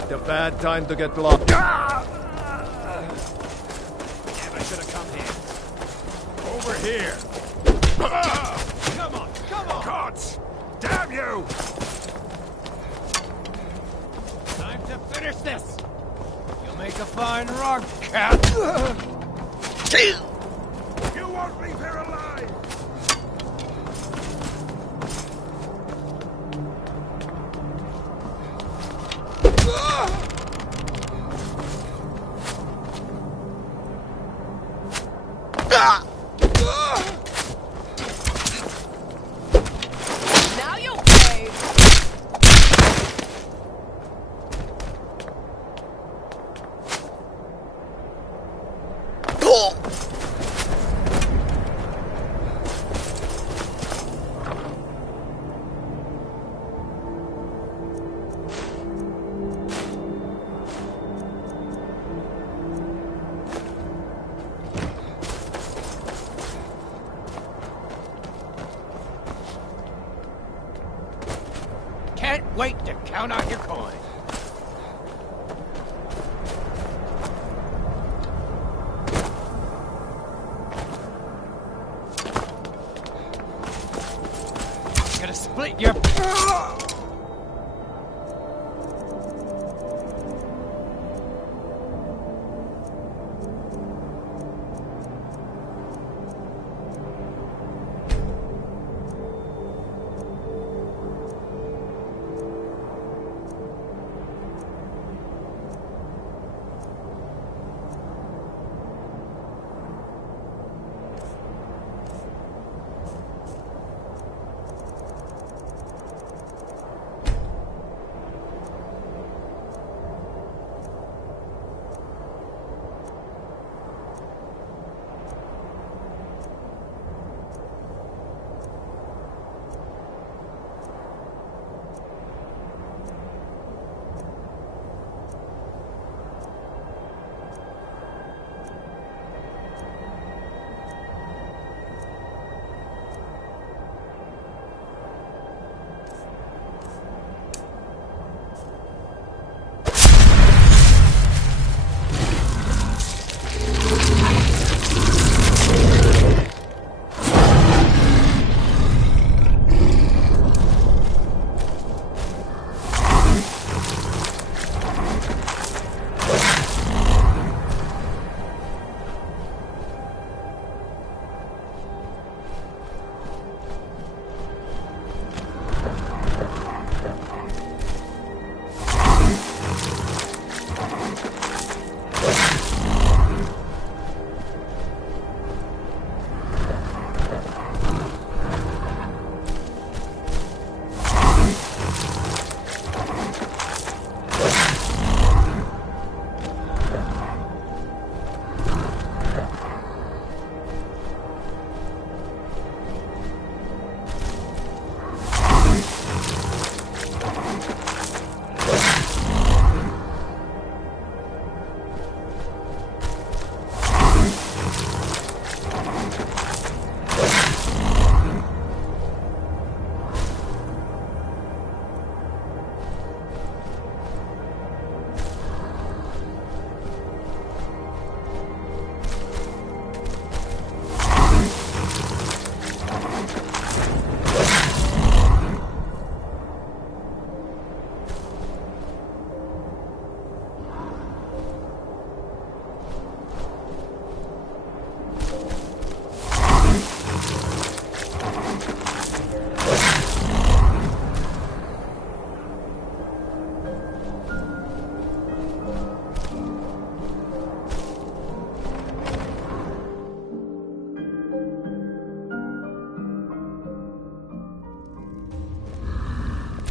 picked a bad time to get lost. Damn, I should have come here. Over here. Come on, come on! Gods! Damn you! Time to finish this! You'll make a fine rug, cat! You won't leave here alive! Now you'll pay! Can't wait to count out your coin. Gonna split your...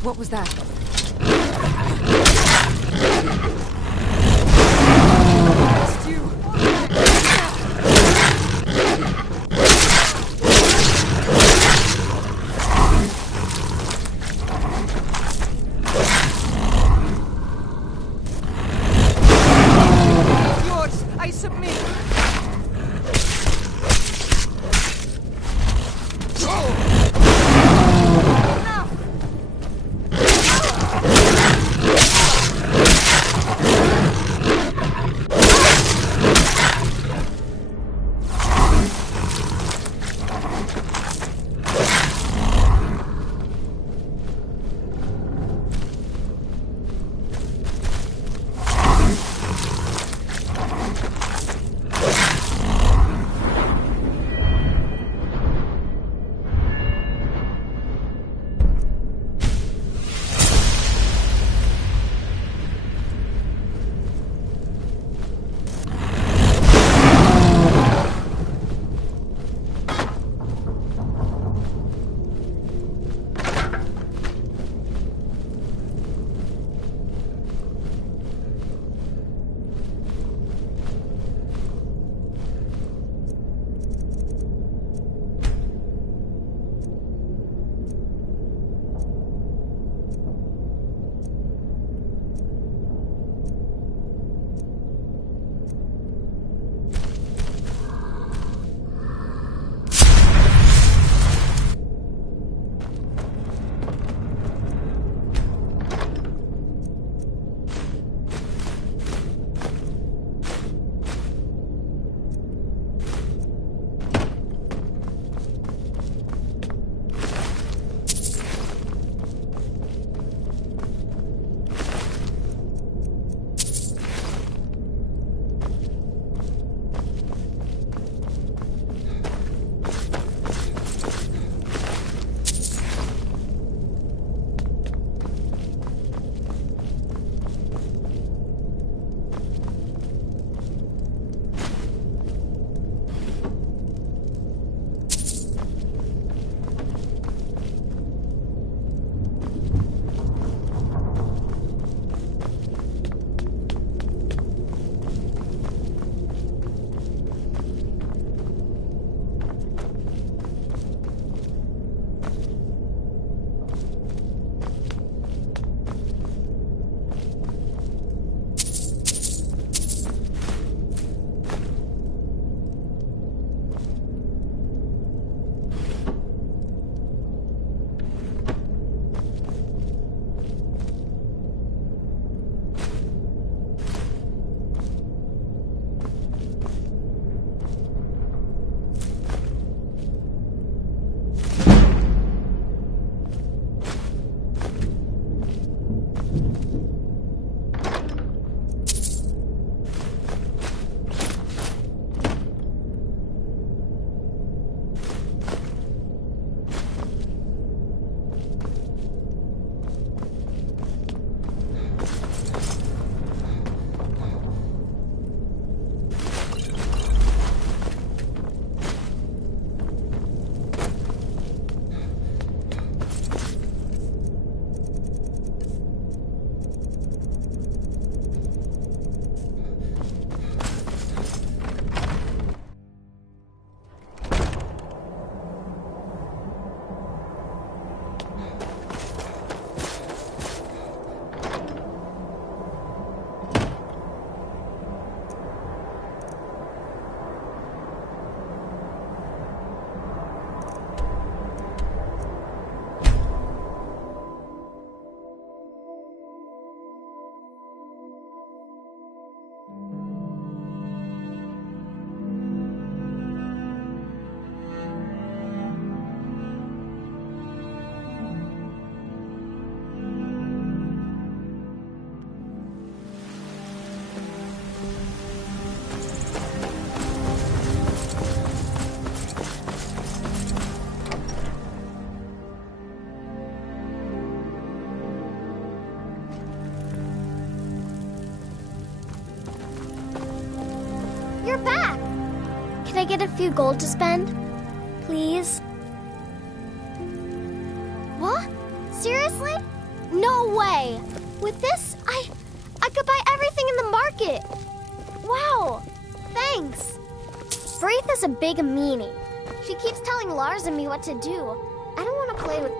What was that? Missed you. Yours, I submit. Enough. I get a few gold to spend? Please? What? Seriously? No way! With this, I could buy everything in the market! Wow! Thanks! Braith is a big meanie. She keeps telling Lars and me what to do. I don't want to play with...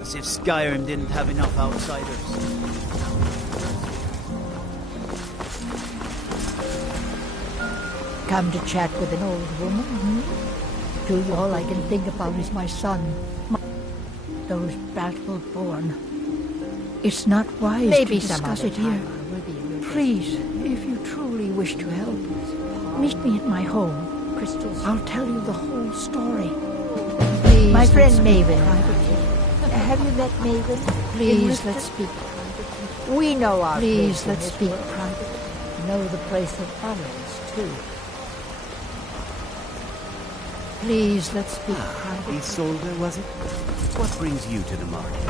As if Skyrim didn't have enough outsiders. Come to chat with an old woman, Julia, all I can think about is my son. Those battle-born. It's not wise Maybe to some discuss other it here. time. Please, if you truly wish to help, meet me at my home. Crystals. I'll tell you the whole story. Please, My friend let's Maven. speak privately. Have you met Maven? Please, let's speak privately. We know our Please, place in let's this speak world. privately. Know the place of others, too. Please, let's speak privately. Isolde, was it? What brings you to the market?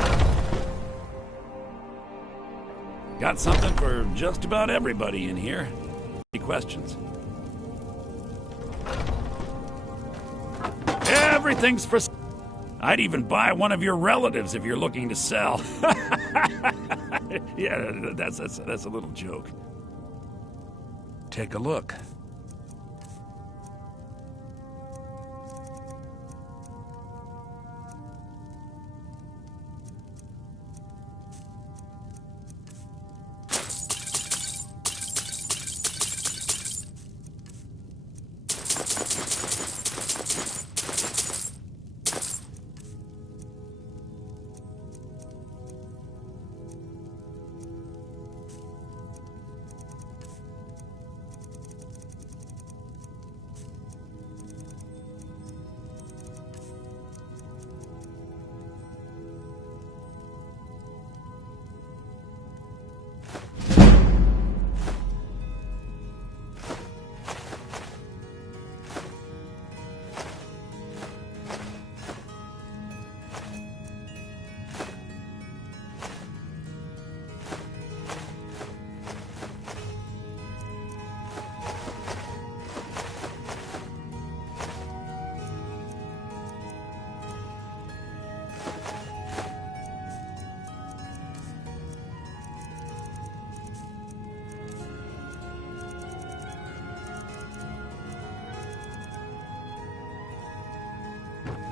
Got something for just about everybody in here. Any questions? Everything's for... I'd even buy one of your relatives if you're looking to sell. Yeah, that's a little joke. Take a look.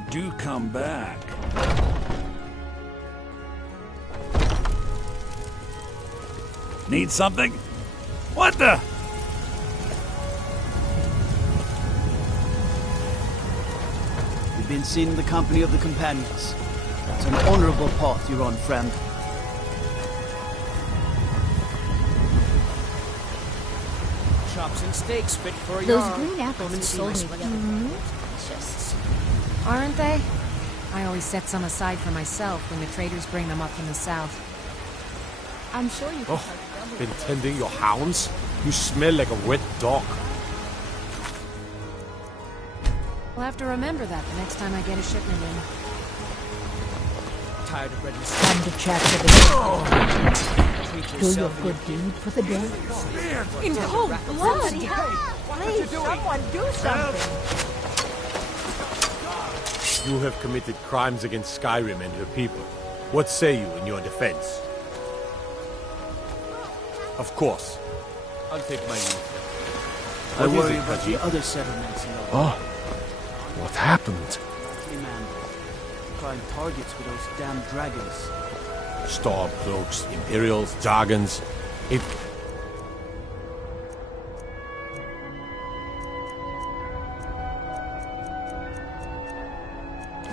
Do come back. Need something? What the? been seen in the company of the companions. It's an honorable path you're on, friend. Chops and steaks fit for a Those yard. green apples you sold me the other day. Just Aren't they? I always set some aside for myself when the traders bring them up from the south. I'm sure you can Oh, been tending your hounds? You smell like a wet dog. I'll have to remember that the next time I get a shipment in. tired of red and Time to chat to the treat Do your yourself and good deed for the day. In cold blood! Please, someone do something. You have committed crimes against Skyrim and her people. What say you in your defense? Of course. I'll take my leave. I What is worry it, about Haji? the other settlements in the Oh, what happened? man. Prime targets with those damn dragons. Stormcloaks, Imperials, Jargons. It...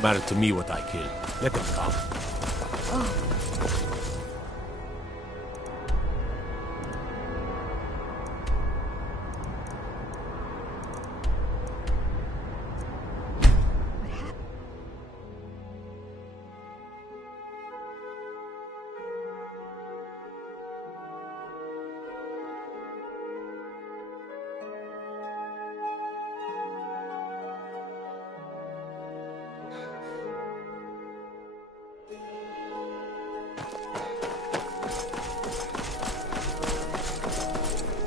Matter to me what I kill. Let them come.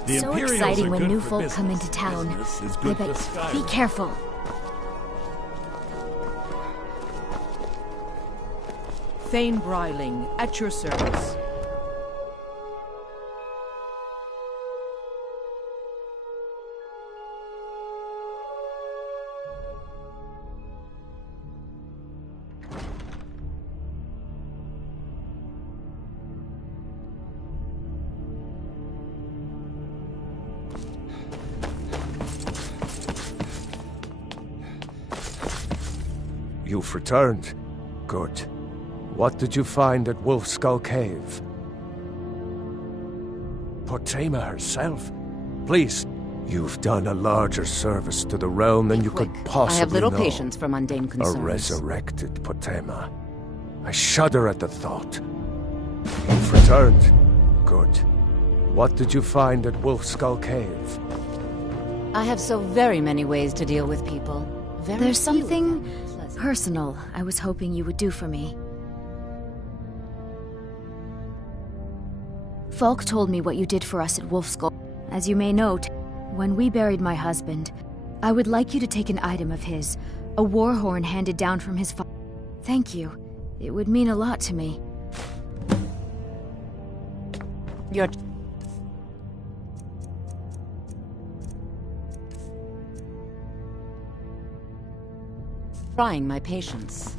The So Imperials exciting are when good new for folk come business. into town. Business is I good bet. for Skyrim. Be careful. Thane Bryling, at your service. You've returned. Good. What did you find at Wolf Skull Cave? Potema herself? Please, you've done a larger service to the realm than you could possibly I have little know. patience for mundane A concerns. resurrected Potema. I shudder at the thought. You've returned. Good. What did you find at Wolf Skull Cave? I have so very many ways to deal with people. Very There's few of something them pleasant. personal I was hoping you would do for me. Falk told me what you did for us at Wolfskull. As you may note, when we buried my husband, I would like you to take an item of his, a war horn handed down from his father. Thank you. It would mean a lot to me. You're trying my patience.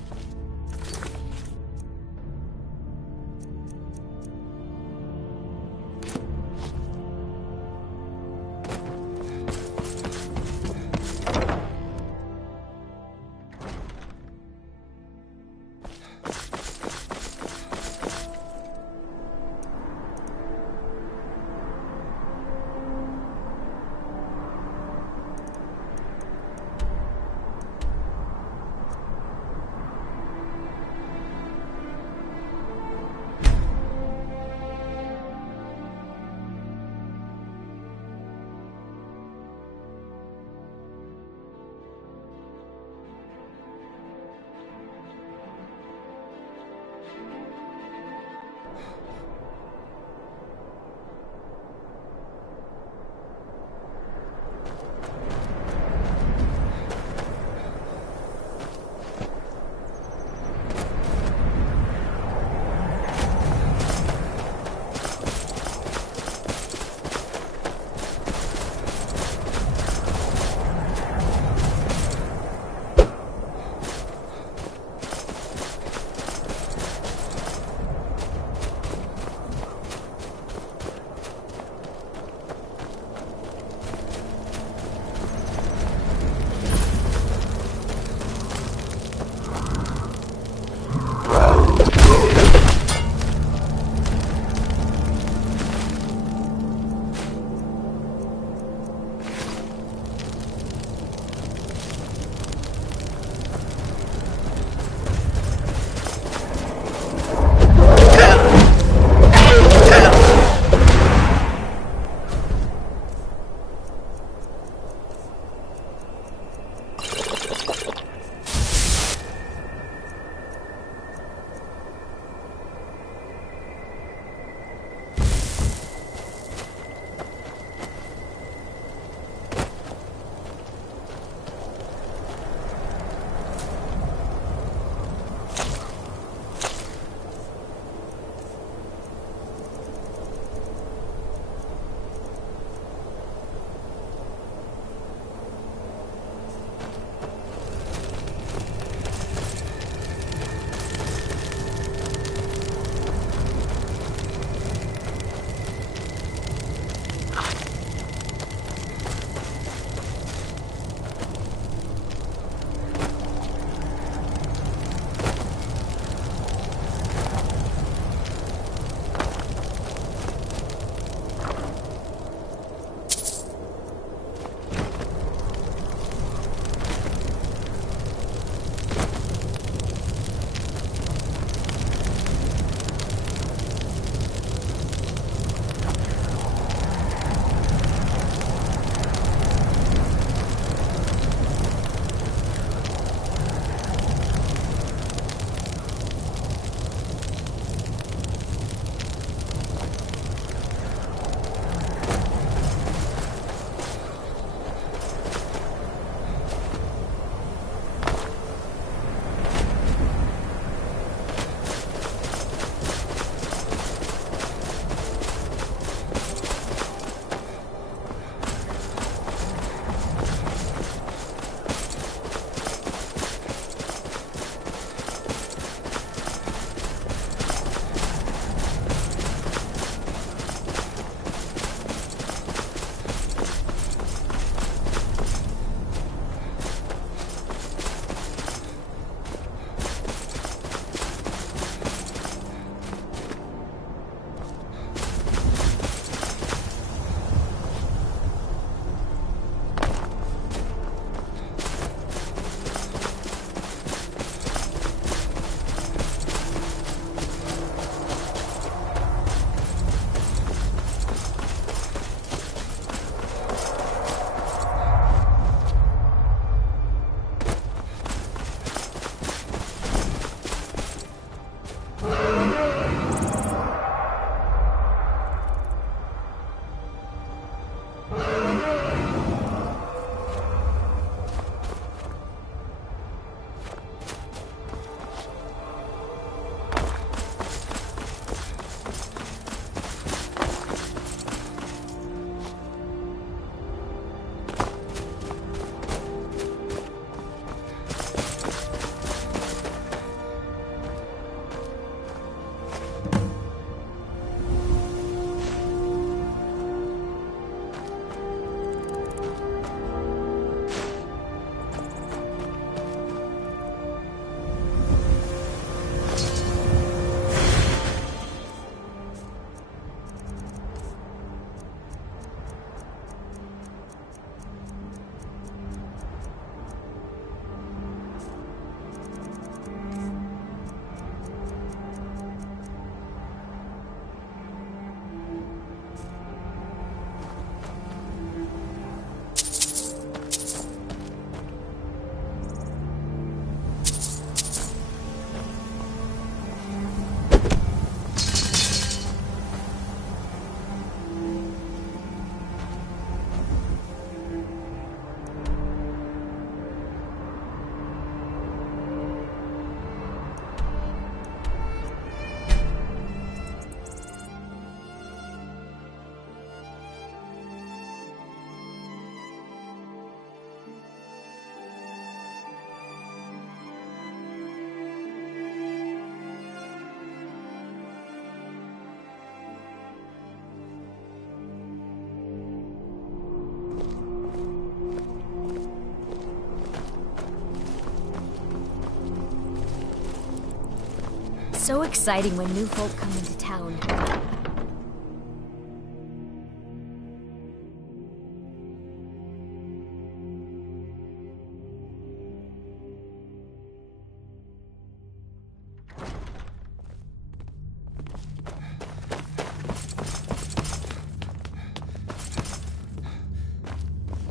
So exciting when new folk come into town.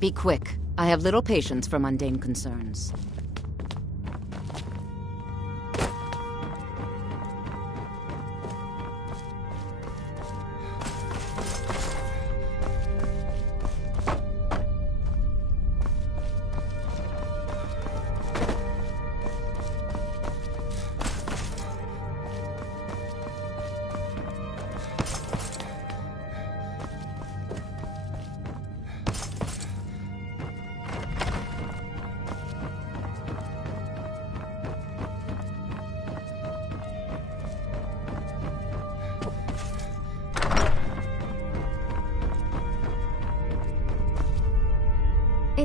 Be quick. I have little patience for mundane concerns.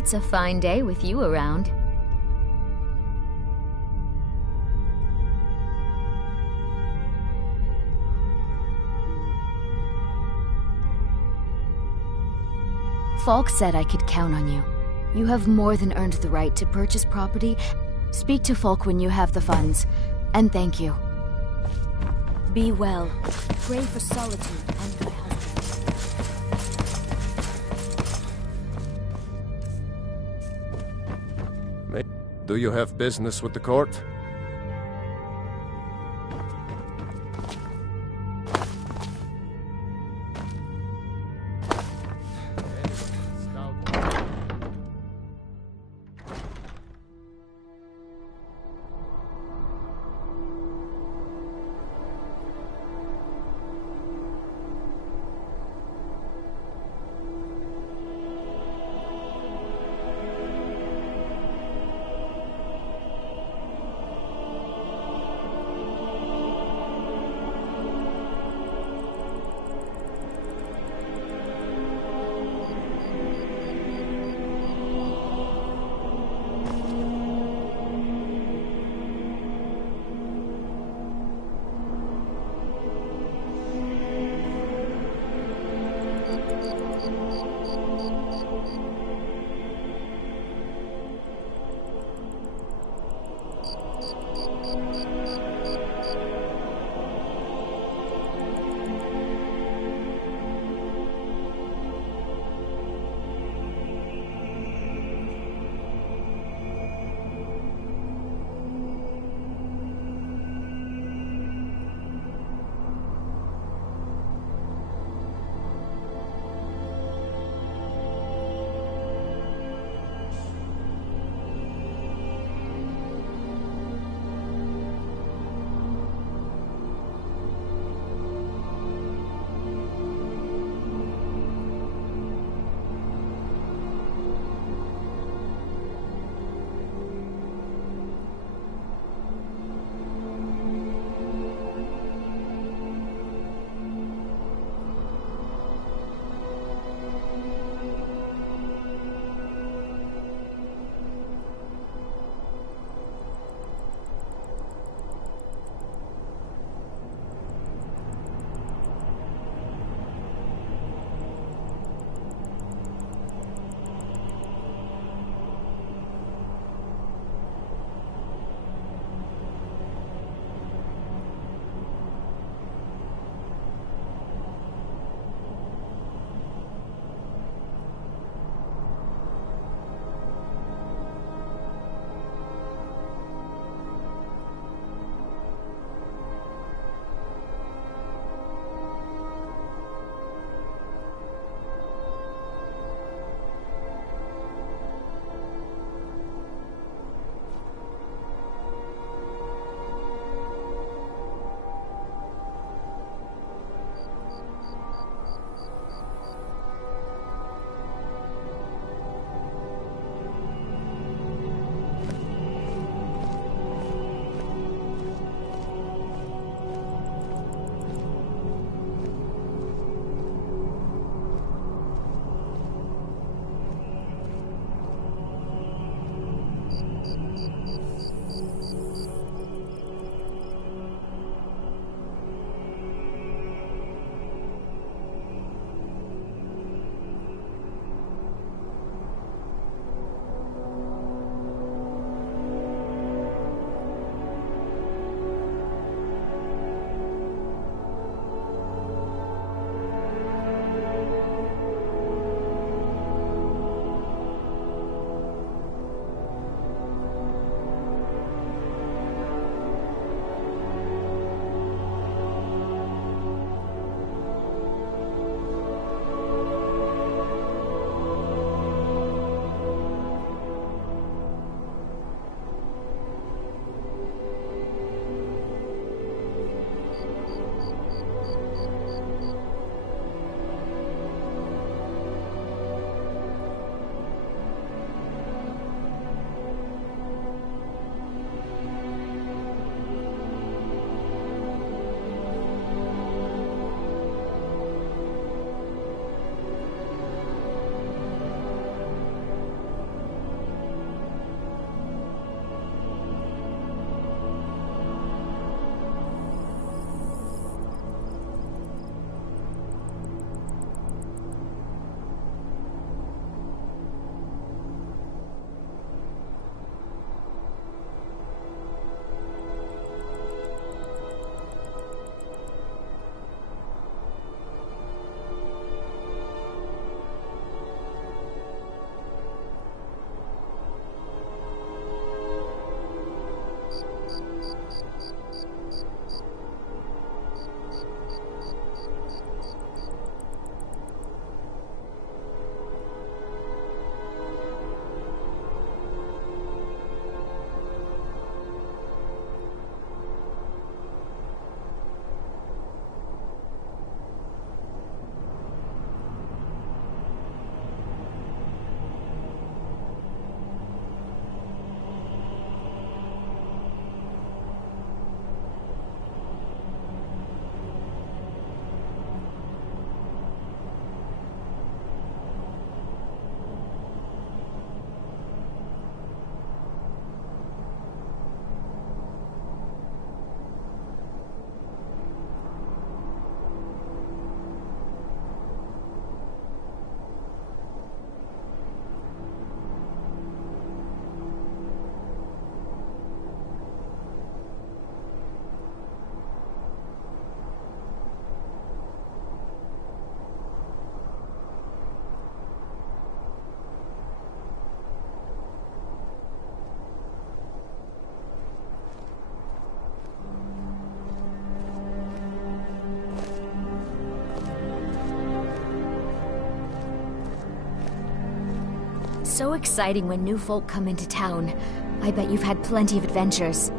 It's a fine day with you around. Falk said I could count on you. You have more than earned the right to purchase property. Speak to Falk when you have the funds. And thank you. Be well. Pray for solitude and my husband. Do you have business with the court? so exciting when new folk come into town. I bet you've had plenty of adventures.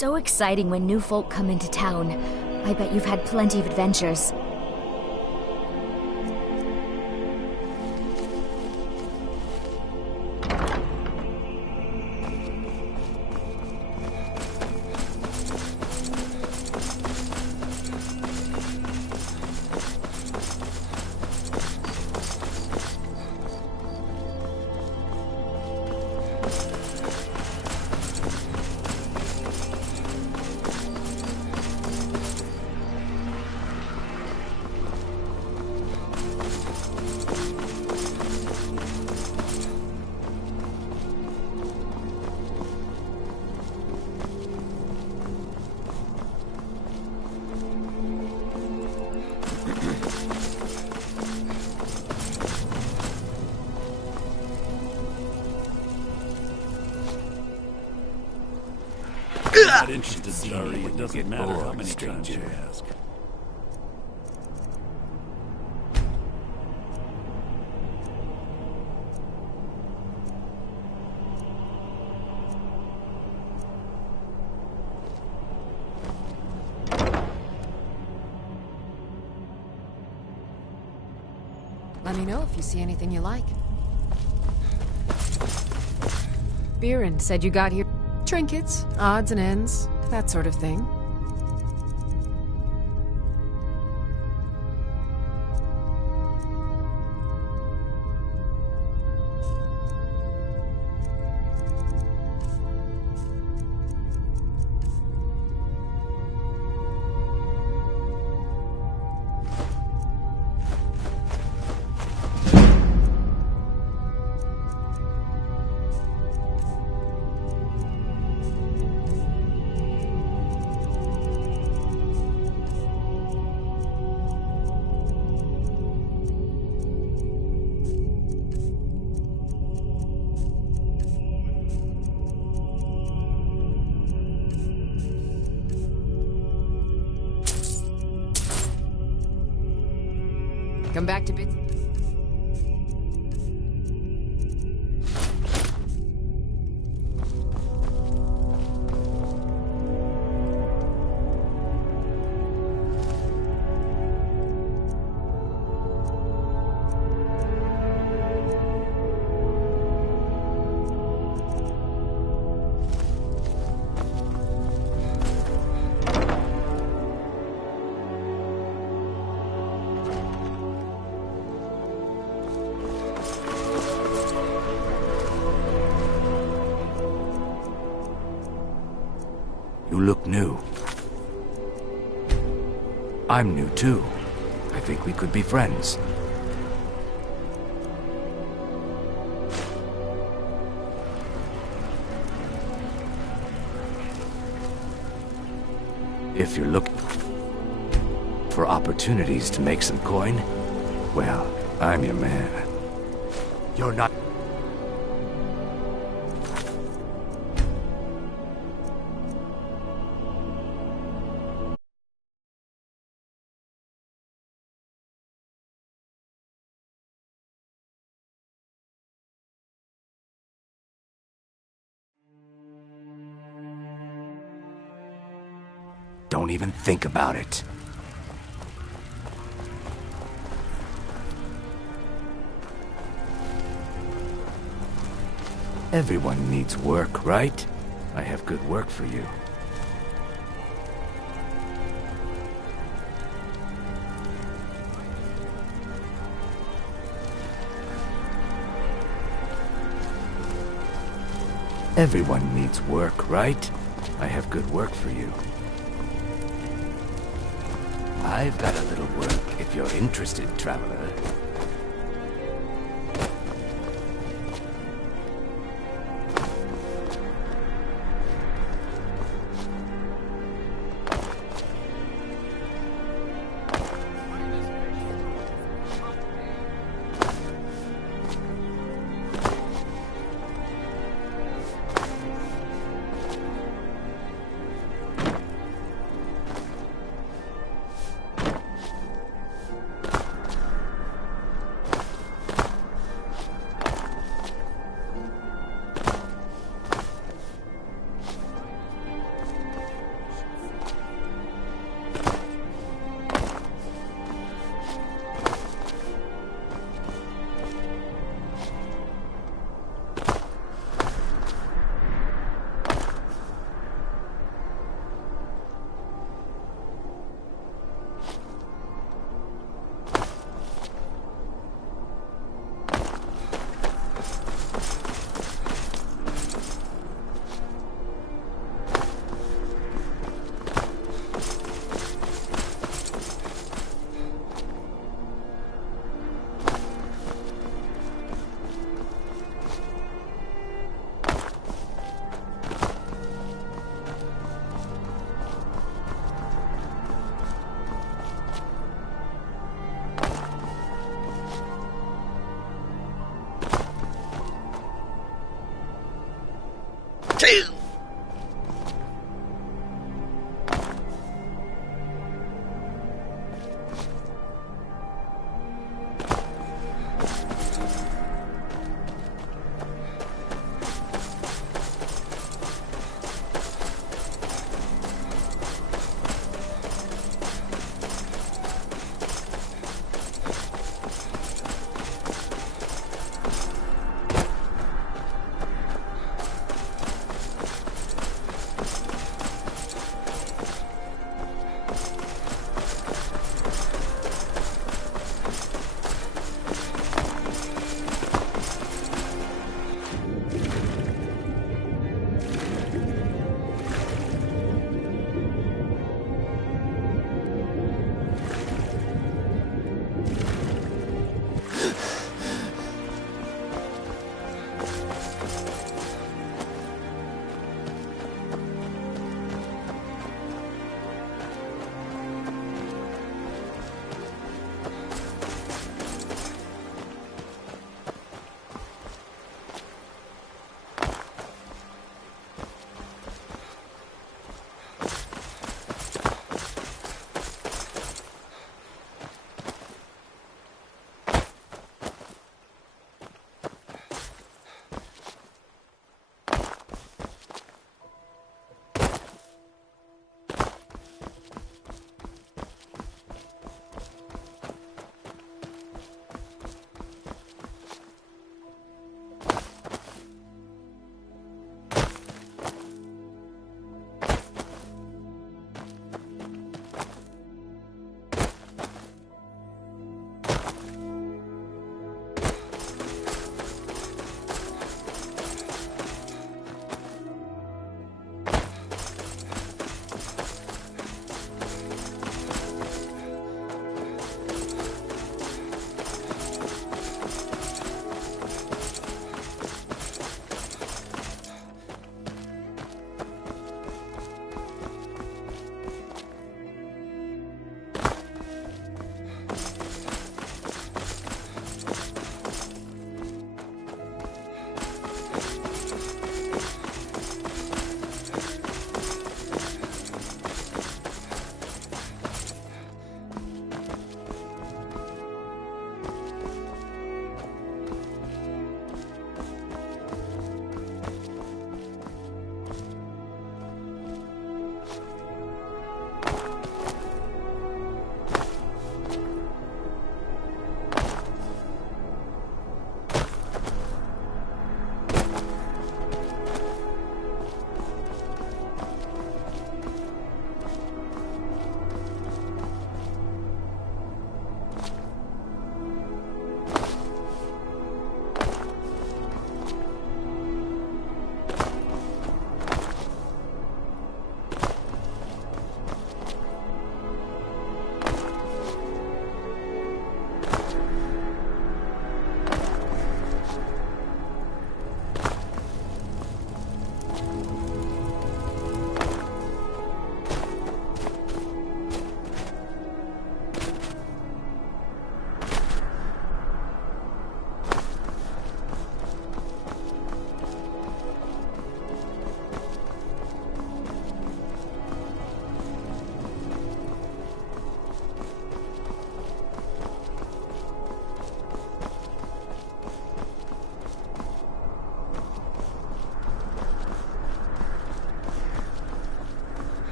so exciting when new folk come into town. I bet you've had plenty of adventures. Not interested, sorry. It doesn't matter how many times you ask. Let me know if you see anything you like. Biren said you got here. Trinkets, odds and ends, that sort of thing. Come back to bits. You look new. I'm new too. I think we could be friends. If you're looking for opportunities to make some coin, well, I'm your man. You're not... Don't even think about it. Everyone needs work, right? I have good work for you. Everyone needs work, right? I have good work for you. I've got a little work, if you're interested, traveler.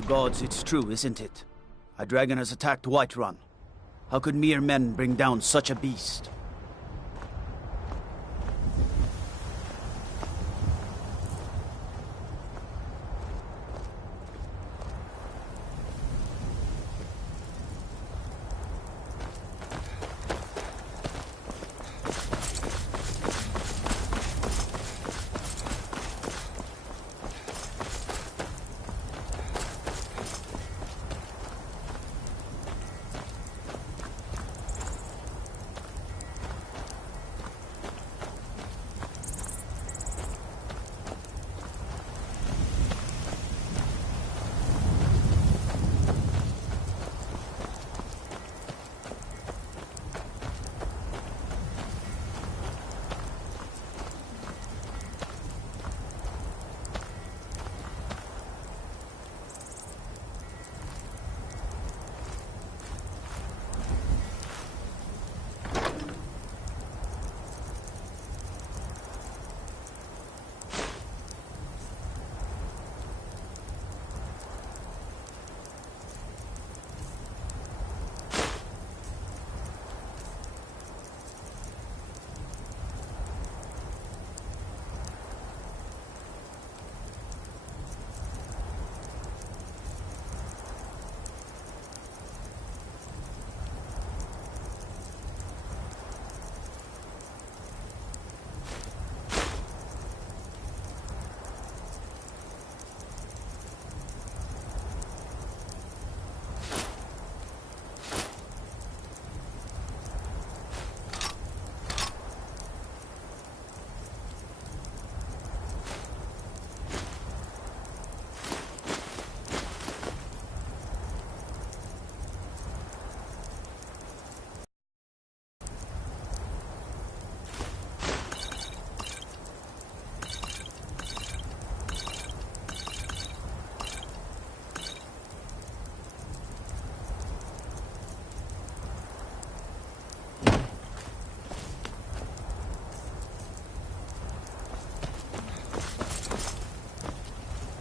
The gods, it's true, isn't it? A dragon has attacked Whiterun. How could mere men bring down such a beast?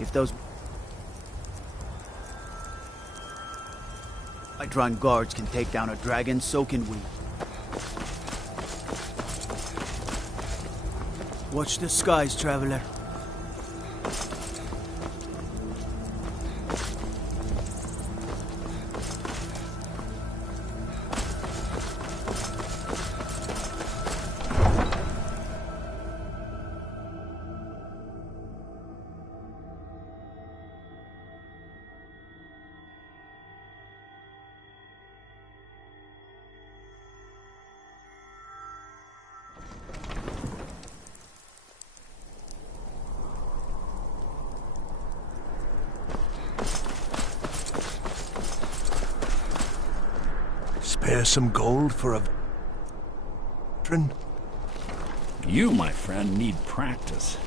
If those Whiterun guards can take down a dragon, so can we. Watch the skies, traveler. Spare some gold for a veteran? You, my friend, need practice.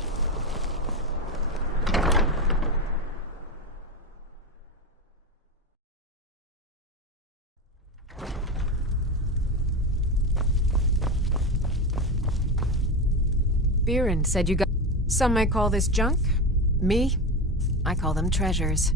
Biren said you got... Some might call this junk. Me? I call them treasures.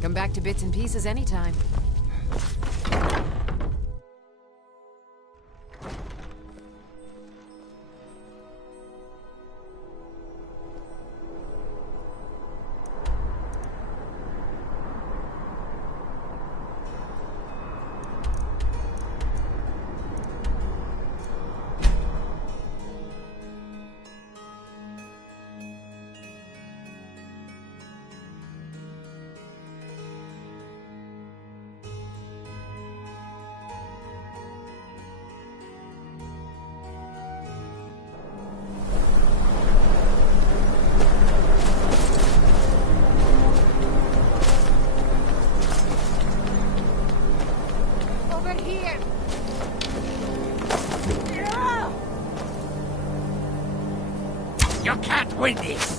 Come back to bits and pieces anytime. over here! You can't win this!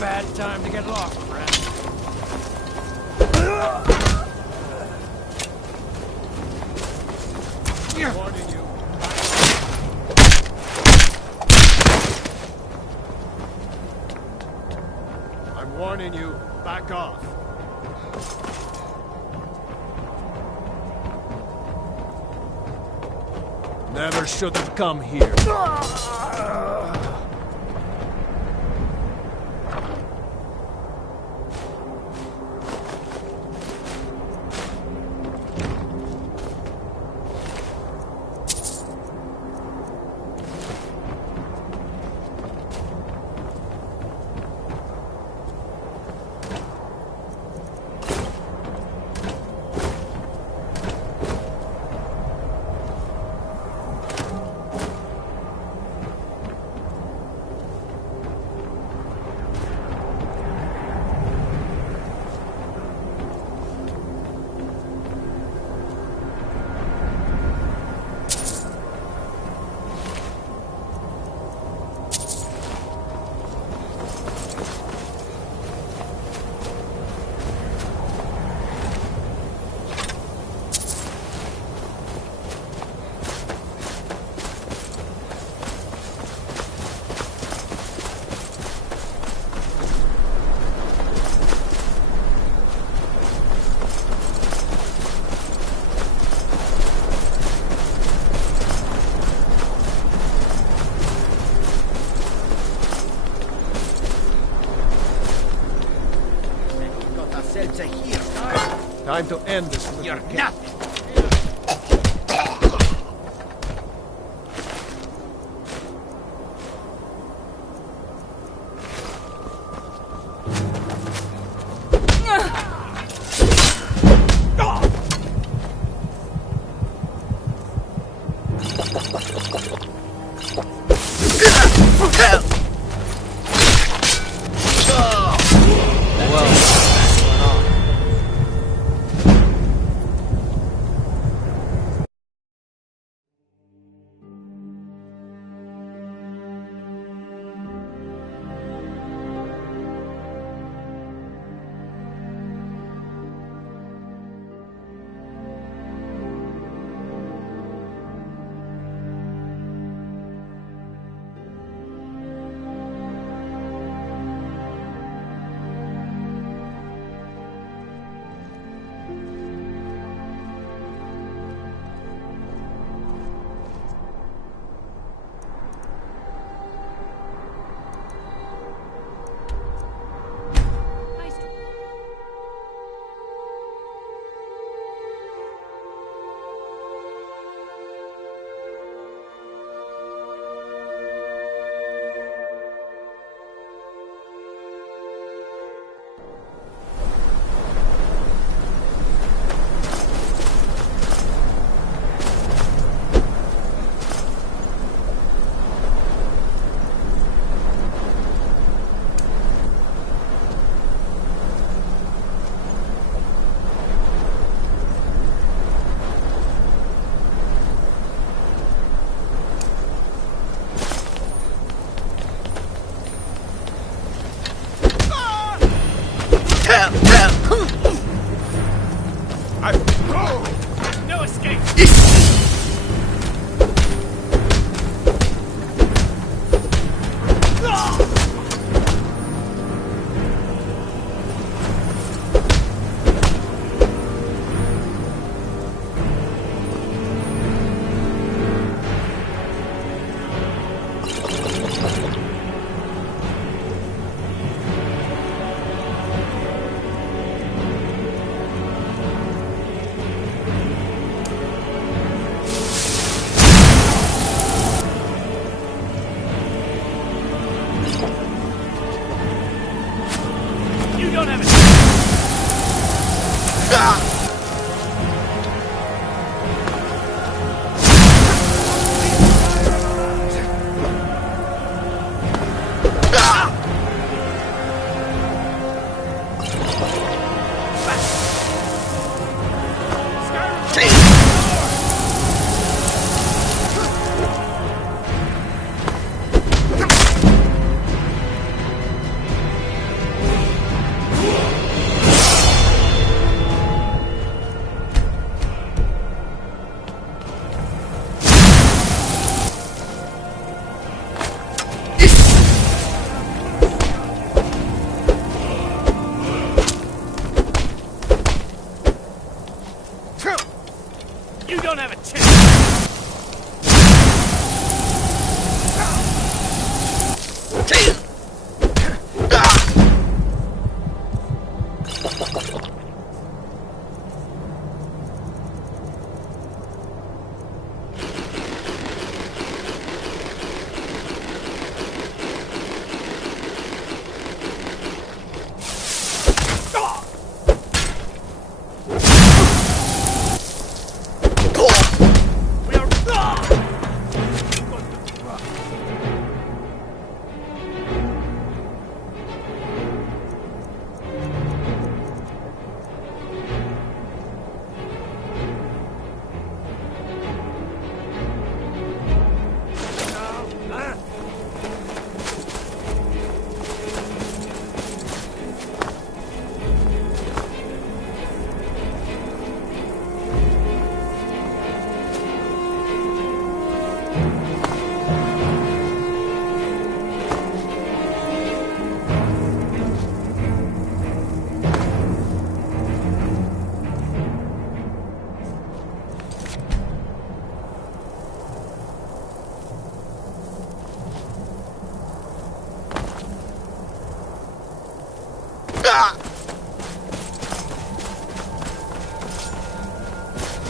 Bad time to get lost, friend. Warning you. I'm warning you. Back off. Never should have come here. Time to end this. You're nothing. don't have it. You don't have a chance!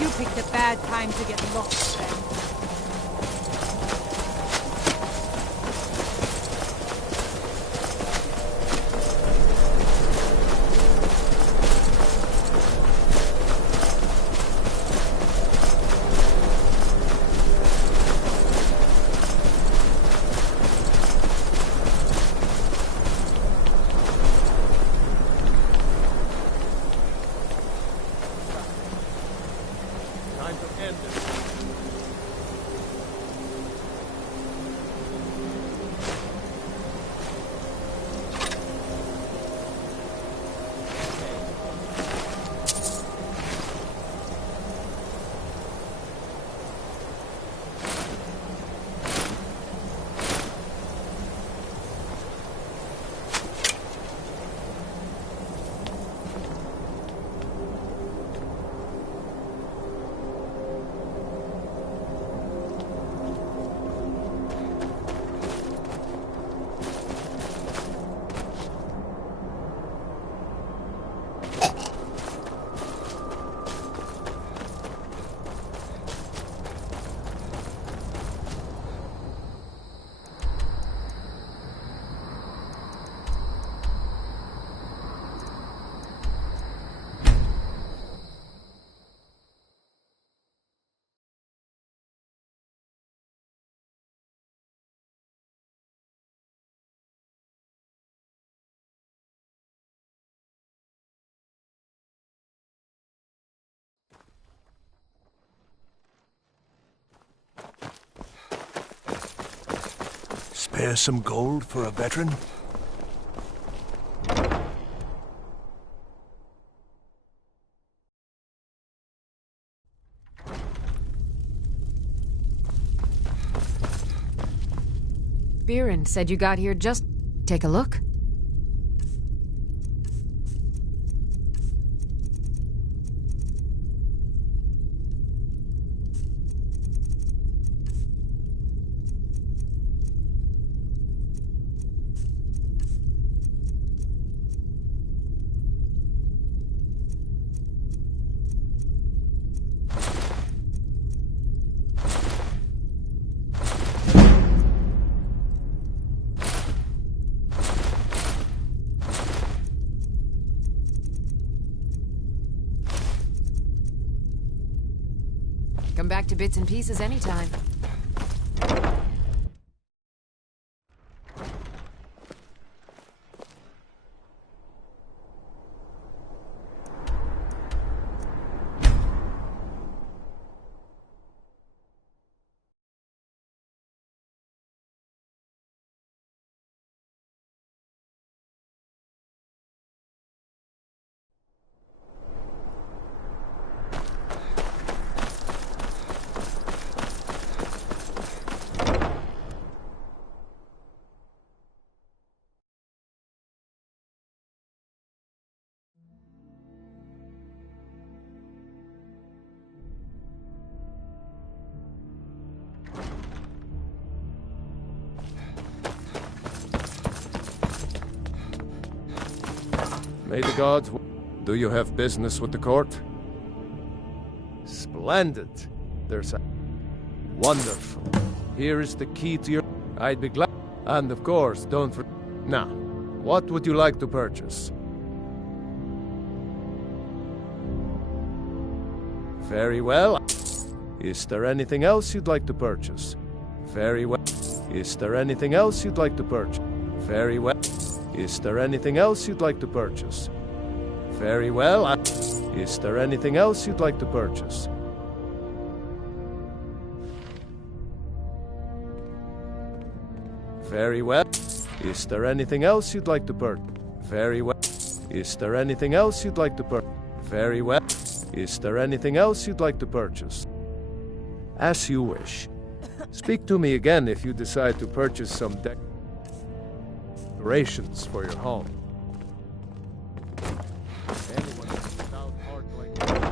You picked a bad time to get lost, then. Time to end this. Spare some gold for a veteran? Biren said you got here just... Take a look. Come back to bits and pieces anytime. May the gods... Do you have business with the court? Splendid. There's a... Wonderful. Here is the key to your... I'd be glad... And of course, don't forget... Now, what would you like to purchase? Very well. Is there anything else you'd like to purchase? Very well. Is there anything else you'd like to purchase? Very well. Is there anything else you'd like to purchase? Very well. Is there anything else you'd like to purchase? Very well. Is there anything else you'd like to purchase? Very well. Is there anything else you'd like to purchase? Very well. Is there anything else you'd like to purchase? As you wish. Speak to me again if you decide to purchase some decorations for your home. Anyone without heart like yours.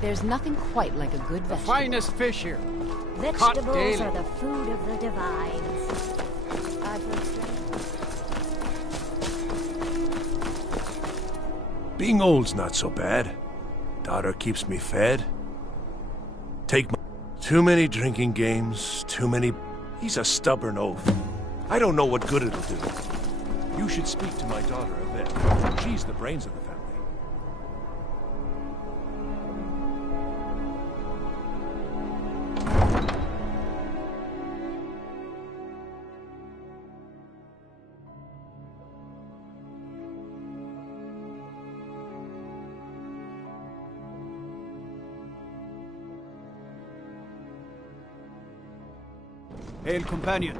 There's nothing quite like a good vegetable. Finest fish here. Vegetables are the food of the divines. I've heard strange. Being old's not so bad. Daughter keeps me fed. Take my... Too many drinking games, too many... He's a stubborn oaf. I don't know what good it'll do. You should speak to my daughter, Yvette. She's the brains of the family. Hail, companion.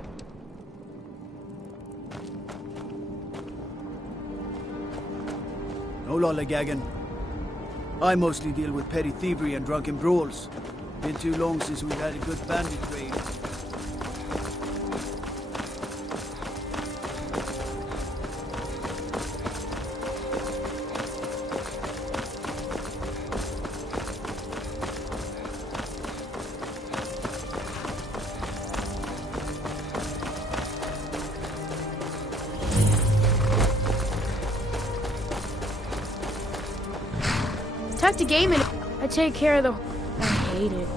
No lollygagging. I mostly deal with petty thievery and drunken brawls. Been too long since we've had a good bandit raid. Tuck the game in. I take care of the... I hate it.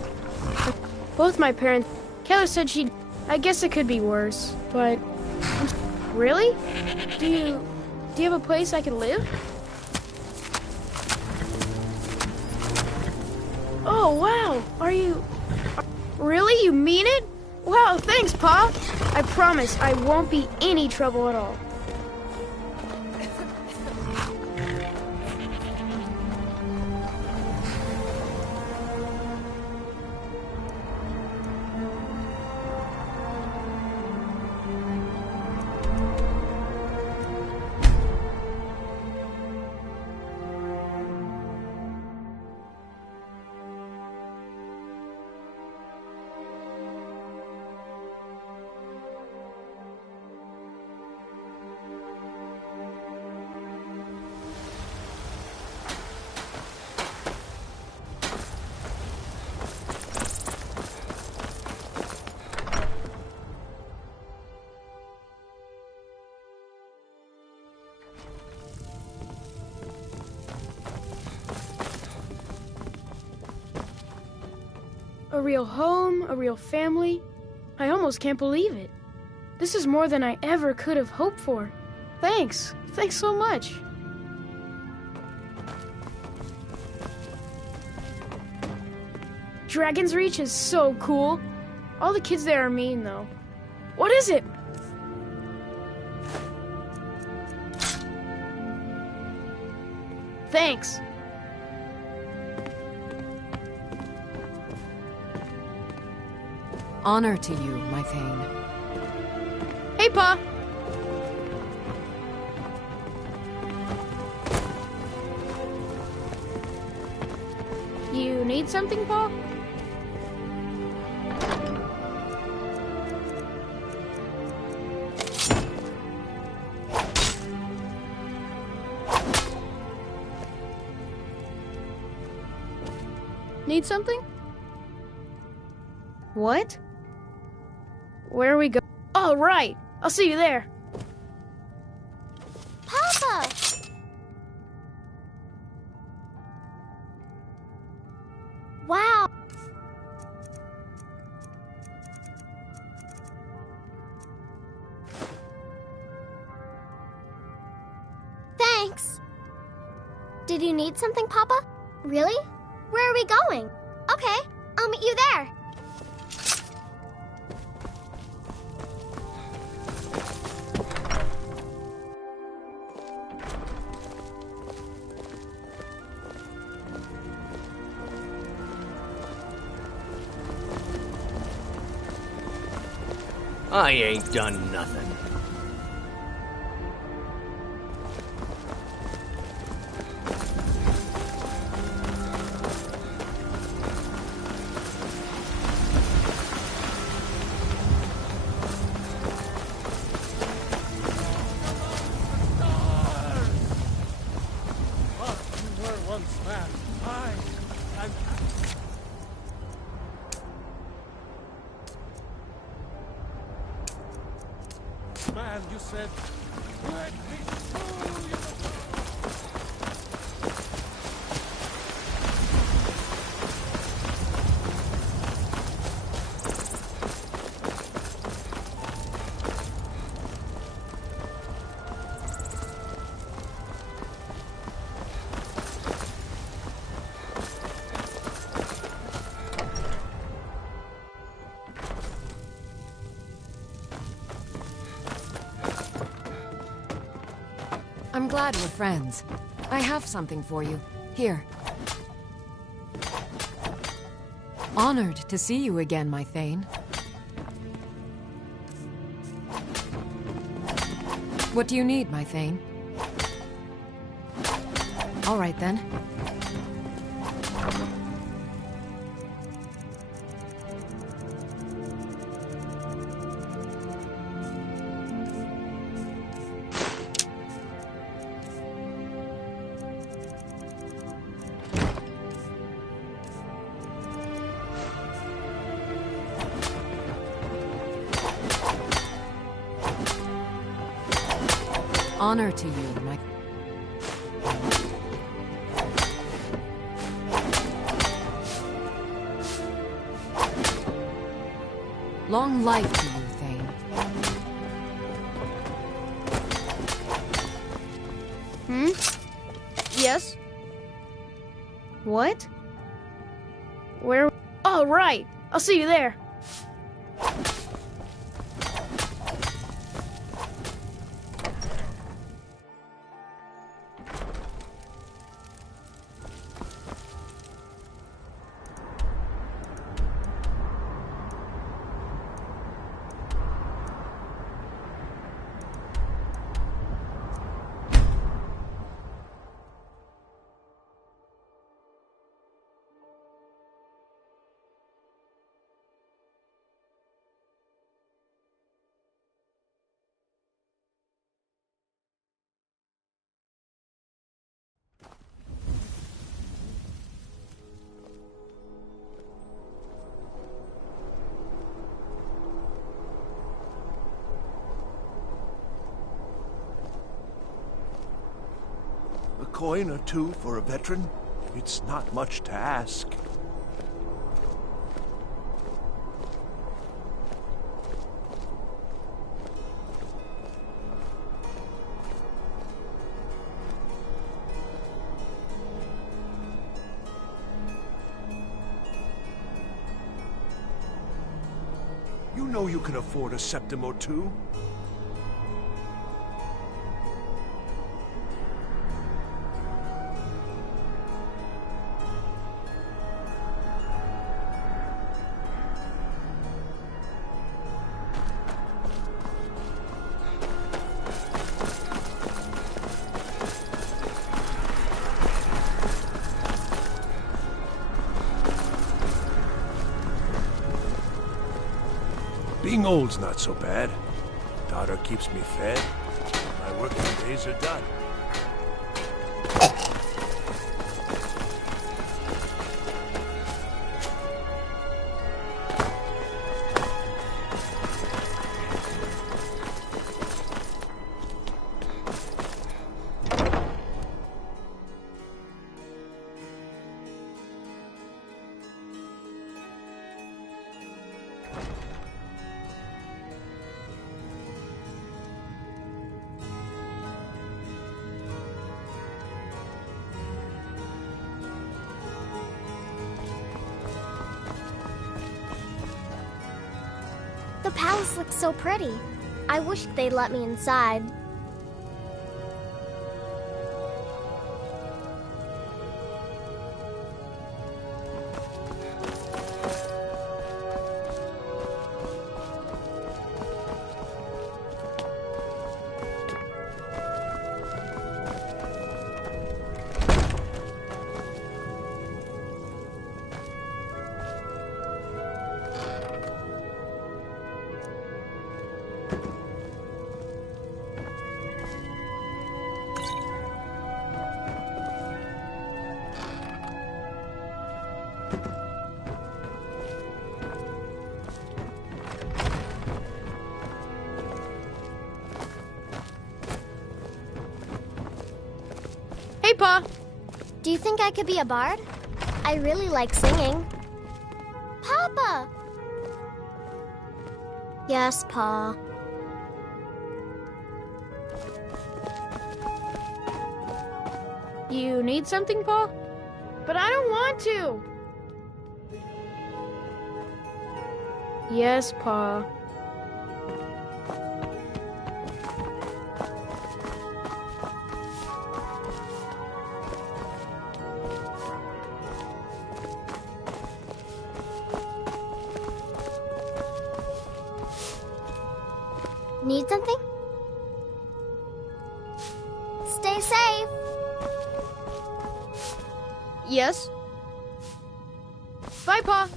Both my parents... Keller said she'd... I guess it could be worse, but... Really? Do you have a place I can live? Oh, wow. Are you... Really? You mean it? Wow, thanks, Pa. I promise I won't be any trouble at all. a real home, a real family. I almost can't believe it. This is more than I ever could have hoped for. Thanks. Thanks so much. Dragon's Reach is so cool. All the kids there are mean, though. What is it? Thanks. Honor to you, my Thane. Hey, Pa! You need something, Pa? Need something? What? Where are we going? Oh, right! I'll see you there. Papa! Wow! Thanks. Did you need something, Papa? Really? Where are we going? Okay, I'll meet you there. I ain't done nothing. Man, you said, let me through, you. I'm glad we're friends. I have something for you. Here. Honored to see you again, my Thane. What do you need, my Thane? All right, then. Honor to you, my... Long life to you, Thane. Yes? What? Where? Oh, right! I'll see you there. A coin or two for a veteran? It's not much to ask. know you can afford a septim or two. Being old's not so bad. Daughter keeps me fed. My working days are done. The palace looks so pretty. I wish they'd let me inside. Hey, Pa! Do you think I could be a bard? I really like singing. Papa! Yes, Pa. You need something, Pa? But I don't want to. Yes, Pa. Need something? Stay safe. Yes. Bye, Pa.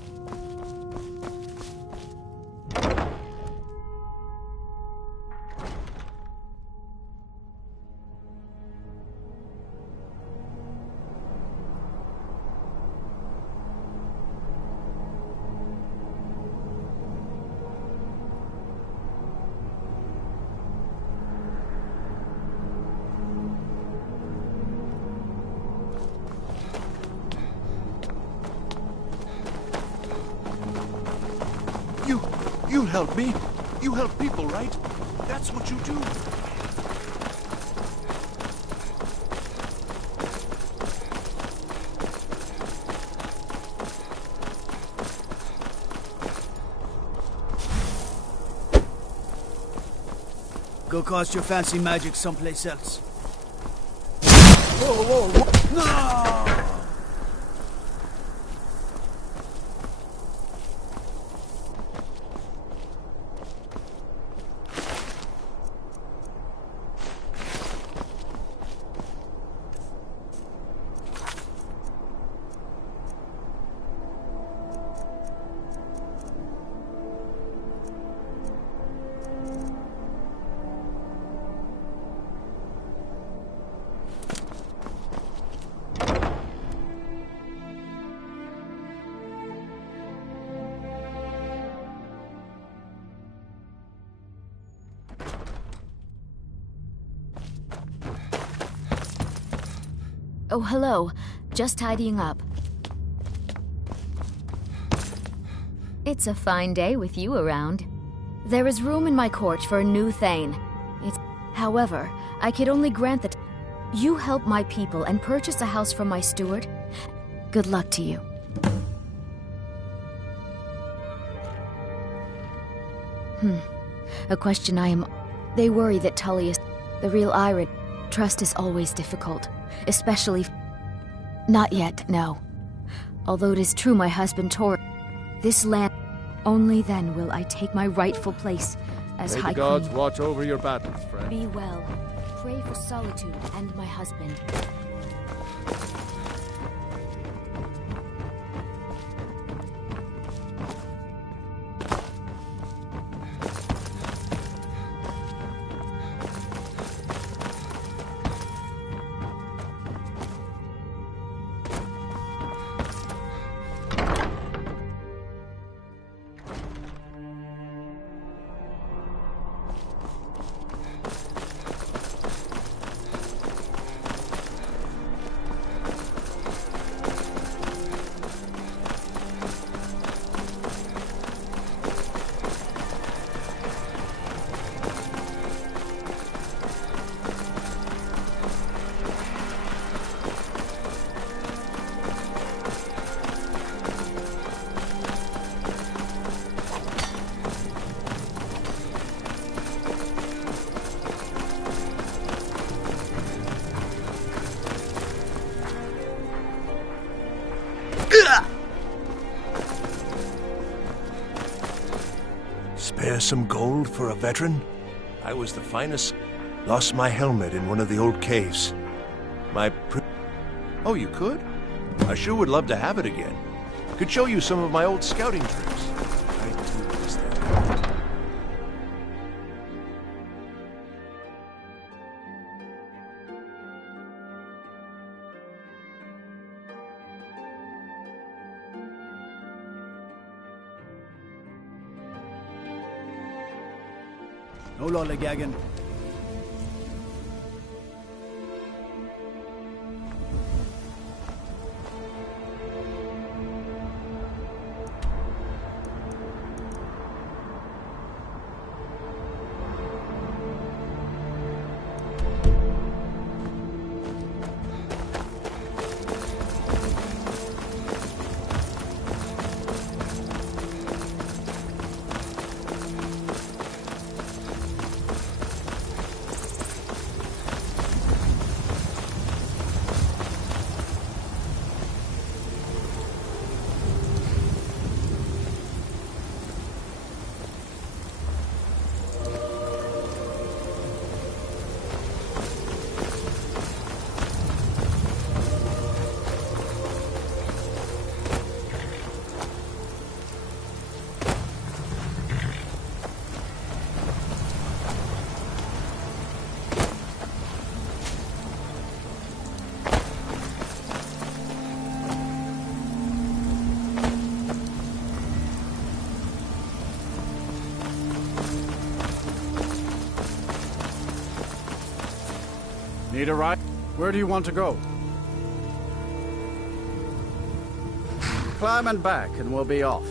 You help me. You help people, right? That's what you do. Go cast your fancy magic someplace else. Whoa, whoa, whoa. No! Oh, hello. Just tidying up. It's a fine day with you around. There is room in my court for a new Thane. However, I could only grant that you help my people and purchase a house from my steward. Good luck to you. A question I am... They worry that Tully is... The real Iron. Trust is always difficult. Especially... Not yet, no. Although it is true my husband tore... This land... Only then will I take my rightful place as May High the gods Queen. watch over your battles, friend. Be well. Pray for Solitude and my husband. Spare some gold for a veteran? I was the finest. Lost my helmet in one of the old caves. Oh, you could? I sure would love to have it again. Could show you some of my old scouting trips. I do miss that. No lollygagging. Need a ride? Where do you want to go? Climb and back, and we'll be off.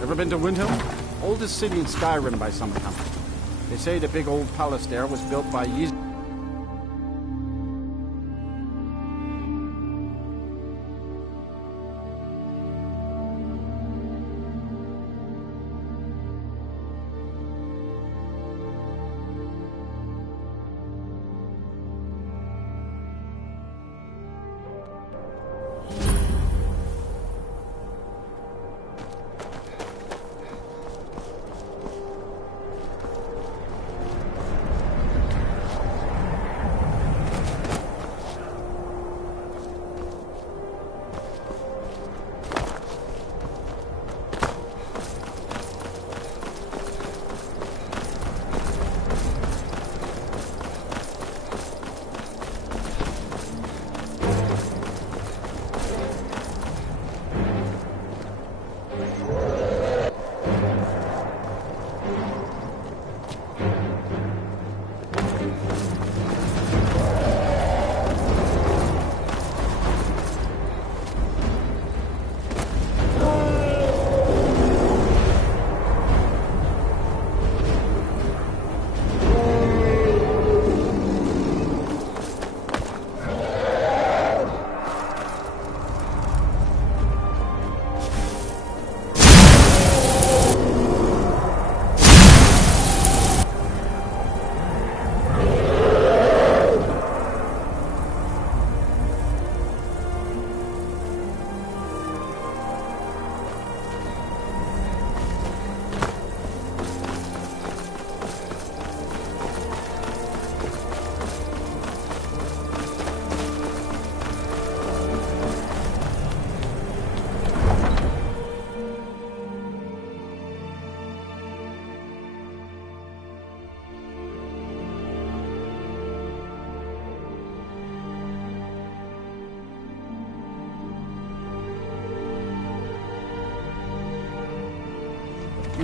Ever been to Windhelm? Oldest city in Skyrim by some account. They say the big old palace there was built by Ys.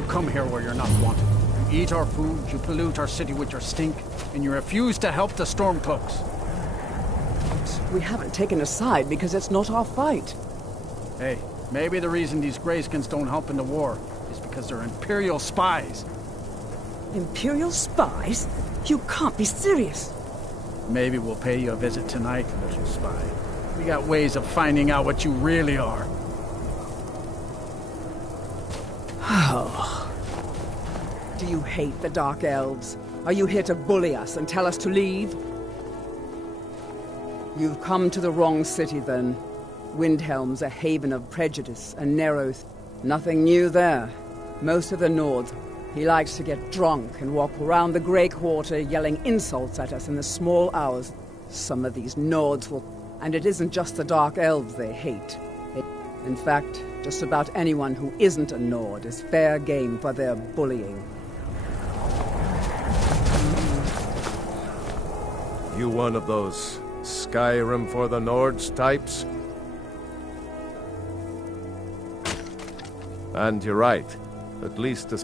come here where you're not wanted. You eat our food, you pollute our city with your stink, and you refuse to help the Stormcloaks. We haven't taken a side because it's not our fight. Hey, maybe the reason these Greyskins don't help in the war is because they're Imperial spies. Imperial spies? You can't be serious. Maybe we'll pay you a visit tonight, little spy. We got ways of finding out what you really are. Oh. Do you hate the Dark Elves? Are you here to bully us and tell us to leave? You've come to the wrong city, then. Windhelm's a haven of prejudice and narrows. Nothing new there. Most of the Nords. He likes to get drunk and walk around the Grey Quarter yelling insults at us in the small hours. Some of these Nords will... And it isn't just the Dark Elves they hate. In fact, just about anyone who isn't a Nord is fair game for their bullying. You one of those Skyrim for the Nords types? And you're right. At least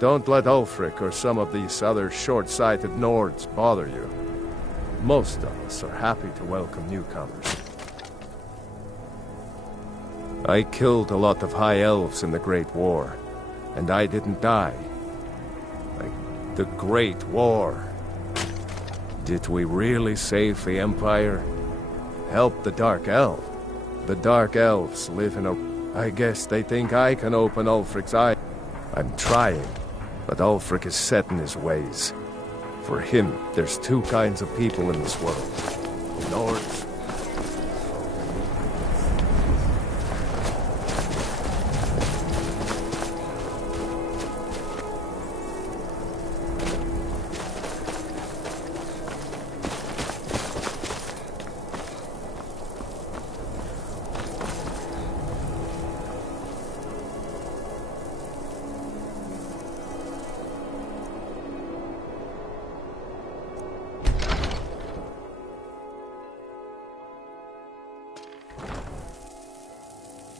don't let Ulfric or some of these other short-sighted Nords bother you. Most of us are happy to welcome newcomers. I killed a lot of High Elves in the Great War, and I didn't die. Like, the Great War. Did we really save the Empire? Help the Dark Elf? The Dark Elves live in a... I guess they think I can open Ulfric's eye. I'm trying, but Ulfric is set in his ways. For him, there's two kinds of people in this world. Nords.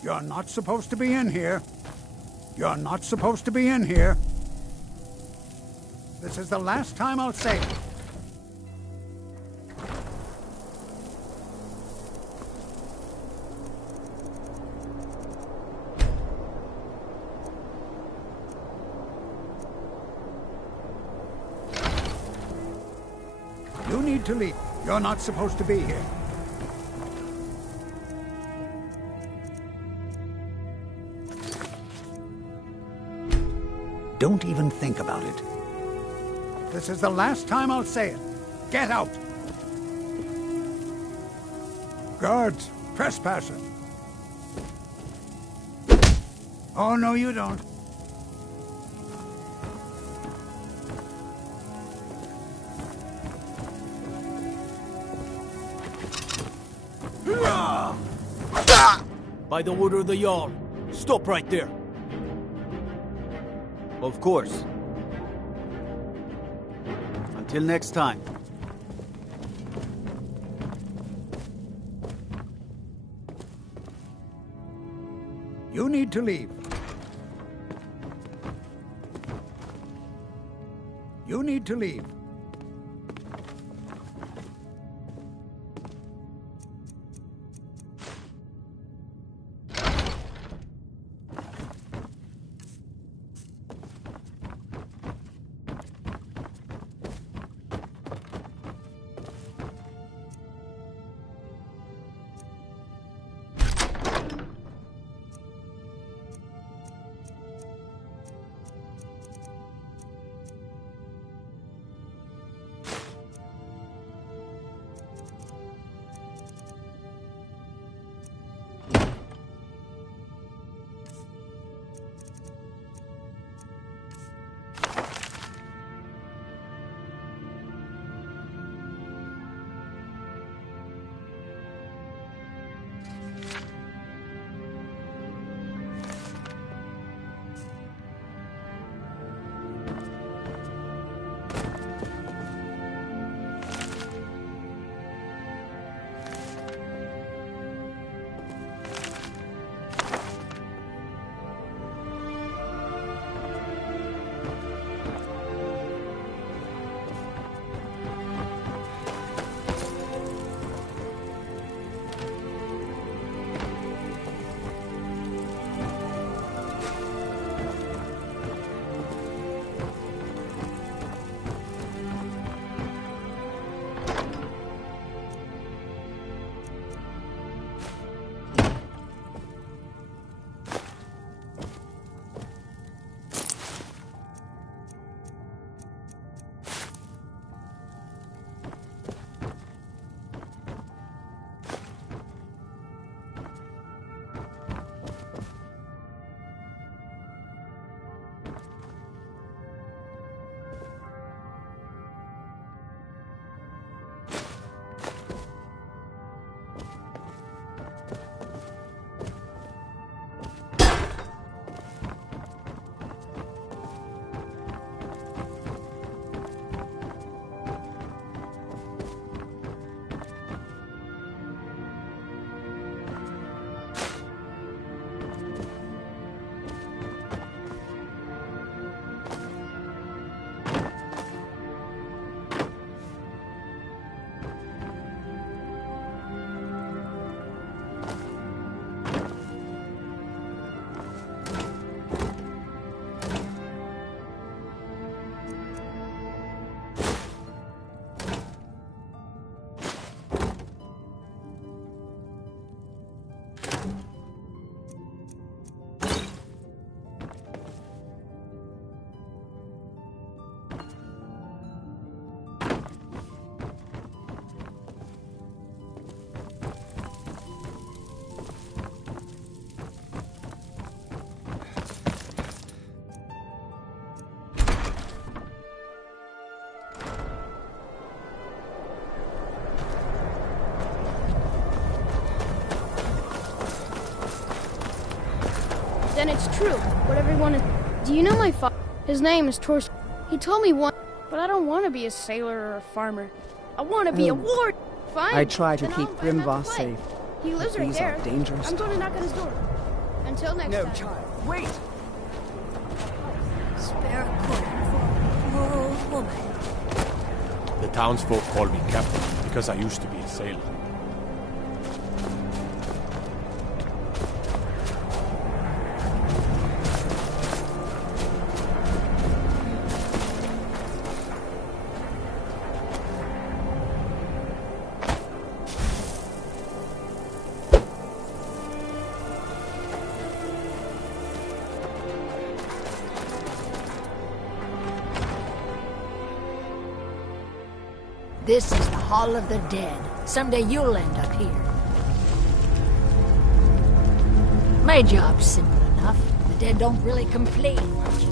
You're not supposed to be in here. You're not supposed to be in here. This is the last time I'll say it. You need to leave. You're not supposed to be here. Don't even think about it. This is the last time I'll say it. Get out! Guards, trespasser. Oh, no, you don't. By the order of the Jarl, stop right there. Of course. Until next time. You need to leave. You need to leave. then it's true. What everyone is... Do you know my father? His name is Torst. He told me once, but I don't want to be a sailor or a farmer. I want to be a ward. Fine. I try to then keep I'll invite him Grimvar to play. safe. He lives but right these there. are dangerous I'm going to times. knock on his door. Until next time. Child, wait! Spare a coin for a poor old woman. The townsfolk call me captain because I used to be a sailor. This is the Hall of the Dead. Someday you'll end up here. My job's simple enough. The dead don't really complain much.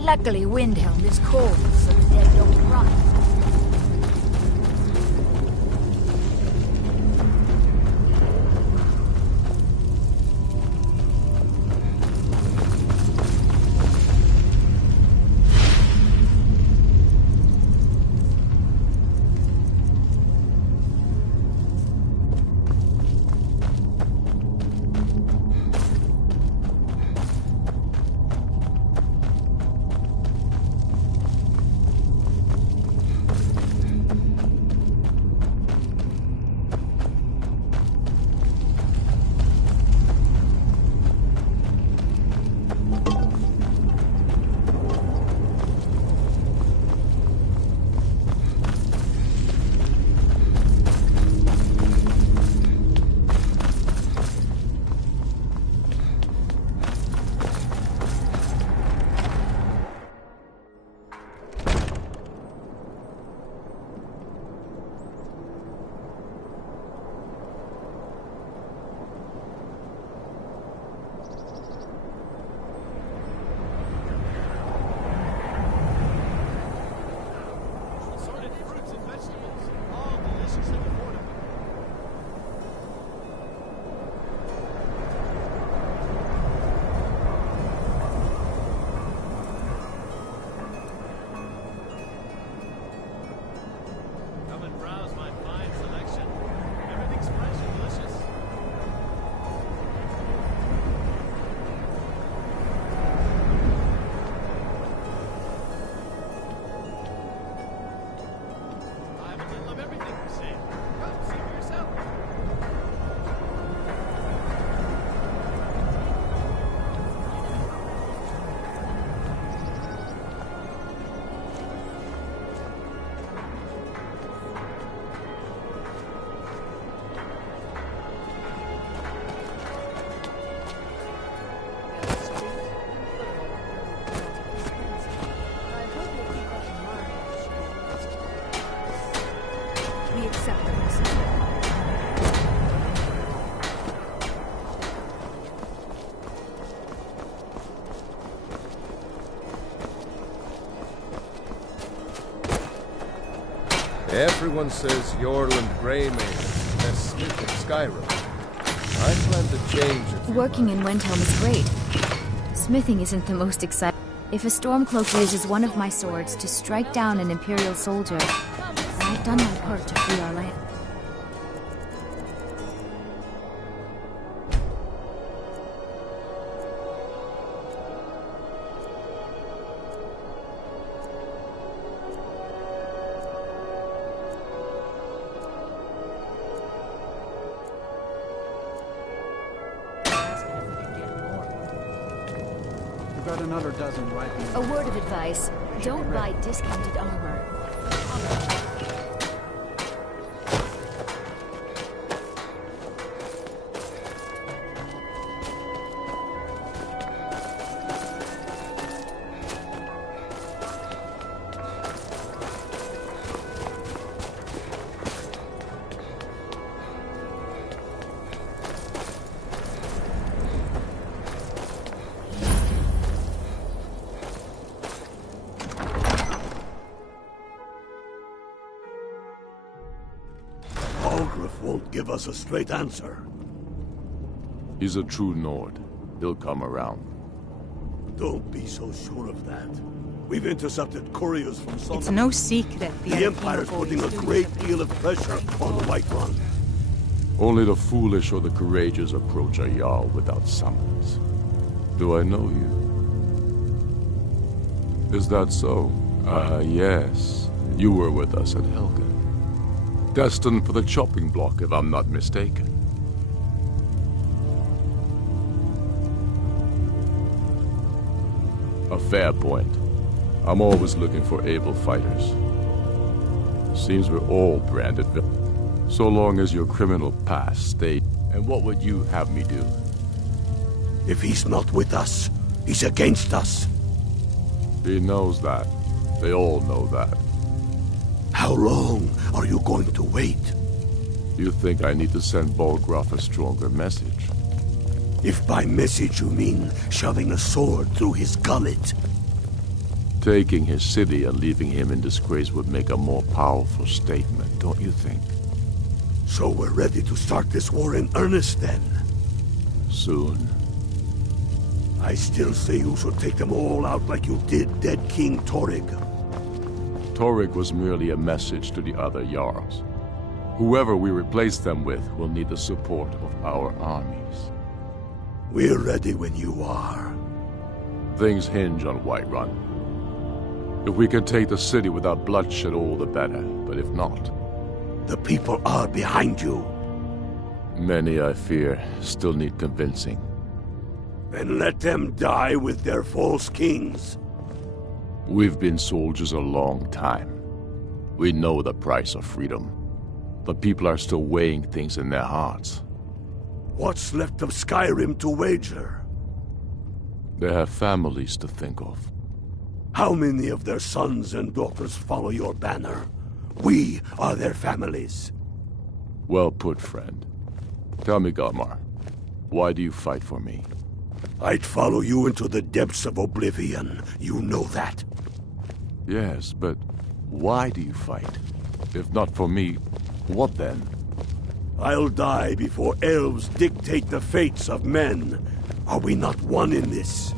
Luckily, Windhelm is cold, so the dead don't rot. Everyone says Yorland Greymane is the best smith in Skyrim. I plan to change it. Working in Windhelm is great. Smithing isn't the most exciting. If a Stormcloak uses one of my swords to strike down an Imperial soldier, I've done my part to free our land. Got another dozen right here. A word of advice, don't buy discounted armor. give us a straight answer. He's a true Nord. He'll come around. Don't be so sure of that. We've intercepted couriers from some... It's no secret the Empire's putting a great deal of pressure on Whiterun. Only the foolish or the courageous approach a Jarl without summons. Do I know you? Is that so? Yes. You were with us at Helgen. Destined for the chopping block, if I'm not mistaken. A fair point. I'm always looking for able fighters. Seems we're all branded villains. So long as your criminal past stayed. And what would you have me do? If he's not with us, he's against us. He knows that. They all know that. How long are you going to wait? You think I need to send Bolgraf a stronger message? If by message you mean shoving a sword through his gullet. Taking his city and leaving him in disgrace would make a more powerful statement, don't you think? So we're ready to start this war in earnest then? Soon. I still say you should take them all out like you did dead King Torrig. Torrig was merely a message to the other Jarls. Whoever we replace them with will need the support of our armies. We're ready when you are. Things hinge on Whiterun. If we can take the city without bloodshed, all the better. But if not... The people are behind you. Many, I fear, still need convincing. Then let them die with their false kings. We've been soldiers a long time. We know the price of freedom. But people are still weighing things in their hearts. What's left of Skyrim to wager? They have families to think of. How many of their sons and daughters follow your banner? We are their families. Well put, friend. Tell me, Galmar, why do you fight for me? I'd follow you into the depths of oblivion. You know that. Yes, but why do you fight? If not for me, what then? I'll die before elves dictate the fates of men. Are we not one in this?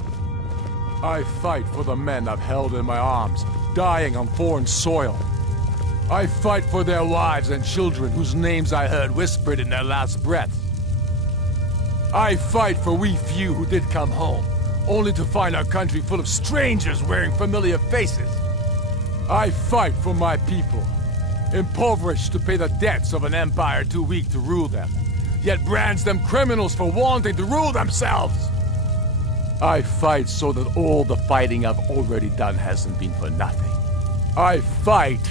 I fight for the men I've held in my arms, dying on foreign soil. I fight for their wives and children whose names I heard whispered in their last breath. I fight for we few who did come home, only to find our country full of strangers wearing familiar faces. I fight for my people, impoverished to pay the debts of an empire too weak to rule them, yet brands them criminals for wanting to rule themselves. I fight so that all the fighting I've already done hasn't been for nothing. I fight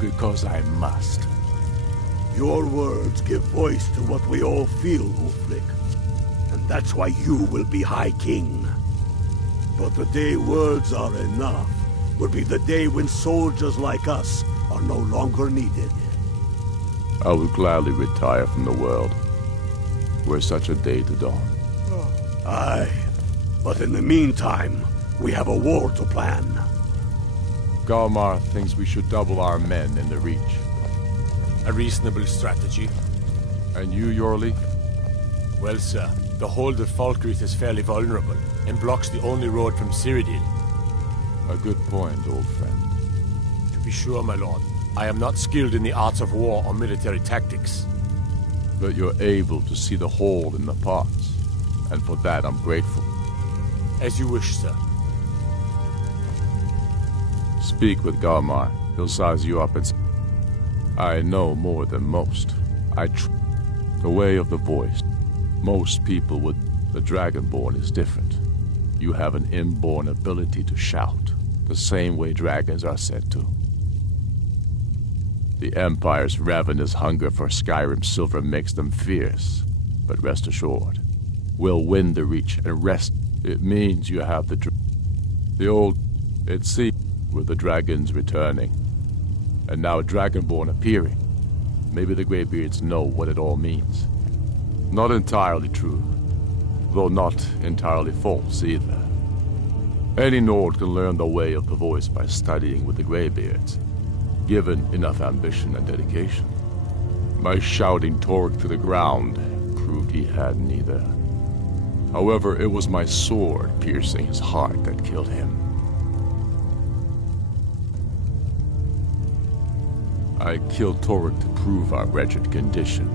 because I must. Your words give voice to what we all feel, Ulfric. And that's why you will be High King. But the day words are enough will be the day when soldiers like us are no longer needed. I would gladly retire from the world, were such a day to dawn. Aye, but in the meantime, we have a war to plan. Galmar thinks we should double our men in the Reach. A reasonable strategy. And you, Yorli? Well, sir, the hold at Falkreath is fairly vulnerable, and blocks the only road from Cyrodiil. A good point, old friend. To be sure, my lord, I am not skilled in the arts of war or military tactics. But you're able to see the whole in the parts, and for that I'm grateful. As you wish, sir. Speak with Galmar. He'll size you up and... I know more than most. The way of the voice. Most people would... The Dragonborn is different. You have an inborn ability to shout, the same way dragons are said to. The Empire's ravenous hunger for Skyrim silver makes them fierce, but rest assured, we'll win the Reach and rest. It means you have the old... It seems with the dragons returning, and now Dragonborn appearing. Maybe the Greybeards know what it all means. Not entirely true, though not entirely false either. Any Nord can learn the way of the voice by studying with the Greybeards, given enough ambition and dedication. My shouting Torque to the ground proved he had neither. However, it was my sword piercing his heart that killed him. I killed Torque to prove our wretched condition.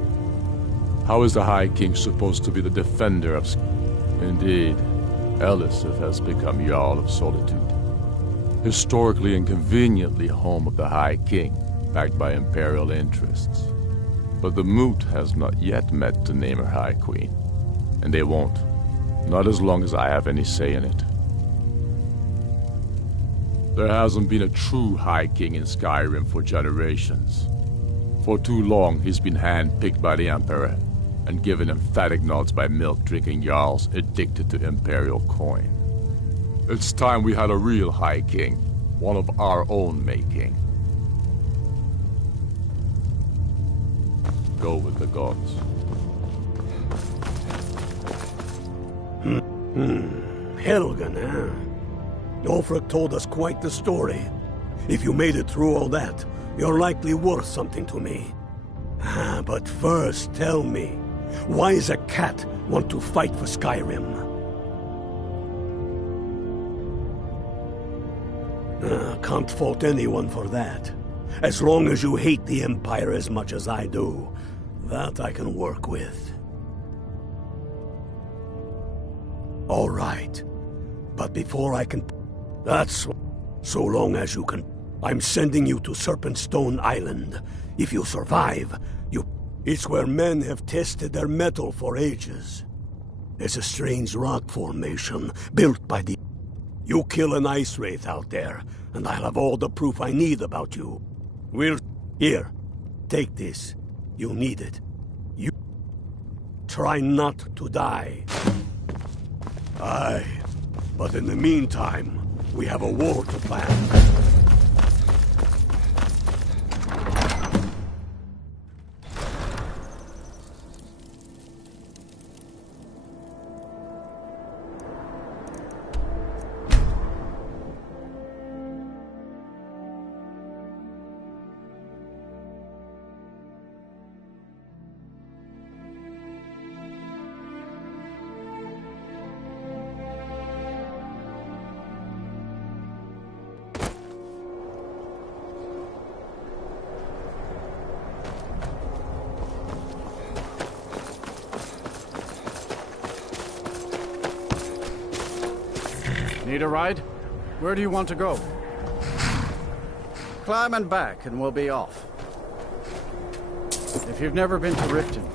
How is the High King supposed to be the defender of... Indeed, Elisif has become Jarl of Solitude. Historically and conveniently home of the High King, backed by Imperial interests. But the Moot has not yet met to name her High Queen. And they won't. Not as long as I have any say in it. There hasn't been a true High King in Skyrim for generations. For too long, he's been handpicked by the Emperor, and given emphatic nods by milk-drinking Jarls addicted to Imperial coin. It's time we had a real High King, one of our own making. Go with the gods. Helgen, huh? Ulfric told us quite the story. If you made it through all that, you're likely worth something to me. But first, tell me, why does a cat want to fight for Skyrim? Can't fault anyone for that. As long as you hate the Empire as much as I do, that I can work with. All right. But before I can... That's... So long as you can... I'm sending you to Serpentstone Island. If you survive, you... It's where men have tested their metal for ages. There's a strange rock formation built by the... You kill an ice wraith out there, and I'll have all the proof I need about you. Here, take this. You'll need it. You... Try not to die. Aye, but in the meantime, we have a war to plan. Need a ride? Where do you want to go? Climb and back, and we'll be off. If you've never been to Riften,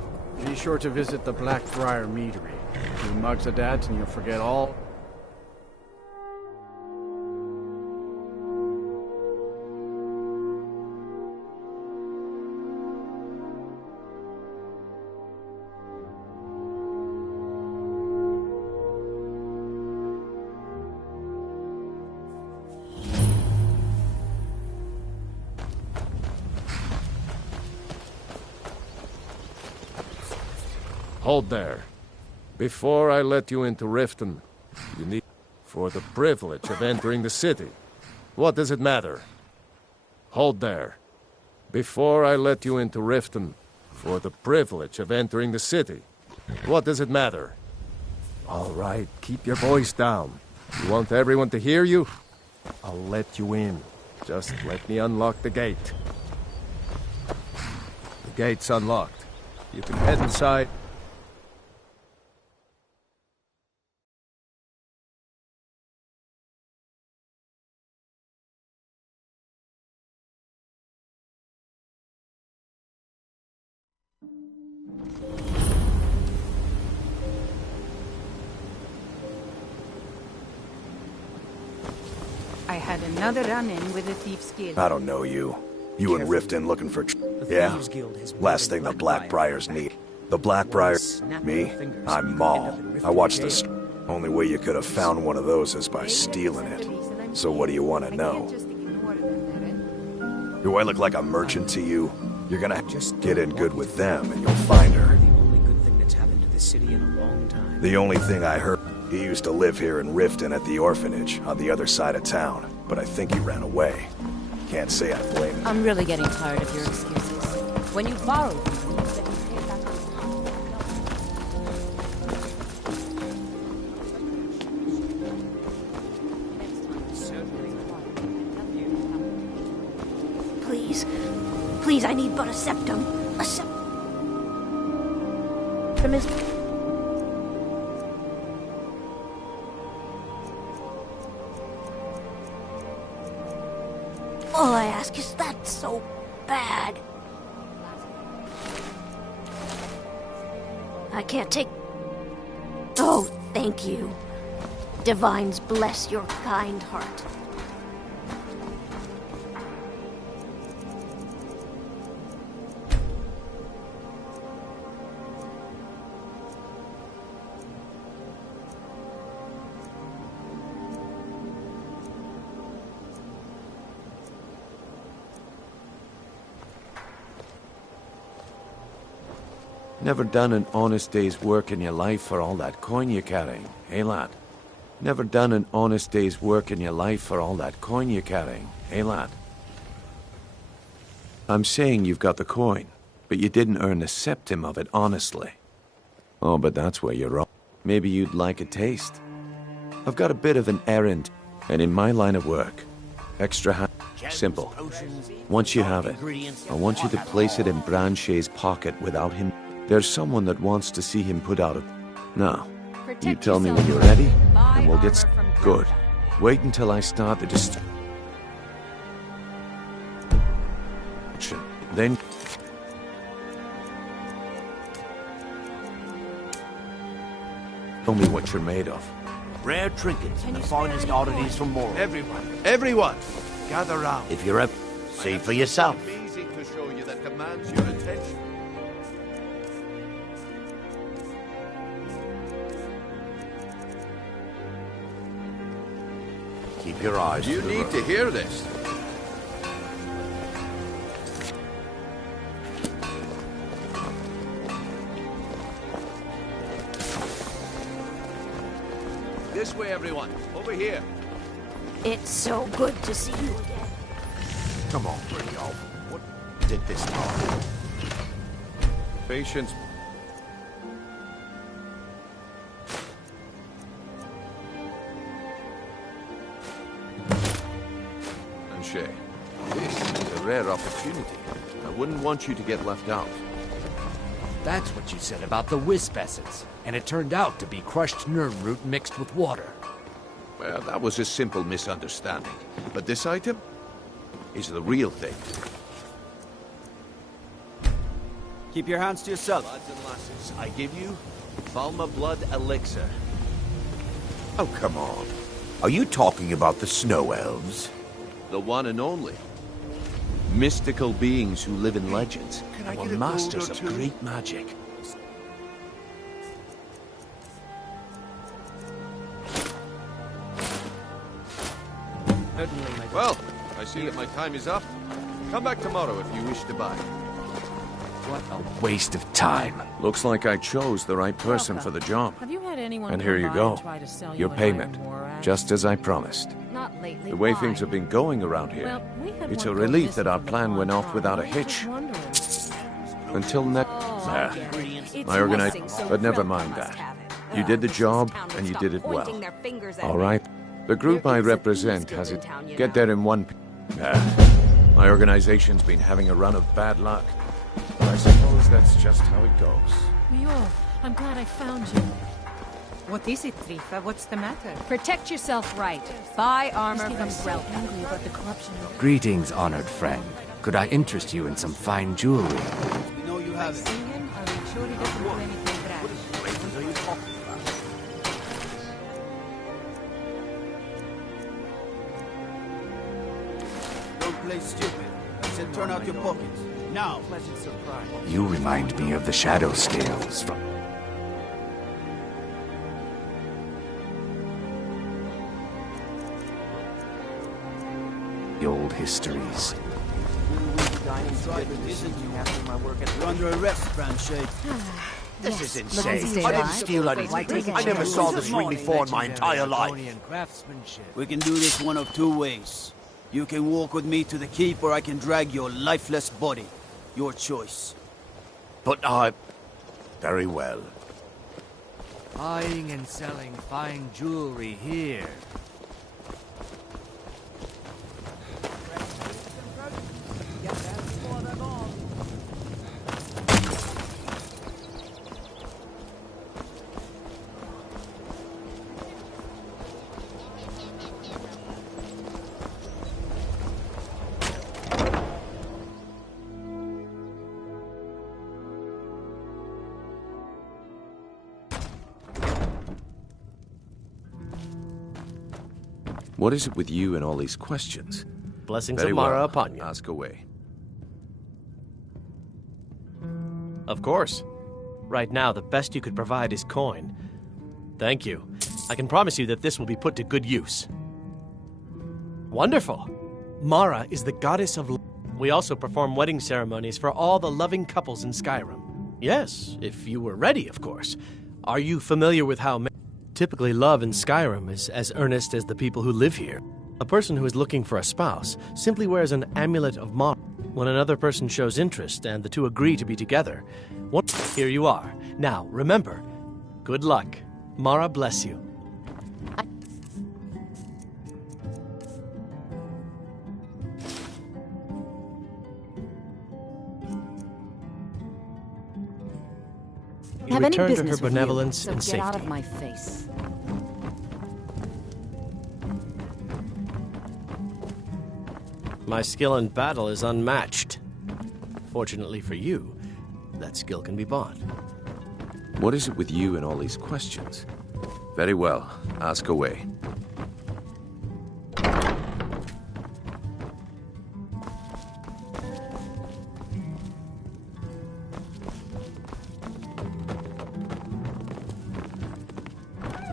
be sure to visit the Blackfriar Meadery. Do mugs of that, and you'll forget all... Hold there. Before I let you into Riften, you need... For the privilege of entering the city. What does it matter? Hold there. Before I let you into Riften, for the privilege of entering the city. What does it matter? All right, keep your voice down. You want everyone to hear you? I'll let you in. Just let me unlock the gate. The gate's unlocked. You can head inside. I had another run-in with a Thief's Guild. I don't know you. You and Riften looking for... Yeah? Last thing the Blackbriars need. The Blackbriars... Me? I'm Maul. I watched this... Only way you could have found one of those is by stealing it. So what do you want to know? Do I look like a merchant to you? You're gonna get in good with them and you'll find her. The only good thing that's happened to this city in a long time. The only thing I heard... He used to live here in Riften at the orphanage, on the other side of town, but I think he ran away. Can't say I blame him. I'm really getting tired of your excuses. When you borrowed money, you said you'd pay it back on time. Please. Please, I need but a septum. A septum. All I ask is that so bad. I can't take... Oh, thank you. Divines bless your kind heart. Never done an honest day's work in your life for all that coin you're carrying, eh, lad? Never done an honest day's work in your life for all that coin you're carrying, eh, lad? I'm saying you've got the coin, but you didn't earn a septim of it honestly. Oh, but that's where you're wrong. Maybe you'd like a taste. I've got a bit of an errand, and in my line of work, simple. Once you have it, I want you to place it in Branchet's pocket without him. There's someone that wants to see him put out of... Now, you tell me when you're ready, and we'll get... Good. Wait until I start the Then... Tell me what you're made of. Rare trinkets and the finest oddities from Morrow. Everyone, gather round. If you're up, see for yourself. Amazing to show you that demands your attention. Keep your eyes. You need to hear this. This way, everyone. Over here. It's so good to see you again. Come on, bring it over. What did this time? Patience. This is a rare opportunity. I wouldn't want you to get left out. That's what you said about the wisp essence, and it turned out to be crushed nerve root mixed with water. Well, that was a simple misunderstanding. But this item is the real thing. Keep your hands to yourself. Lads and lasses, I give you Valma Blood Elixir. Oh, come on. Are you talking about the snow elves? The one and only. Mystical beings who live in legends and were masters of great magic. Well, I see that my time is up. Come back tomorrow if you wish to buy. What a waste of time. Looks like I chose the right person for the job. Have you had anyone And here you go. Your payment. Just as I promised. Not lately. The way Why? things have been going around here, Well, we had it's one a go relief missing that our from the plan went off farm. without a I was hitch. wondering. Until next... Nah. It's My organization... missing, so But never Relka mind must that. have it. You did the job, and you did it well. All right? The group I represent has it... Get there in one... My organization's been having a run of bad luck. But I suppose that's just how it goes. Mule, I'm glad I found you. What is it, Trifa? What's the matter? Protect yourself right. Buy armor from so Relka. angry about the corruption. Greetings, honored friend. Could I interest you in some fine jewelry? We know you have it. Him, are we sure he doesn't do anything rash? What are you talking about? Don't play stupid. I said turn out your pockets. Now. Pleasant surprise. You remind me of the shadow scales from... the old histories. You're under arrest, Branchet. This is insane. I didn't steal anything. I never saw this ring before in my entire life. We can do this one of two ways. You can walk with me to the keep, or I can drag your lifeless body. Your choice. But I... Very well. Buying and selling fine jewelry here. What is it with you and all these questions? Blessings Very of Mara well. upon you. Ask away. Of course. Right now, the best you could provide is coin. Thank you. I can promise you that this will be put to good use. Wonderful. Mara is the goddess of... We also perform wedding ceremonies for all the loving couples in Skyrim. Yes, if you were ready, of course. Are you familiar with how... Typically, love in Skyrim is as earnest as the people who live here. A person who is looking for a spouse simply wears an amulet of Mara. When another person shows interest and the two agree to be together, here you are. Now, remember, good luck. Mara bless you. You Have any return to business her with you, benevolence so and get safety. out of my face. My skill in battle is unmatched. Fortunately for you, that skill can be bought. What is it with you and all these questions? Very well. Ask away.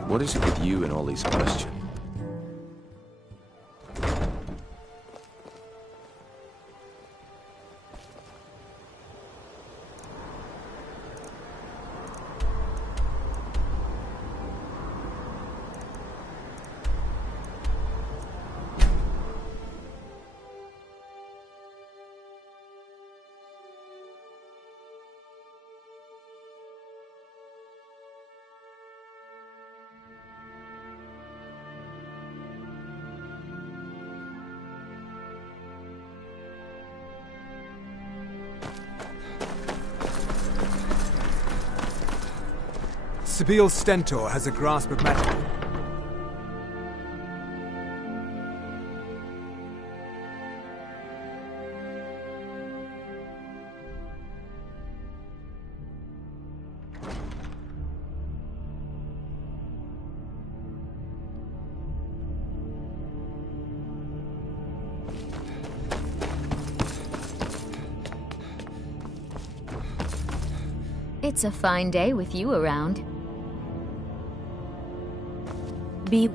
What is it with you and all these questions? Sibyl Stentor has a grasp of magic. It's a fine day with you around. Be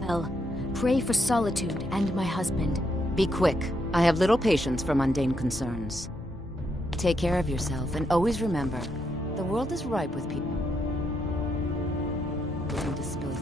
well. Pray for solitude and my husband. Be quick. I have little patience for mundane concerns. Take care of yourself, and always remember, the world is ripe with people looking to spill you.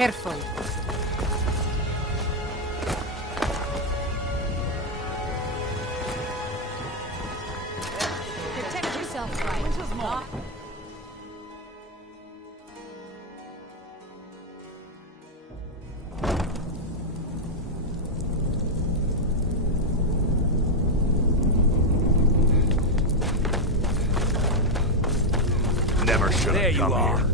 Careful. Protect yourself, right? Which was more? Never should have come here.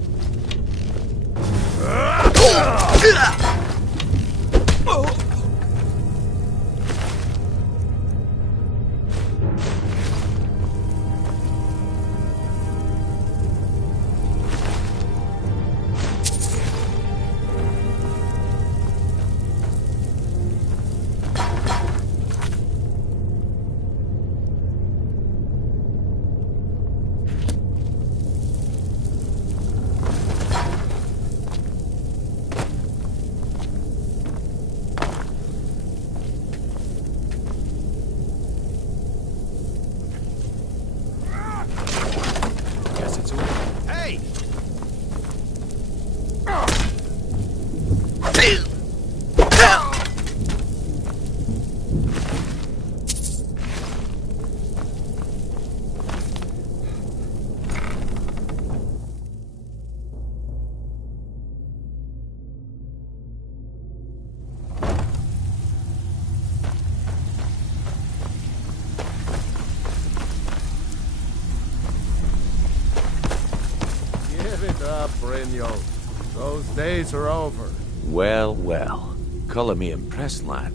Brynjolf. Those days are over. Well, well. Color me impressed, lad.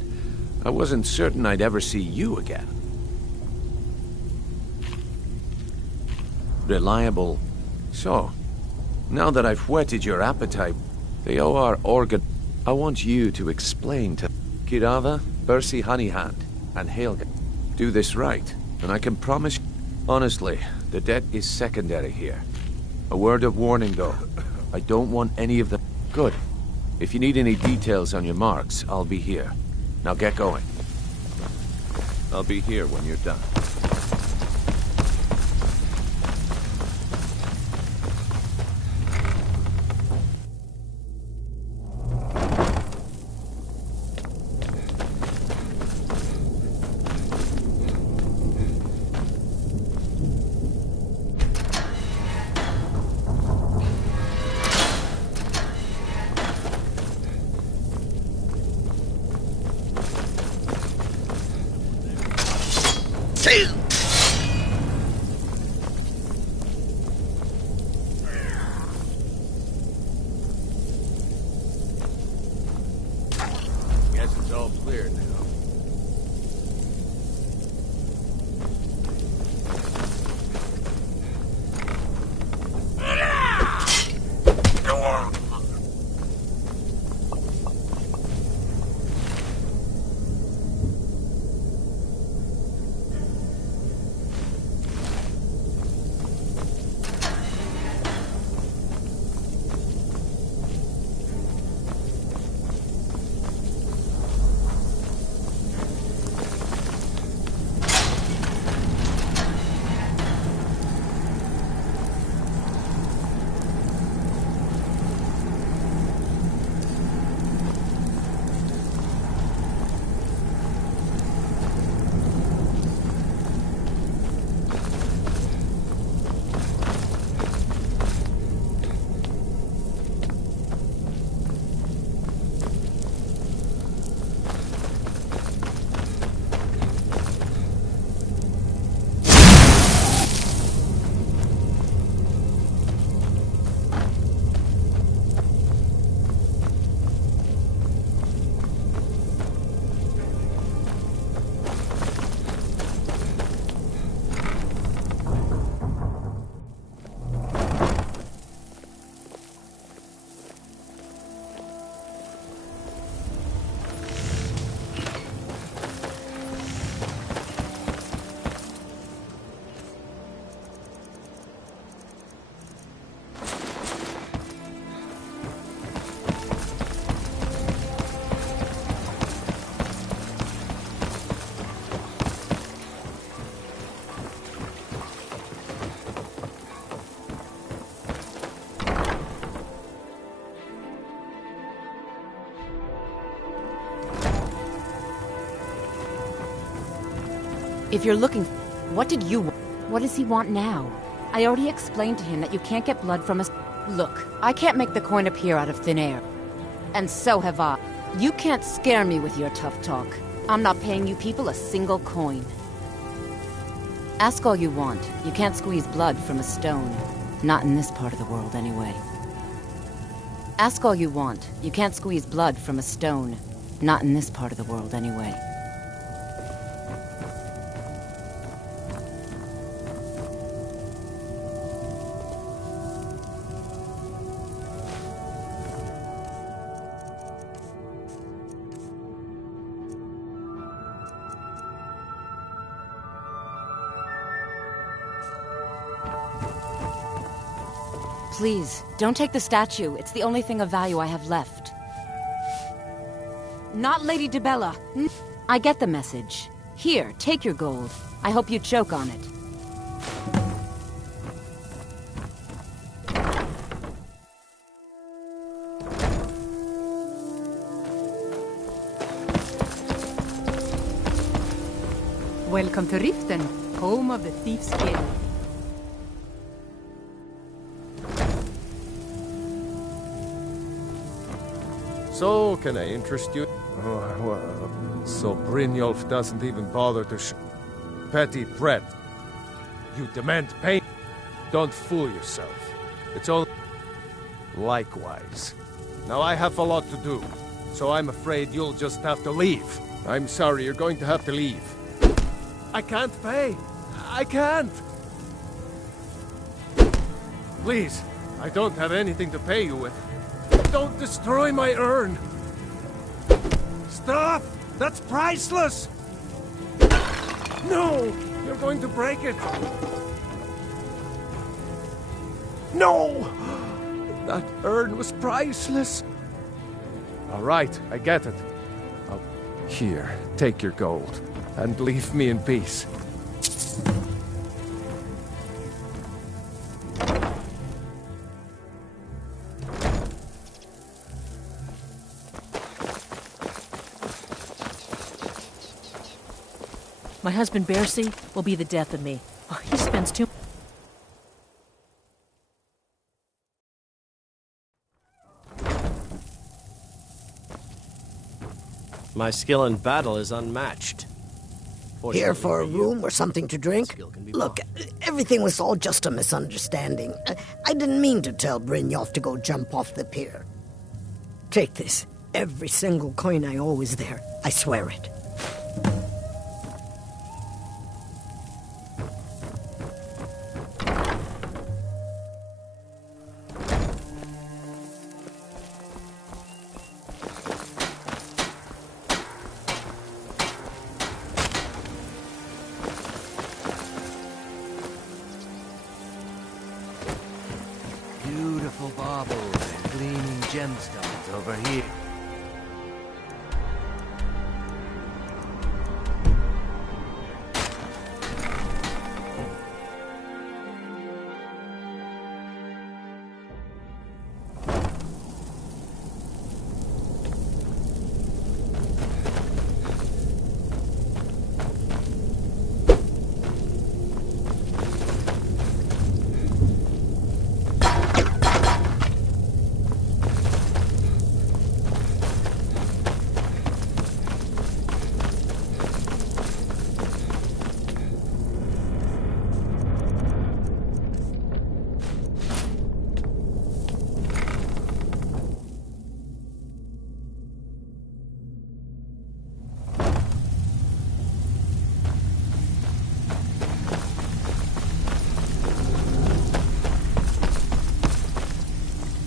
I wasn't certain I'd ever see you again. Reliable. So, now that I've whetted your appetite, the OR organ, I want you to explain to Kirava, Bersi Honeyhand, and Helga. Do this right, and I can promise... Honestly, the debt is secondary here. A word of warning, though. I don't want any of them... Good. If you need any details on your marks, I'll be here. Now get going. I'll be here when you're done. Guess it's all clear now. If you're looking... What did you want? What does he want now? I already explained to him that you can't get blood from us. Look, I can't make the coin appear out of thin air. And so have I. You can't scare me with your tough talk. I'm not paying you people a single coin. Ask all you want. You can't squeeze blood from a stone. Not in this part of the world, anyway. Ask all you want. You can't squeeze blood from a stone. Not in this part of the world, anyway. Please, don't take the statue. It's the only thing of value I have left. Not Lady DeBella. I get the message. Here, take your gold. I hope you choke on it. Welcome to Riften, home of the Thief's Guild. So, can I interest you? So Brynjolf doesn't even bother to Petty Brett. You demand pay? Don't fool yourself. It's only... Likewise. Now I have a lot to do, so I'm afraid you'll just have to leave. I'm sorry, you're going to have to leave. I can't pay. I can't. Please, I don't have anything to pay you with. Don't destroy my urn! Stop! That's priceless! No! You're going to break it! No! That urn was priceless! Alright, I get it. Here, take your gold, and leave me in peace. My husband, Bercy, will be the death of me. Oh, he spends too... My skill in battle is unmatched. Here for a room or something to drink? Look, everything was all just a misunderstanding. I didn't mean to tell Brynjolf to go jump off the pier. Take this. Every single coin I owe is there. I swear it. Beautiful baubles and gleaming gemstones over here.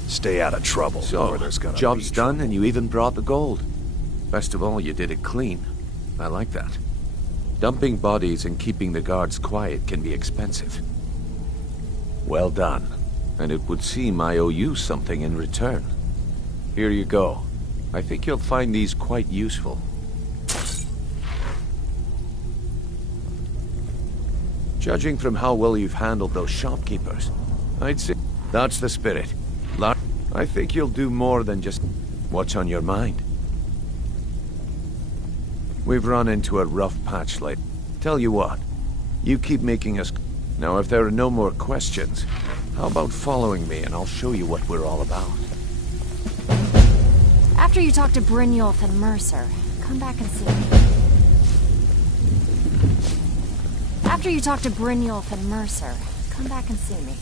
Stay out of trouble. So, there's gonna job's be done and you even brought the gold. Best of all, you did it clean. I like that. Dumping bodies and keeping the guards quiet can be expensive. Well done. And it would seem I owe you something in return. Here you go. I think you'll find these quite useful. Judging from how well you've handled those shopkeepers, I'd say that's the spirit. I think you'll do more than just what's on your mind. We've run into a rough patch lately. Tell you what, you keep making us... Now, if there are no more questions, how about following me and I'll show you what we're all about? After you talk to Brynjolf and Mercer, come back and see me. After you talk to Brynjolf and Mercer, come back and see me.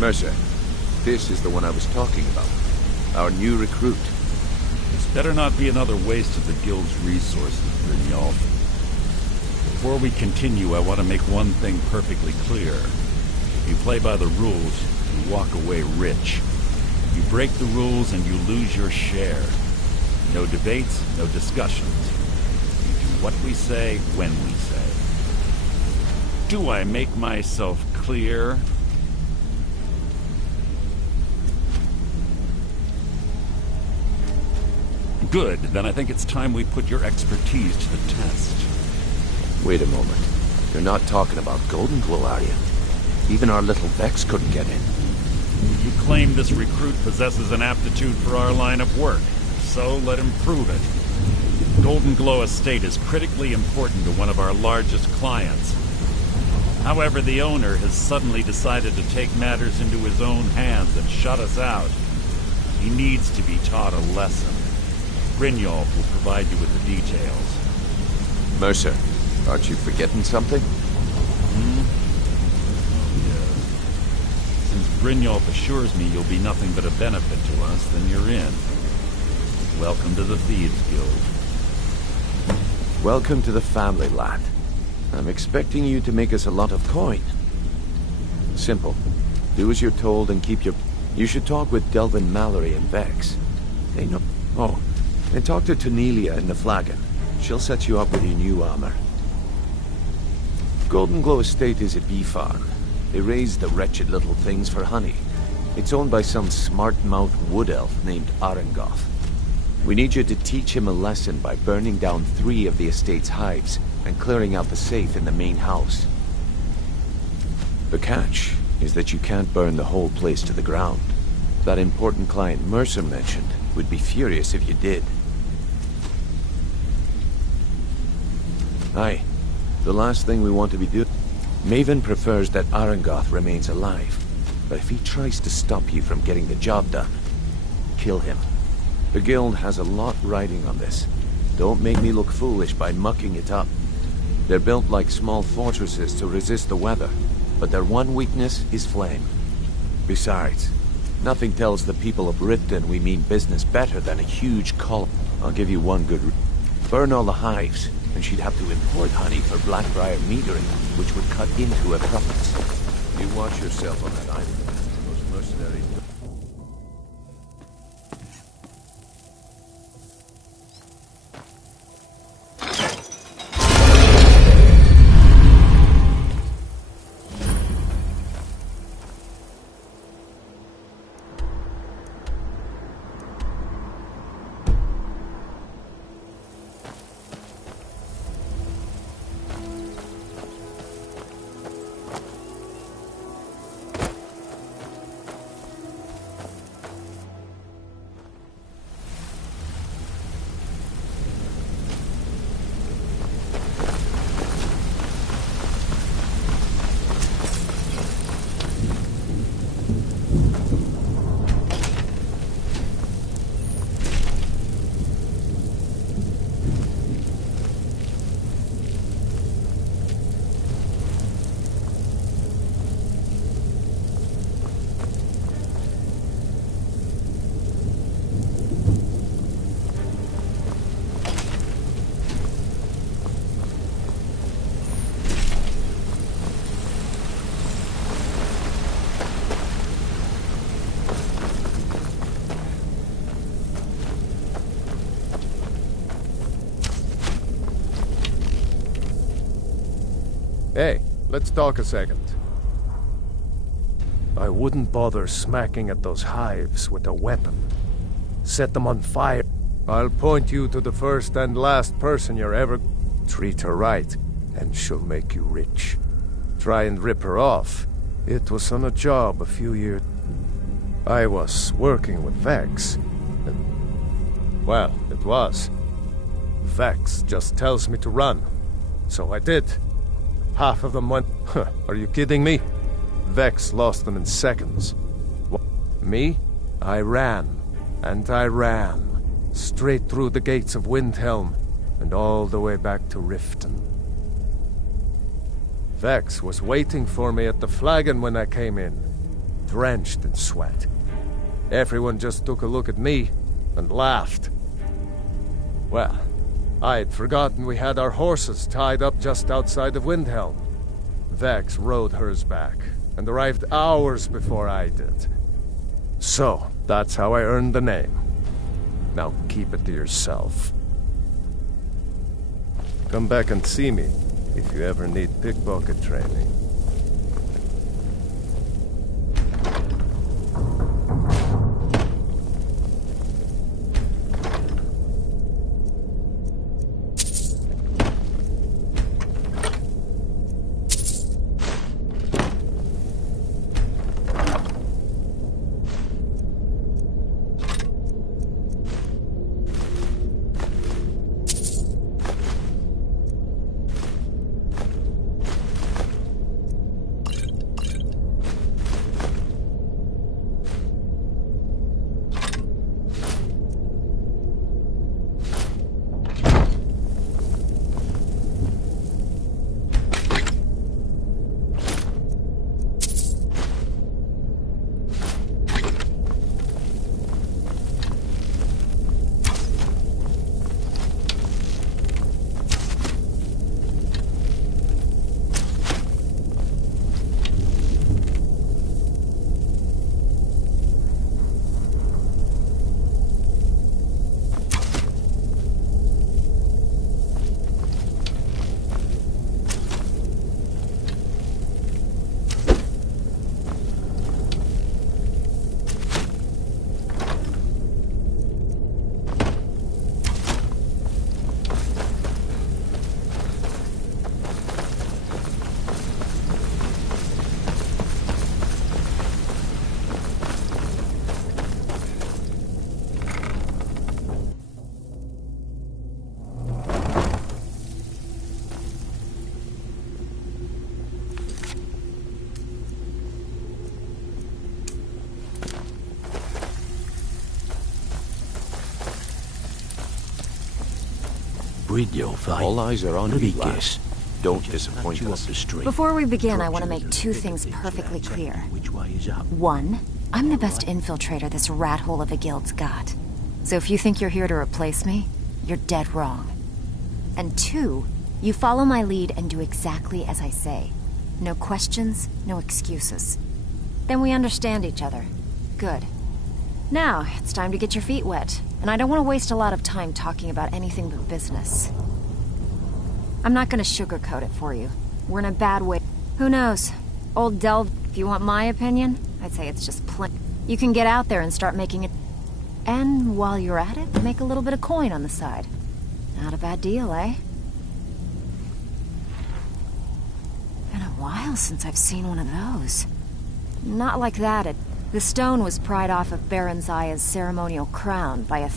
Mercer, this is the one I was talking about. Our new recruit. This better not be another waste of the Guild's resources, Brynjolf. Before we continue, I want to make one thing perfectly clear. If you play by the rules, you walk away rich. You break the rules and you lose your share. No debates, no discussions. You do what we say, when we say. Do I make myself clear? Good, then I think it's time we put your expertise to the test. Wait a moment. You're not talking about Golden Glow, are you? Even our little Vex couldn't get in. You claim this recruit possesses an aptitude for our line of work, so let him prove it. Golden Glow Estate is critically important to one of our largest clients. However, the owner has suddenly decided to take matters into his own hands and shut us out. He needs to be taught a lesson. Brynjolf will provide you with the details. Mercer, aren't you forgetting something? Yeah. Since Brynjolf assures me you'll be nothing but a benefit to us, then you're in. Welcome to the Thieves Guild. Welcome to the family, lad. I'm expecting you to make us a lot of coin. Simple. Do as you're told and keep your... You should talk with Delvin Mallory and Vex. They know... Oh. And talk to Tanelia in the Flagon. She'll set you up with your new armor. Golden Glow Estate is a bee farm. They raise the wretched little things for honey. It's owned by some smart-mouthed wood elf named Arengoth. We need you to teach him a lesson by burning down 3 of the estate's hives and clearing out the safe in the main house. The catch is that you can't burn the whole place to the ground. That important client Mercer mentioned would be furious if you did. Aye. The last thing we want to be doing... Maven prefers that Arengoth remains alive. But if he tries to stop you from getting the job done, kill him. The Guild has a lot riding on this. Don't make me look foolish by mucking it up. They're built like small fortresses to resist the weather, but their one weakness is flame. Besides, nothing tells the people of Riften we mean business better than a huge column. I'll give you one good... Burn all the hives, and she'd have to import honey for Blackbriar metering, which would cut into her profits. You watch yourself on that island. Those mercenaries... Hey, let's talk a second. I wouldn't bother smacking at those hives with a weapon. Set them on fire. I'll point you to the first and last person you're ever... Treat her right, and she'll make you rich. Try and rip her off. It was on a job a few years... I was working with Vex. Well, it was. Vex just tells me to run. So I did. Half of them went... Are you kidding me? Vex lost them in seconds. Me? I ran. And I ran. Straight through the gates of Windhelm, and all the way back to Riften. Vex was waiting for me at the flagon when I came in, drenched in sweat. Everyone just took a look at me and laughed. Well, I had forgotten we had our horses tied up just outside of Windhelm. Vex rode hers back, and arrived hours before I did. So, that's how I earned the name. Now keep it to yourself. Come back and see me if you ever need pickpocket training. All eyes are on you, Guess. Don't disappoint us. Before we begin, I want to make two things perfectly clear. One, I'm the best infiltrator this rat hole of a guild's got. So if you think you're here to replace me, you're dead wrong. And two, you follow my lead and do exactly as I say. No questions, no excuses. Then we understand each other. Good. Now, it's time to get your feet wet. And I don't want to waste a lot of time talking about anything but business. I'm not gonna sugarcoat it for you. We're in a bad way. Who knows? Old Delve, if you want my opinion, I'd say it's just plain. You can get out there and start making it. And while you're at it, make a little bit of coin on the side. Not a bad deal, eh? Been a while since I've seen one of those. Not like that. The stone was pried off of Baron Zaya's ceremonial crown by I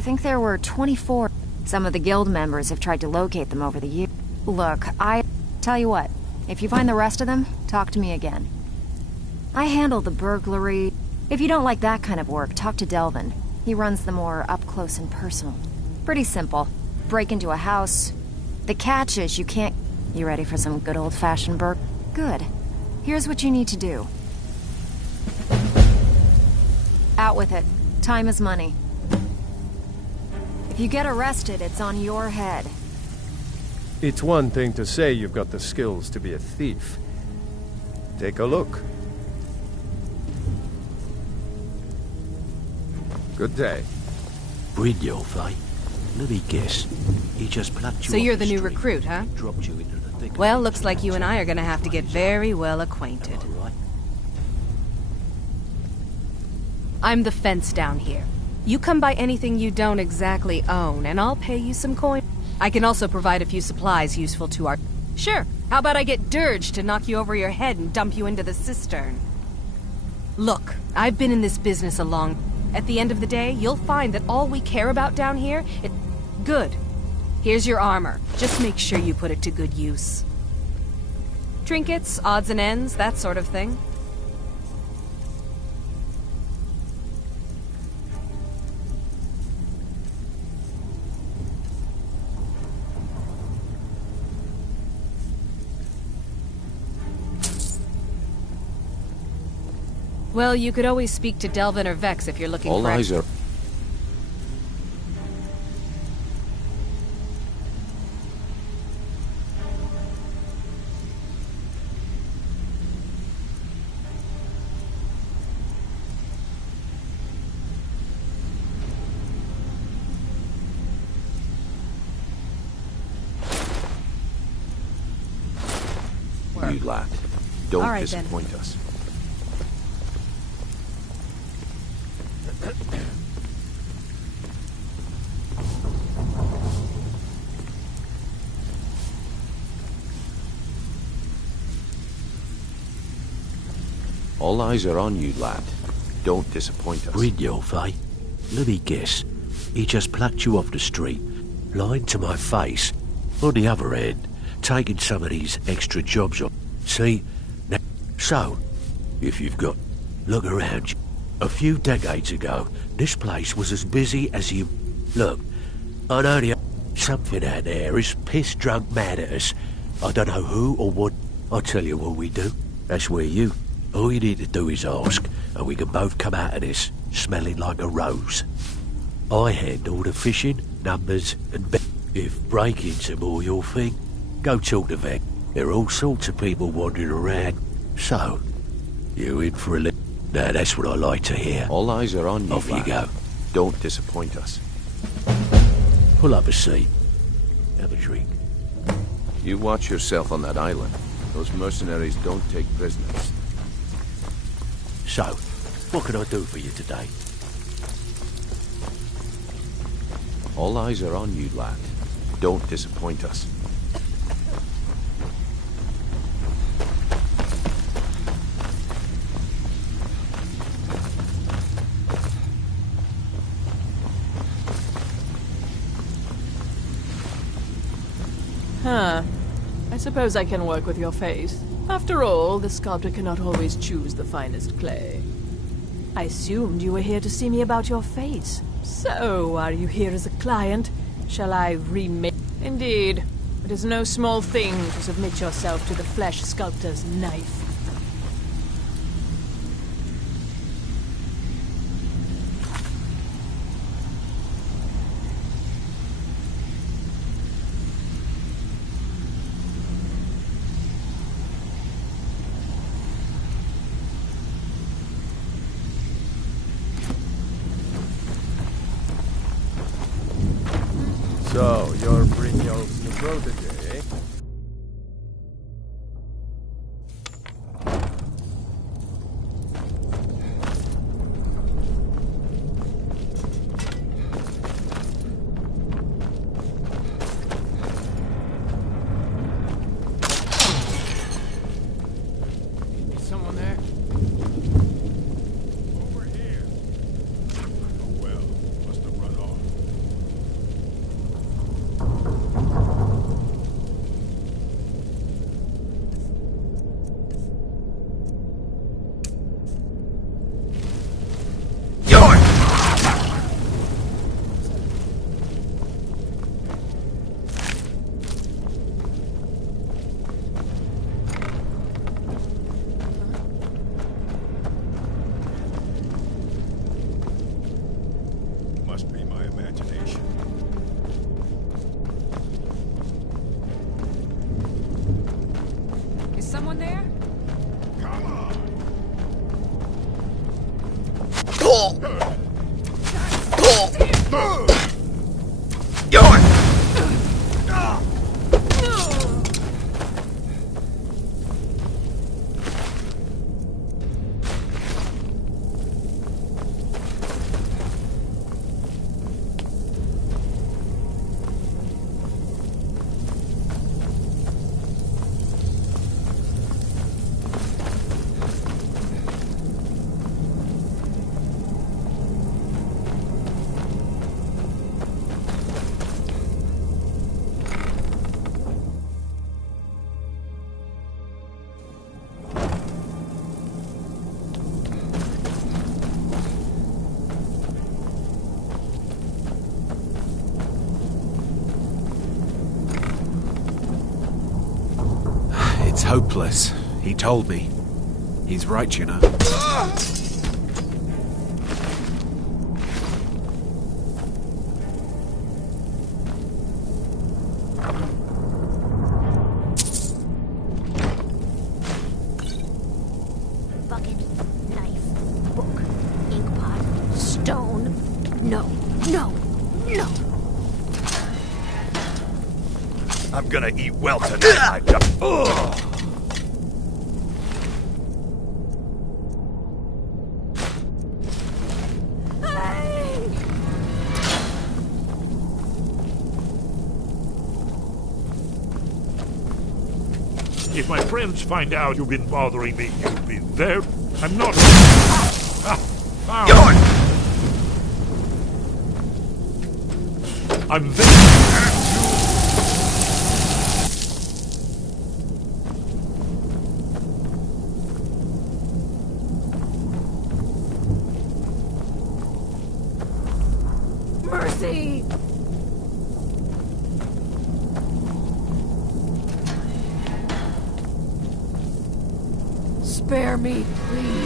think there were 24. Some of the guild members have tried to locate them over the years. Look, tell you what, if you find the rest of them, talk to me again. I handle the burglary. If you don't like that kind of work, talk to Delvin. He runs the more up-close and personal. Pretty simple. Break into a house. The catch is you can't... You ready for some good old-fashioned Good. Here's what you need to do. Out with it. Time is money. If you get arrested, it's on your head. It's one thing to say you've got the skills to be a thief. Take a look. Good day. Let me guess. He just plucked you. So you're the new recruit, huh? Dropped you into the Well, looks like you and I are gonna have to get very well acquainted. I'm the fence down here. You come by anything you don't exactly own, and I'll pay you some coin. I can also provide a few supplies useful to our... Sure, how about I get Dirge to knock you over your head and dump you into the cistern? Look, I've been in this business a long... At the end of the day, you'll find that all we care about down here is... Good. Here's your armor. Just make sure you put it to good use. Trinkets, odds and ends, that sort of thing. Well, you could always speak to Delvin or Vex if you're looking for... All eyes are... You lad, don't disappoint us. All eyes are on you, lad. Don't disappoint us. Brynjolf, eh? Let me guess. He just plucked you off the street, lying to my face. On the other hand, taking some of these extra jobs on. See? Now, so, if you've got... Look around you. A few decades ago, this place was as busy as you... Look, I know something out there is piss-drunk mad at us. I don't know who or what. I'll tell you what we do. That's where you... All you need to do is ask, and we can both come out of this smelling like a rose. I handle the fishing, numbers, and... If break-ins are more your thing, go talk to Vec. There are all sorts of people wandering around. So, you in for a little... Now, that's what I like to hear. All eyes are on you, Off lad. you go. Don't disappoint us. Pull up a seat. Have a drink. You watch yourself on that island. Those mercenaries don't take prisoners. So, what can I do for you today? All eyes are on you, lad. Don't disappoint us. Huh. I suppose I can work with your face. After all, the sculptor cannot always choose the finest clay. I assumed you were here to see me about your face. So, are you here as a client? Shall I remake... Indeed. It is no small thing to submit yourself to the flesh sculptor's knife. So, you're Brynjolf's new protege, eh? Is someone there? Over here. Oh well, must have run off. Must be my imagination. Is someone there? Come on! It's hopeless. He told me. He's right, you know. Bucket, knife, book, inkpot, stone. No, no, no. I'm gonna eat well tonight, my God. If my friends find out you've been bothering me, you'll be there. I'm not. I'm there. Mercy! Spare me, please.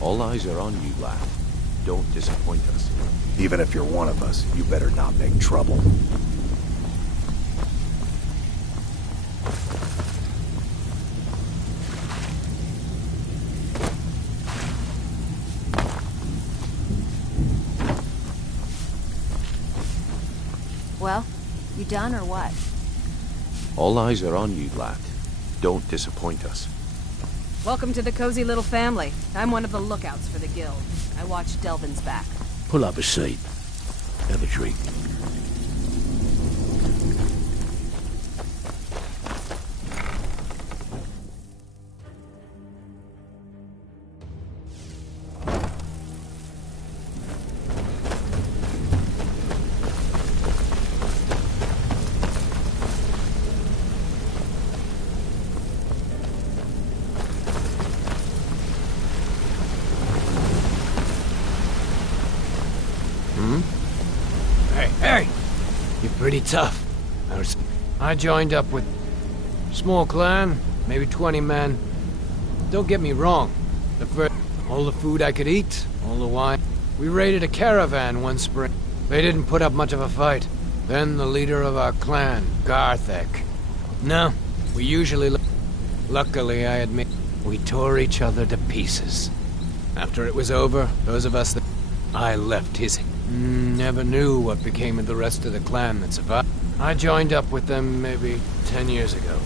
All eyes are on you, lad. Don't disappoint us. Even if you're one of us, you better not make trouble. Well, you done or what? All eyes are on you, lad. Don't disappoint us. Welcome to the cozy little family. I'm one of the lookouts for the guild. I watch Delvin's back. Pull up a seat. Have a drink. Hey! You're pretty tough. I joined up with... small clan, maybe 20 men. Don't get me wrong. All the food I could eat, all the wine. We raided a caravan one spring. They didn't put up much of a fight. Then the leader of our clan, Garthek. No, we usually... Luckily, I admit, we tore each other to pieces. After it was over, those of us that... I left his... Never knew what became of the rest of the clan that survived. I joined up with them maybe 10 years ago.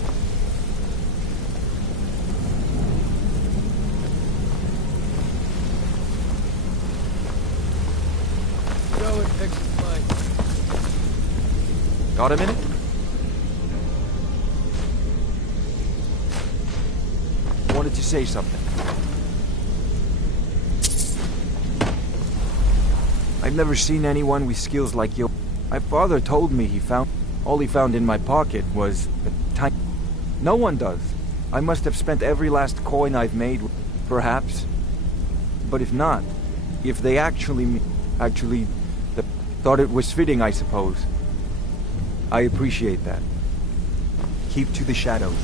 Go and fix the fight. Got a minute? Wanted to say something. I've never seen anyone with skills like you. My father told me he found... All he found in my pocket was a tiny... No one does. I must have spent every last coin I've made, perhaps. But if not, if they actually thought it was fitting, I suppose. I appreciate that. Keep to the shadows.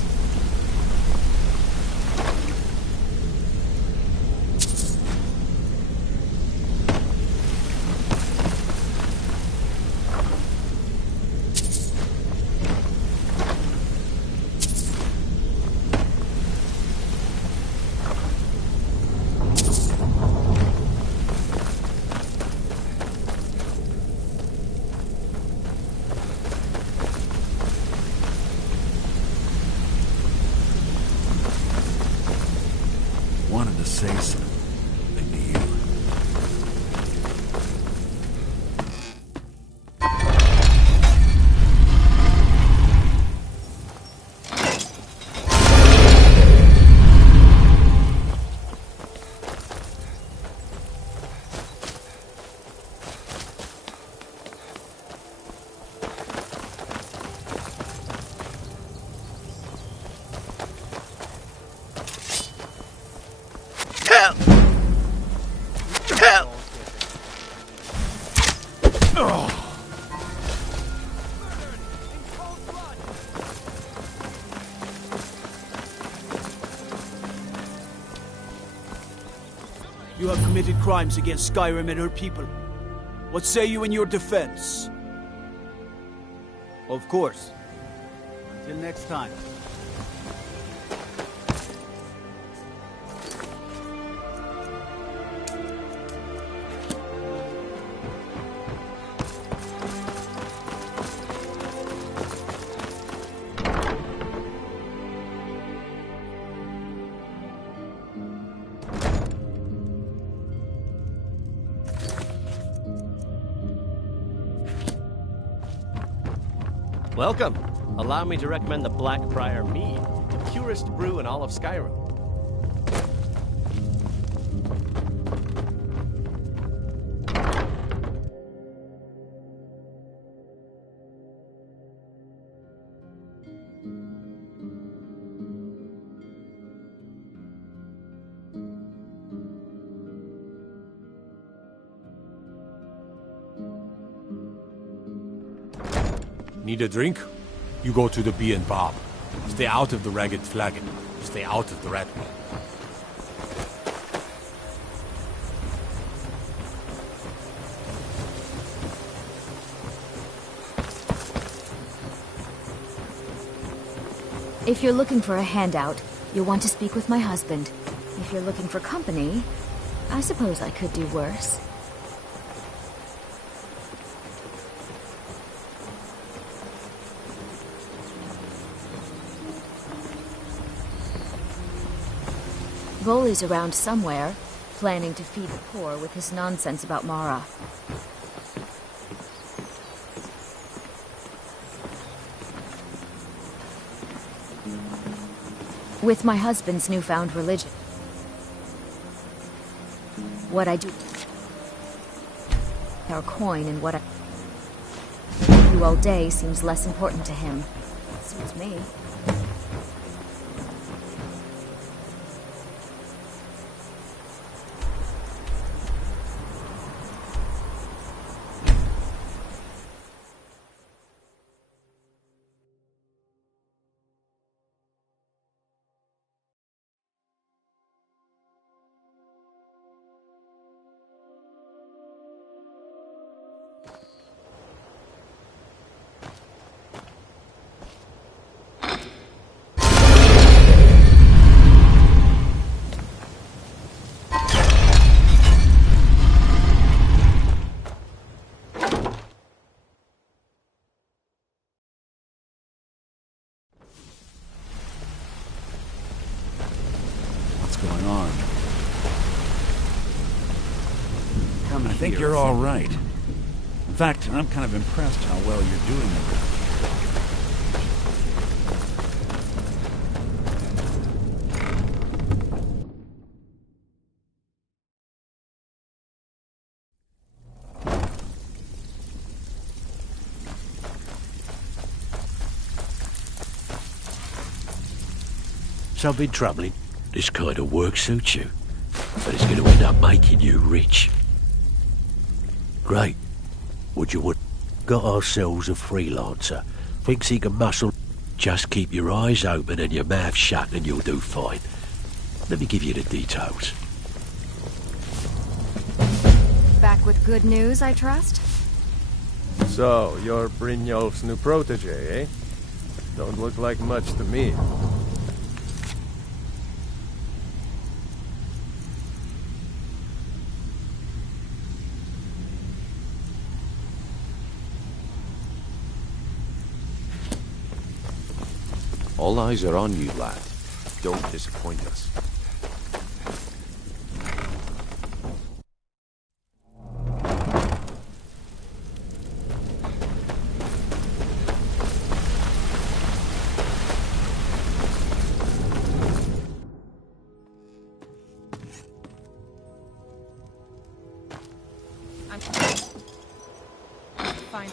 Wanted to say something to you. You have committed crimes against Skyrim and her people. What say you in your defense? Of course. Until next time. Welcome. Allow me to recommend the Blackbriar Mead, the purest brew in all of Skyrim. Need a drink? You go to the Bee and Bob. Stay out of the Ragged Flagon. Stay out of the Rat Pit. If you're looking for a handout, you'll want to speak with my husband. If you're looking for company, I suppose I could do worse. Voley's around somewhere, planning to feed the poor with his nonsense about Mara. With my husband's newfound religion, what I do, our coin and what I do all day seems less important to him. Suits me. Going on. I think you're all right. In fact, I'm kind of impressed how well you're doing it. Something troubling? This kind of work suits you, but it's going to end up making you rich. Great. Would you would got ourselves a freelancer. Thinks he can muscle. Just keep your eyes open and your mouth shut and you'll do fine. Let me give you the details. Back with good news, I trust? So, you're Brynjolf's new protege, eh? Don't look like much to me. All eyes are on you, lad. Don't disappoint us. Fine.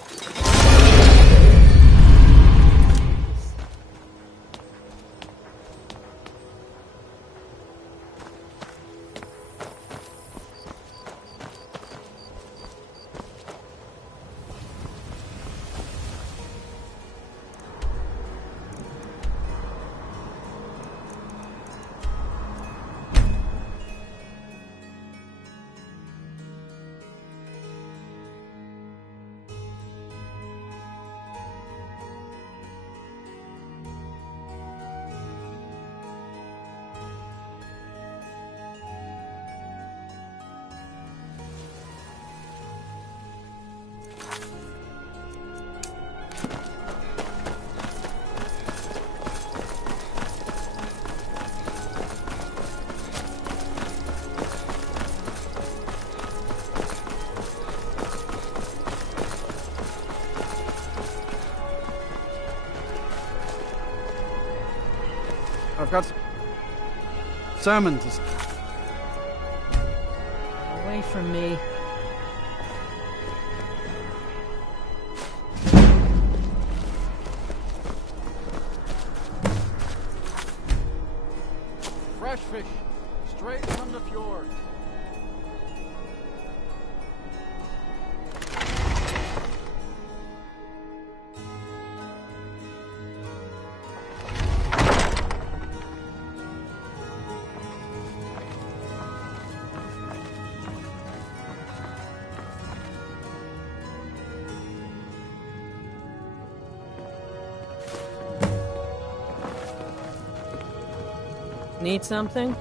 I've got sermon to... Away from me. Fresh fish, straight from the fjord. Need something?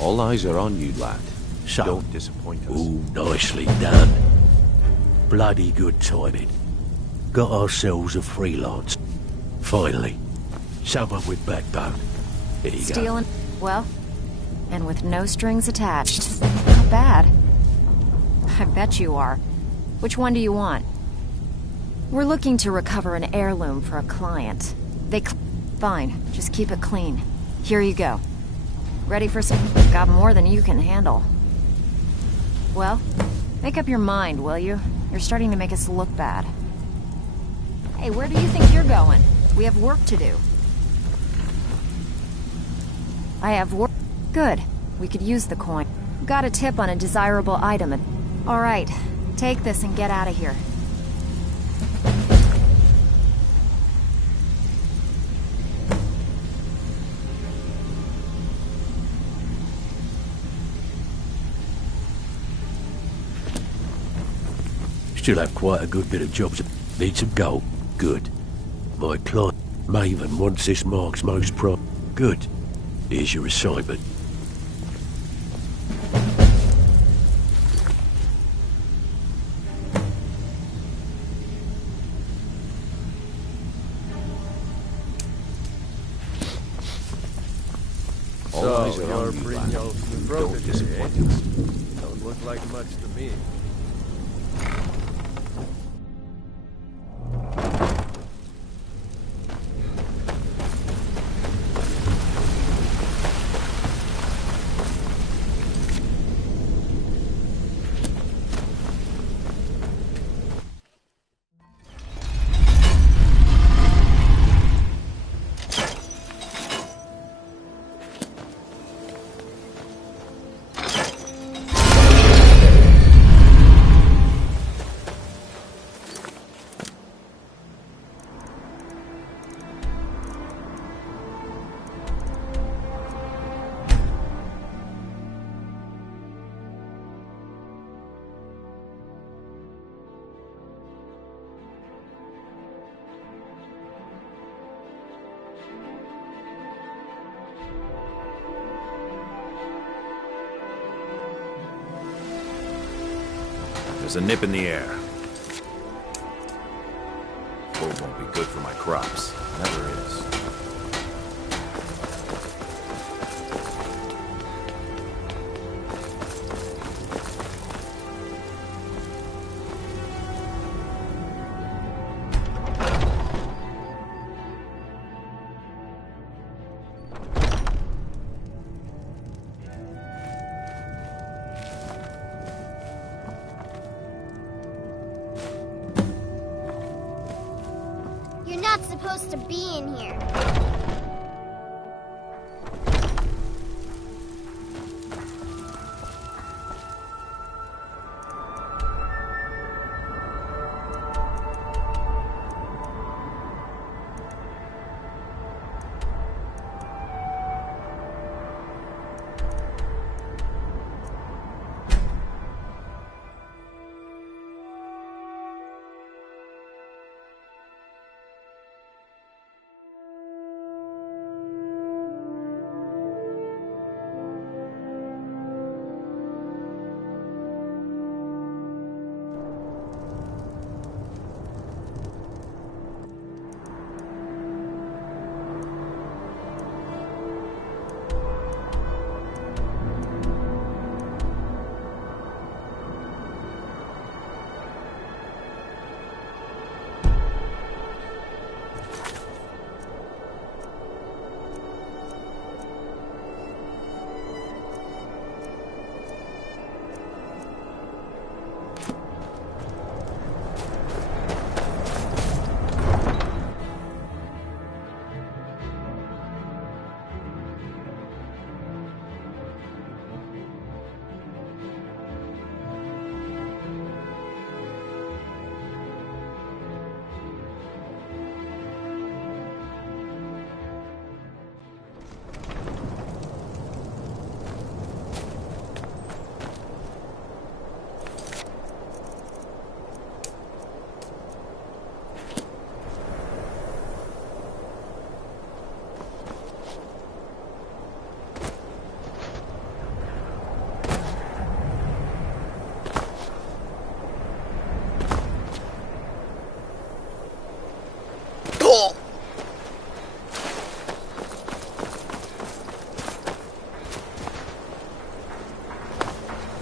All eyes are on you, lad. So, don't disappoint us. Ooh, nicely done. Bloody good timing. Got ourselves a freelance. Finally. Someone with backbone. Here you go. Stealing, well, and with no strings attached. Not bad. I bet you are. Which one do you want? We're looking to recover an heirloom for a client. Fine, just keep it clean. Here you go. Ready for some... Got more than you can handle. Well, make up your mind, will you? You're starting to make us look bad. Hey, where do you think you're going? We have work to do. I have work... Good. We could use the coin. Got a tip on a desirable item. All right, take this and get out of here. Still have quite a good bit of jobs. Need some gold. Good. My client, Maven, wants this mark's most Good. Here's your assignment. So, you're Brynjolf's new protege, eh? Don't look like much to me. There's a nip in the air. Cold won't be good for my crops. Never is. You're not supposed to be in here.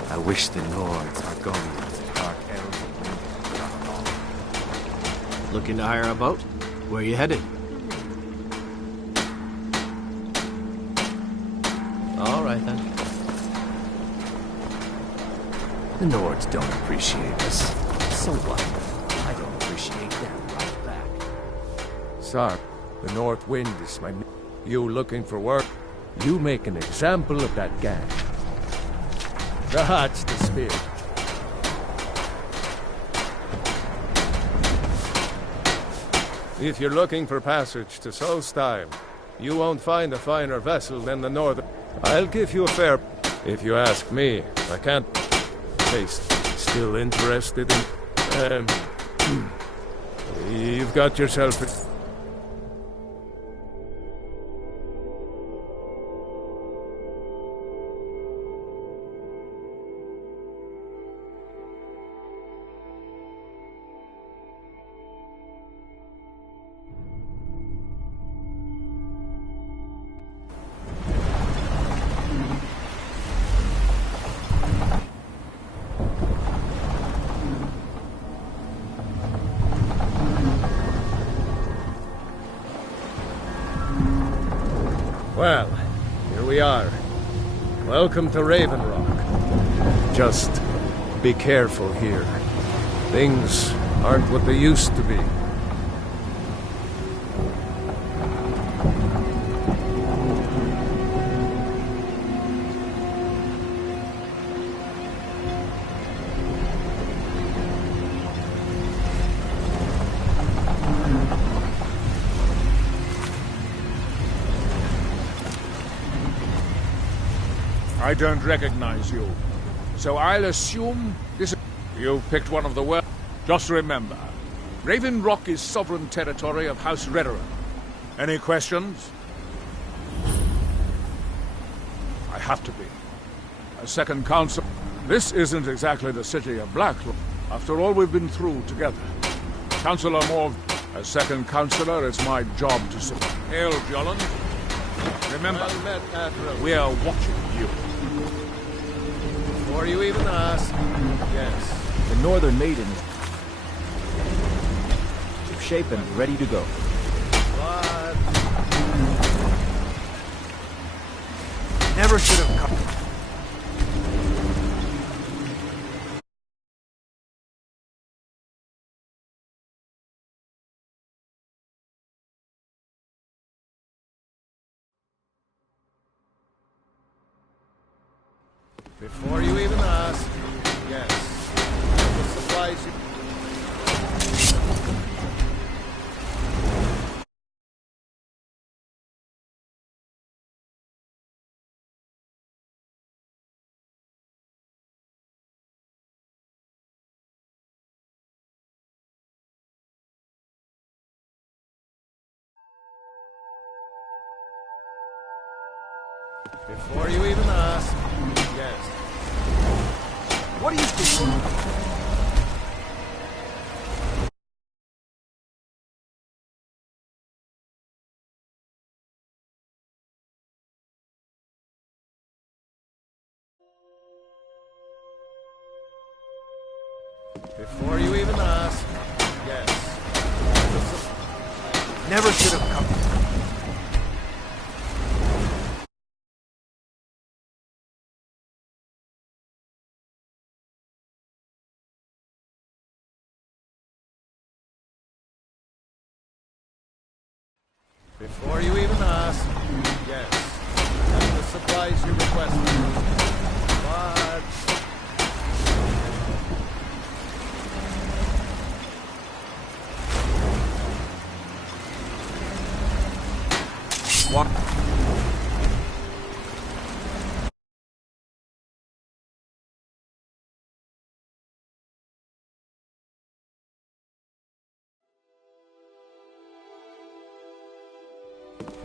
I wish the Nords, Argonians, Dark Elves, and Windborn got along. Looking to hire a boat? Where are you headed? All right, then. The Nords don't appreciate us. So what? I don't appreciate them right back. Sir, the North Wind is my... You looking for work? You make an example of that gang. That's the spirit. If you're looking for passage to Solstheim, you won't find a finer vessel than the Northern... I'll give you a fair... If you ask me, I can't... Taste. Still interested in... You've got yourself a... Well, here we are. Welcome to Raven Rock. Just be careful here. Things aren't what they used to be. I don't recognize you. So I'll assume this... You picked one of the worst. Just remember, Raven Rock is sovereign territory of House Redoran. Any questions? I have to be. A second council... This isn't exactly the city of Blacklow. After all we've been through together. Councillor Morg, as second councillor, it's my job to support. Hail, Jolland. Remember, Well met, Admiral. we are watching you. Before you even ask, yes. The Northern Maiden is shapen, ready to go. What? Never should have come. Before you even ask, yes. The supplies you... Before you even ask, yes. What are you doing? Before you even ask, yes. Never should have come. Before you even ask, yes. Have the supplies you requested. But... What?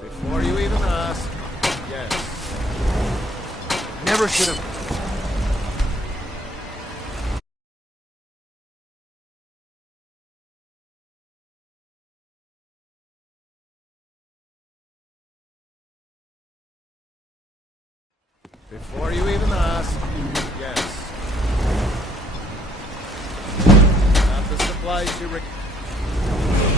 Before you even ask, yes. Never should have. Before you even ask, yes. Have the supplies you requested.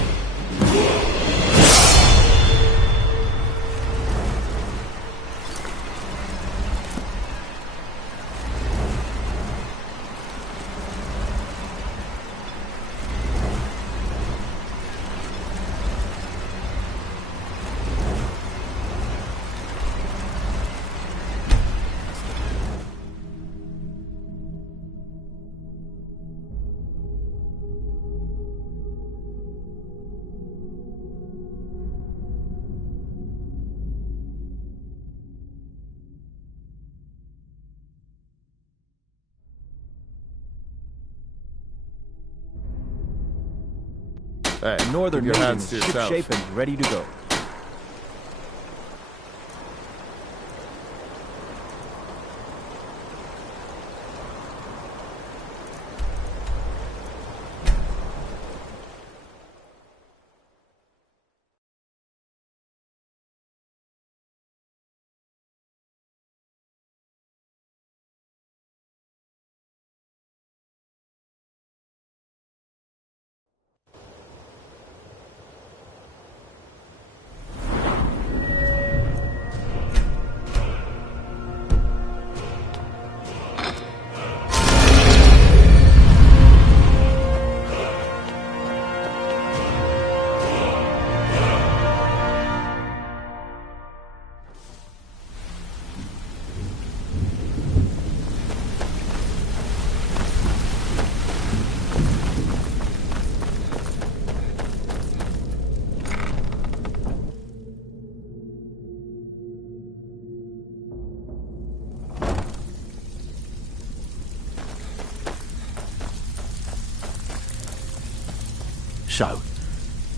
Hey, Northern keep your Maiden hands is to yourself. shipshape and ready to go. So,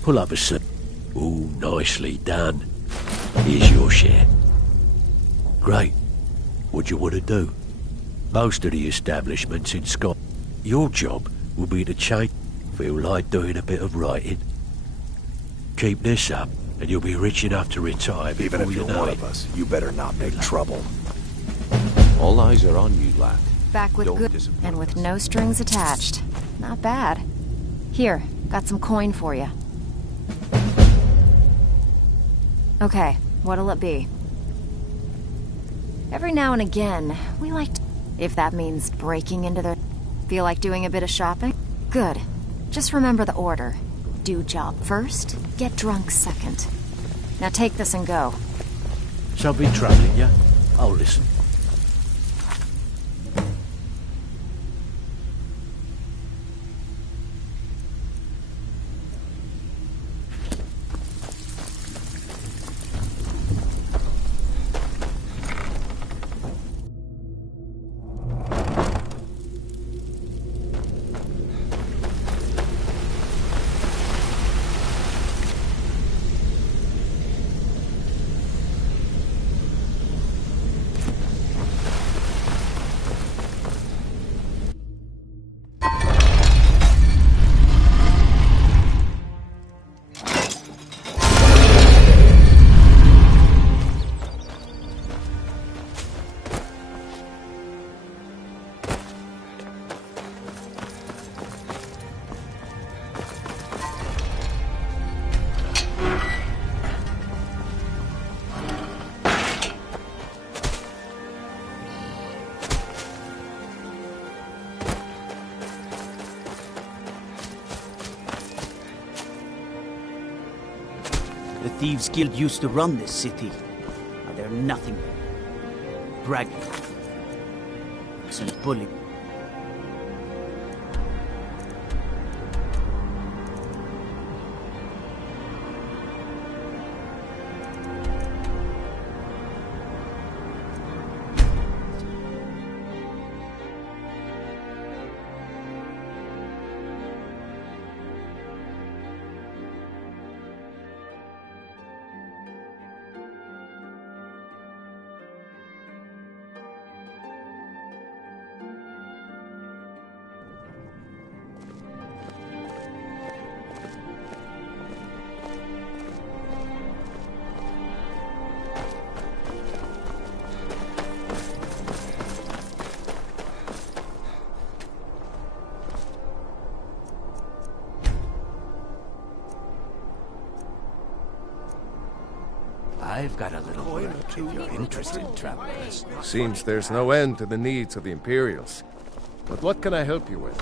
pull up a seat. Ooh, nicely done. Here's your share. Great. What do you want to do? Most of the establishments in Scotland, your job will be to change. Feel like doing a bit of writing. Keep this up, and you'll be rich enough to retire before Even if you you're know one it. of us, you better not make trouble. All eyes are on you, lad. Back with Don't good disappoint and with no strings attached. Not bad. Here, got some coin for you. Okay, what'll it be? Every now and again, we like to... If that means breaking into their... Feel like doing a bit of shopping? Good. Just remember the order. Do job first, get drunk second. Now take this and go. Something troubling you? I'll listen. The Thieves Guild used to run this city. Now they're nothing. Bragging. And bullying. I've got a little work if you're interested, travelers. Seems there's no end to the needs of the Imperials. But what can I help you with?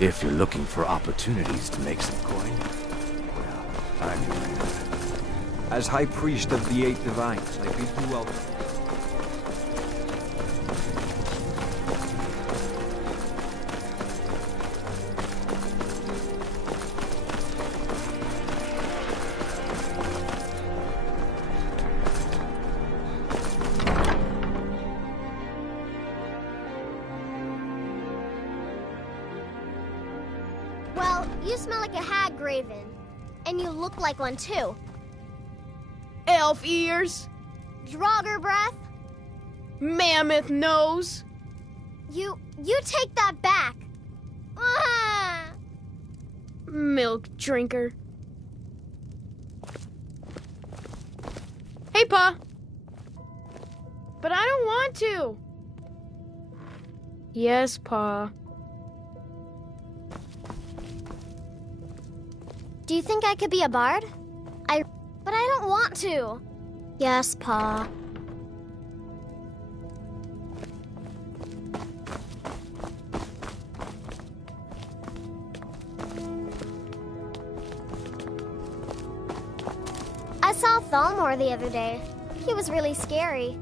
If you're looking for opportunities to make some coin, well, I'm your man. As High Priest of the Eight Divines, I bid you welcome. Well, you smell like a hag, Raven. And you look like one, too. Elf ears. Draugr breath. Mammoth nose. You take that back. Ah! Milk drinker. Hey, Pa. But I don't want to. Yes, Pa. Do you think I could be a bard? But I don't want to. Yes, Pa. I saw Thalmor the other day. He was really scary.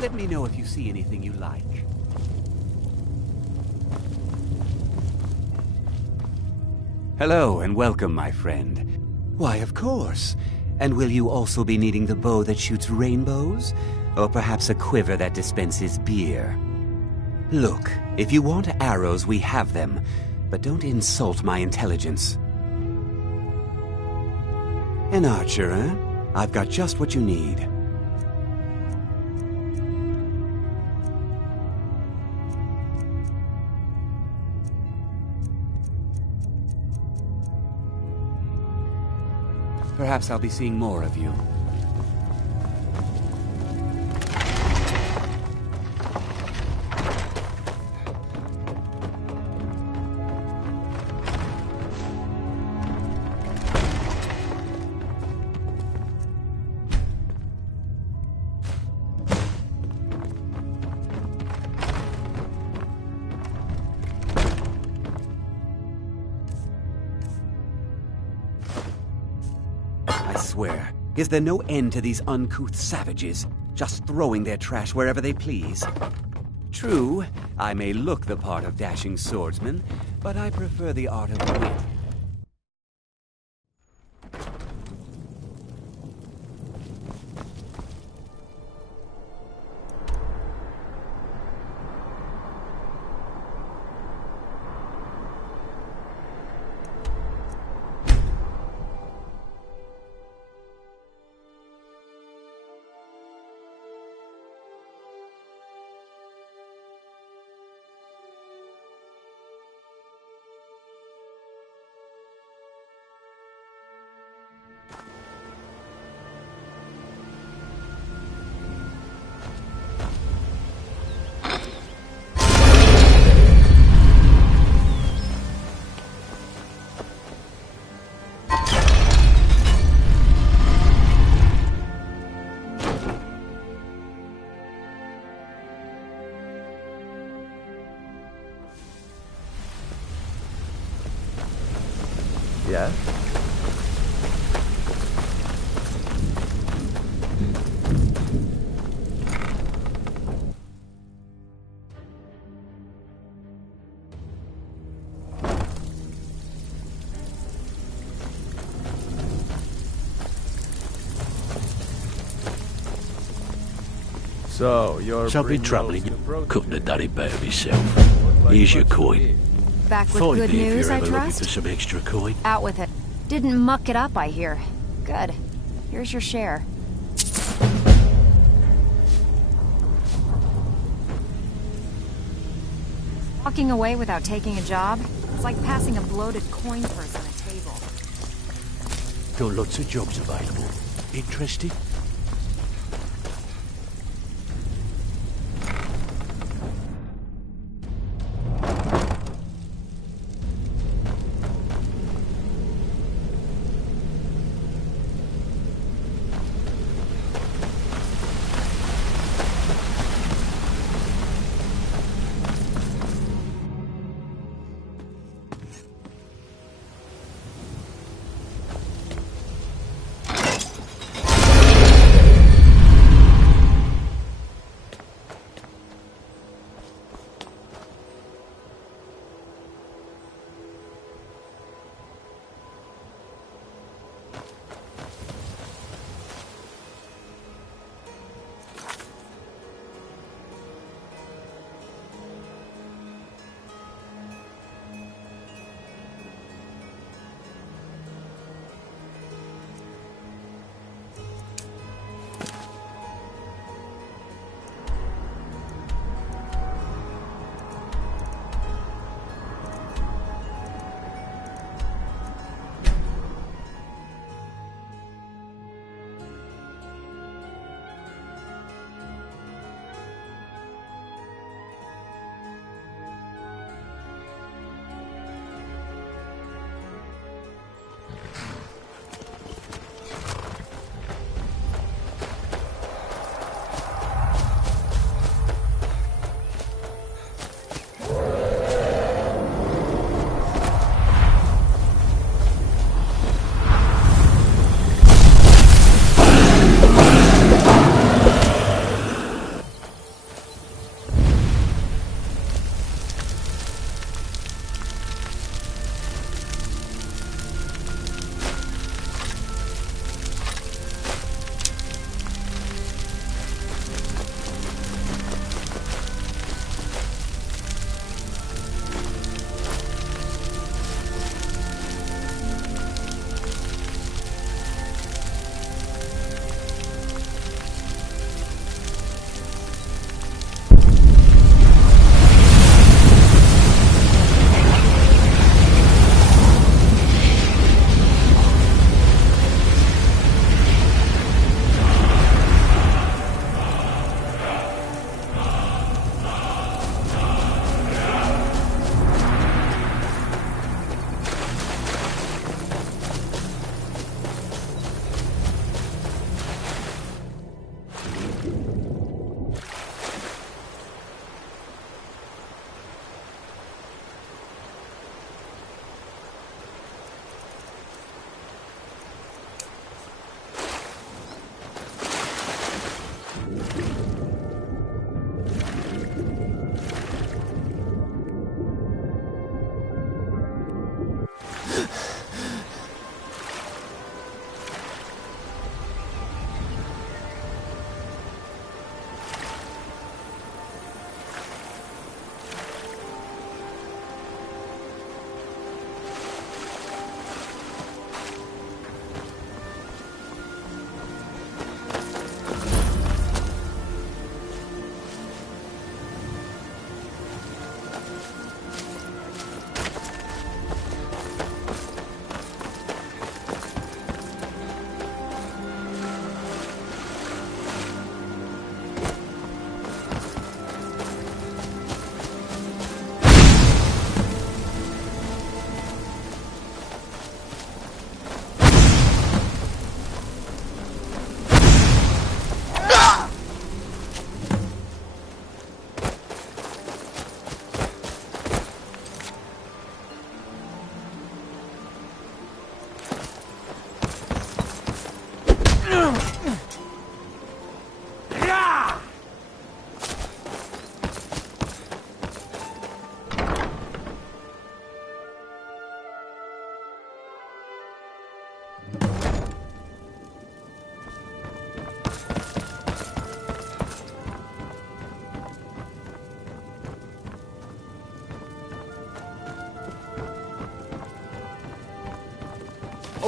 Let me know if you see anything you like. Hello and welcome, my friend. Why, of course. And will you also be needing the bow that shoots rainbows? Or perhaps a quiver that dispenses beer? Look, if you want arrows, we have them. But don't insult my intelligence. An archer, eh? I've got just what you need. Perhaps I'll be seeing more of you. Is there no end to these uncouth savages, just throwing their trash wherever they please? True, I may look the part of dashing swordsman, but I prefer the art of wit. Yeah? So, you're Something troubling you. Couldn't have done it better myself. Here's your coin. Back with Find good me if news, you're I ever looking trust? for some extra coin. Out with it. Didn't muck it up, I hear. Good. Here's your share. Walking away without taking a job? It's like passing a bloated coin purse on a table. Got lots of jobs available. Interested?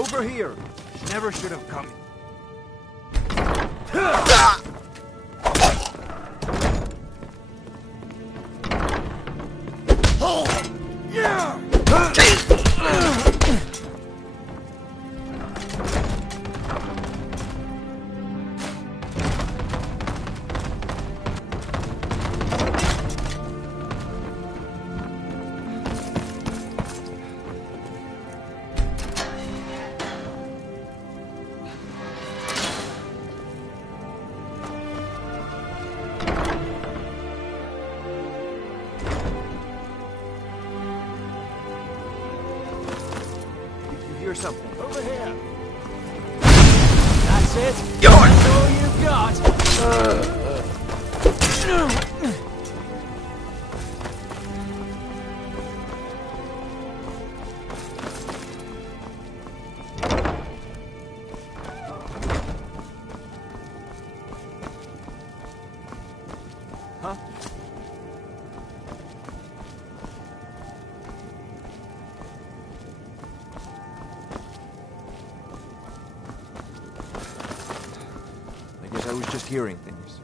Over here! Never should have come. Hear something. Over here. That's it. That's all you've got. Huh? I guess I was just hearing things.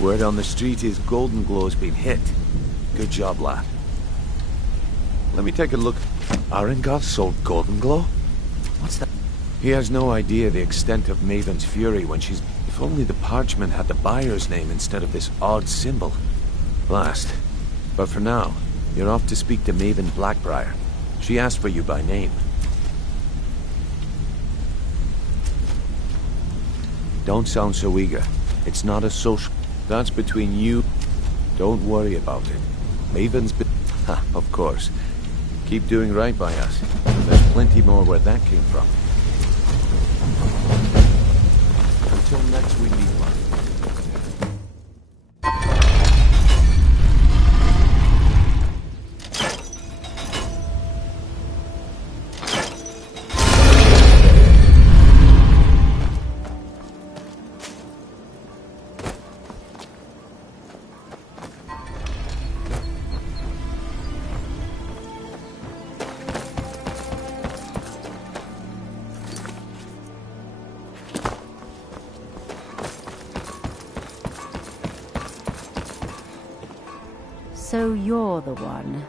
Word on the street is Golden Glow's been hit. Good job, lad. Let me take a look. Arengoth sold Golden Glow? What's that? He has no idea the extent of Maven's fury when she's... If only the parchment had the buyer's name instead of this odd symbol. Blast. But for now, you're off to speak to Maven Blackbriar. She asked for you by name. Don't sound so eager. It's not a social... That's between you. Don't worry about it. Maven's been... Ha, of course. Keep doing right by us. There's plenty more where that came from. Until next we meet one. So you're the one.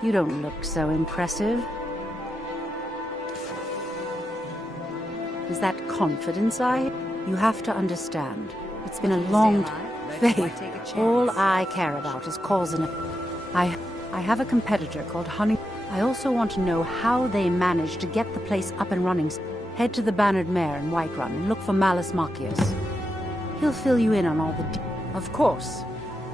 You don't look so impressive. Is that confidence you have to understand. It's been a long Faith, all I care about is cause and effect. I have a competitor called Honey. I also want to know how they managed to get the place up and running. Head to the Bannered Mare in Whiterun and look for Malus Machius. He'll fill you in on all the Of course.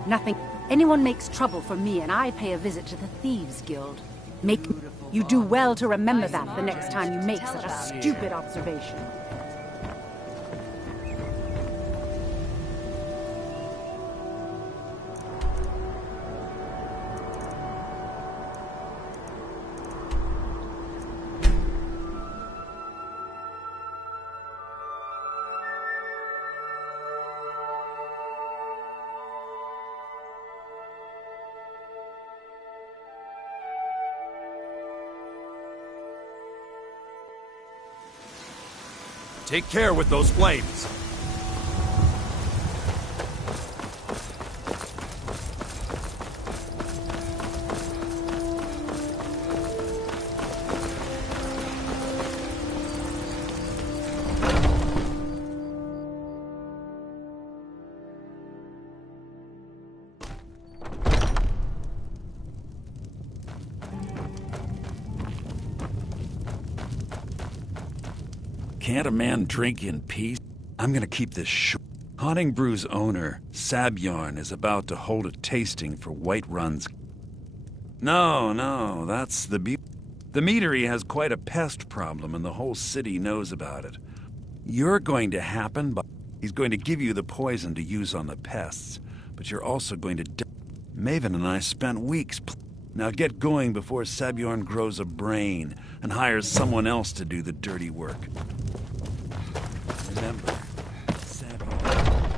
Nothing. Anyone makes trouble for me and I pay a visit to the Thieves' Guild. You do well to remember that the next time you make such a stupid observation. Take care with those flames. Can't a man drink in peace? I'm gonna keep this short. Haunting Brew's owner, Sabjorn, is about to hold a tasting for Whiterun's. No, that's the The meadery has quite a pest problem and the whole city knows about it. You're going to happen, but he's going to give you the poison to use on the pests, but you're also going to die. Maven and I spent weeks. Now get going before Sabjorn grows a brain and hires someone else to do the dirty work. Remember, Sabjorn.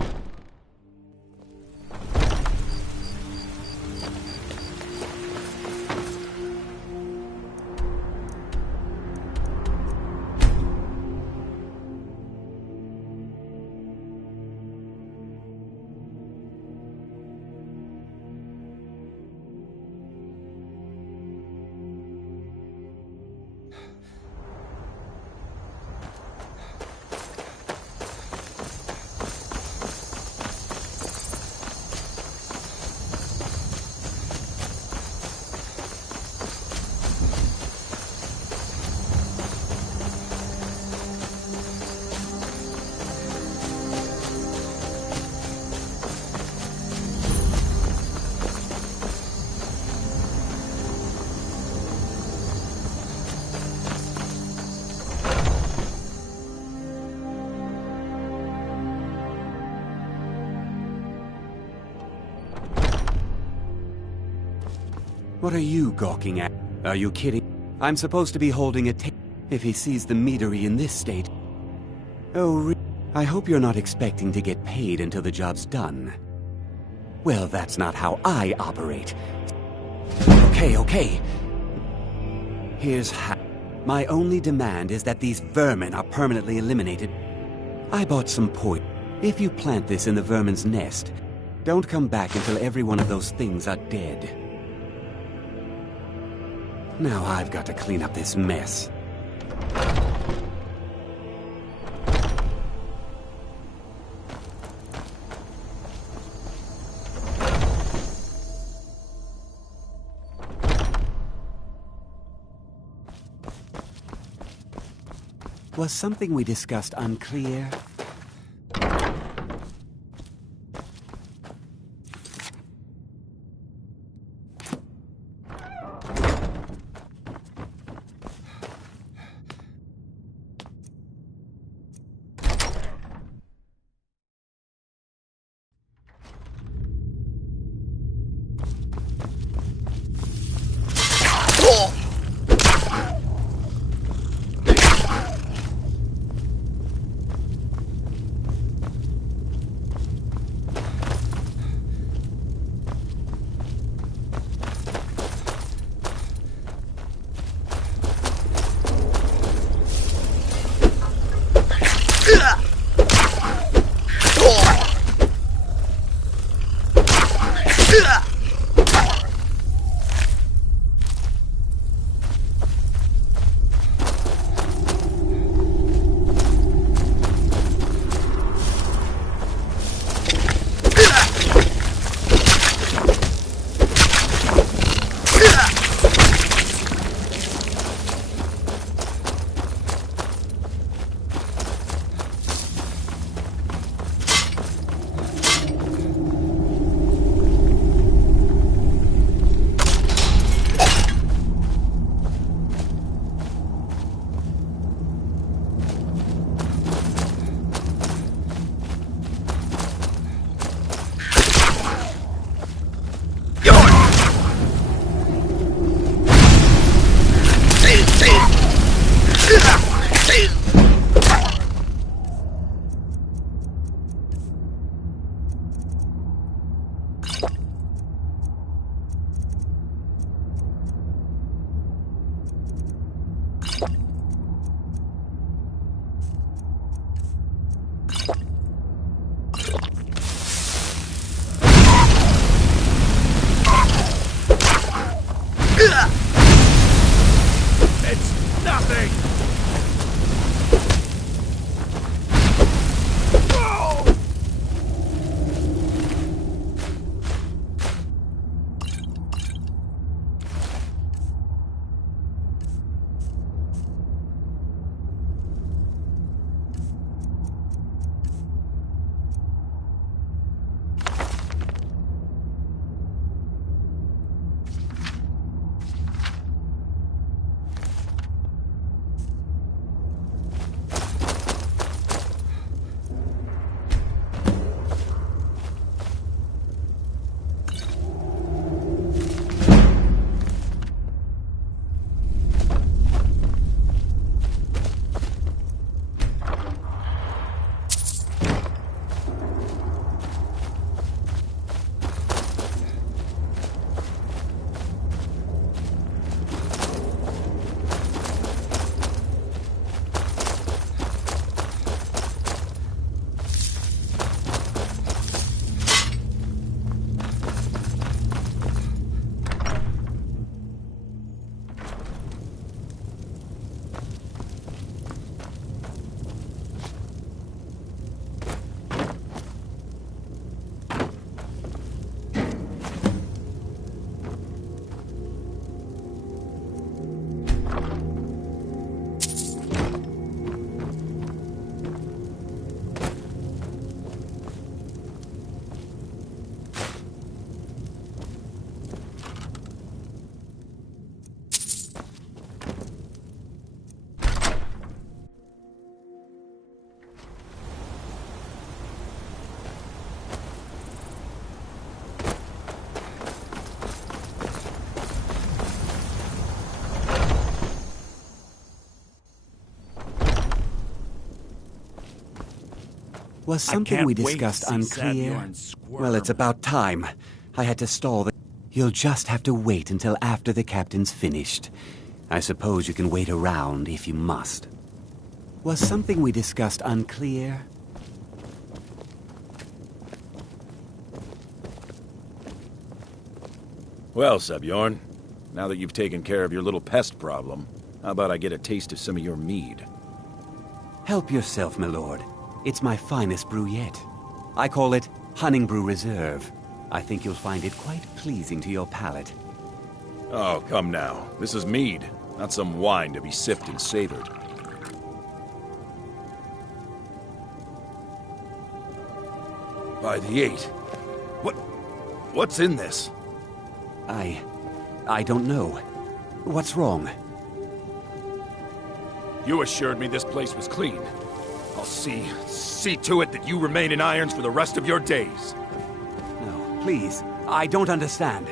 What are you gawking at? Are you kidding? I'm supposed to be holding a if he sees the meadery in this state. Oh, I hope you're not expecting to get paid until the job's done. Well, that's not how I operate. Okay. Here's how. My only demand is that these vermin are permanently eliminated. I bought some poison. If you plant this in the vermin's nest, don't come back until every one of those things are dead. Now I've got to clean up this mess. Was something we discussed unclear? Was something we discussed unclear? Well, it's about time. I had to stall the... You'll just have to wait until after the captain's finished. I suppose you can wait around if you must. Was something we discussed unclear? Well, Sebjorn, now that you've taken care of your little pest problem, how about I get a taste of some of your mead? Help yourself, my lord. It's my finest brew yet. I call it Hunting Brew Reserve. I think you'll find it quite pleasing to your palate. Oh, come now. This is mead, not some wine to be sipped and savored. By the 8. What's in this? I don't know. What's wrong? You assured me this place was clean. I'll see to it that you remain in irons for the rest of your days. No, please. I don't understand.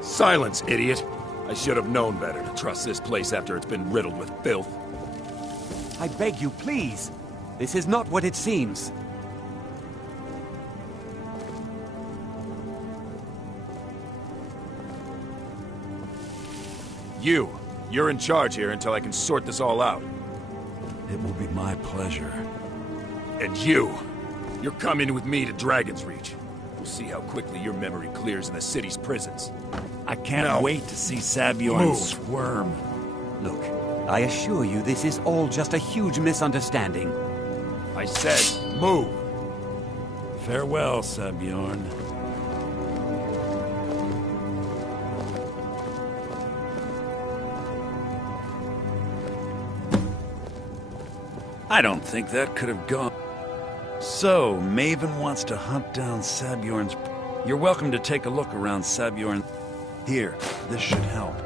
Silence, idiot. I should have known better to trust this place after it's been riddled with filth. I beg you, please. This is not what it seems. You're in charge here until I can sort this all out. It will be my pleasure. And you're coming with me to Dragon's Reach. We'll see how quickly your memory clears in the city's prisons. I can't wait to see Sabjorn squirm. Look, I assure you this is all just a huge misunderstanding. I said, move! Farewell, Sabjorn. I don't think that could have gone. So, Maven wants to hunt down Sabjorn's... You're welcome to take a look around Sabjorn. Here, this should help.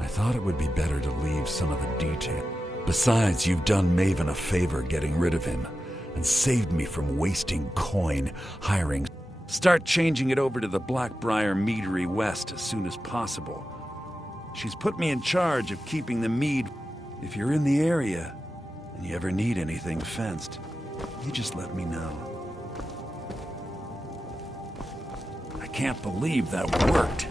I thought it would be better to leave some of the detail. Besides, you've done Maven a favor getting rid of him, and saved me from wasting coin hiring. Start changing it over to the Blackbriar Meadery West as soon as possible. She's put me in charge of keeping the mead. If you're in the area, and you ever need anything fenced, you just let me know. I can't believe that worked.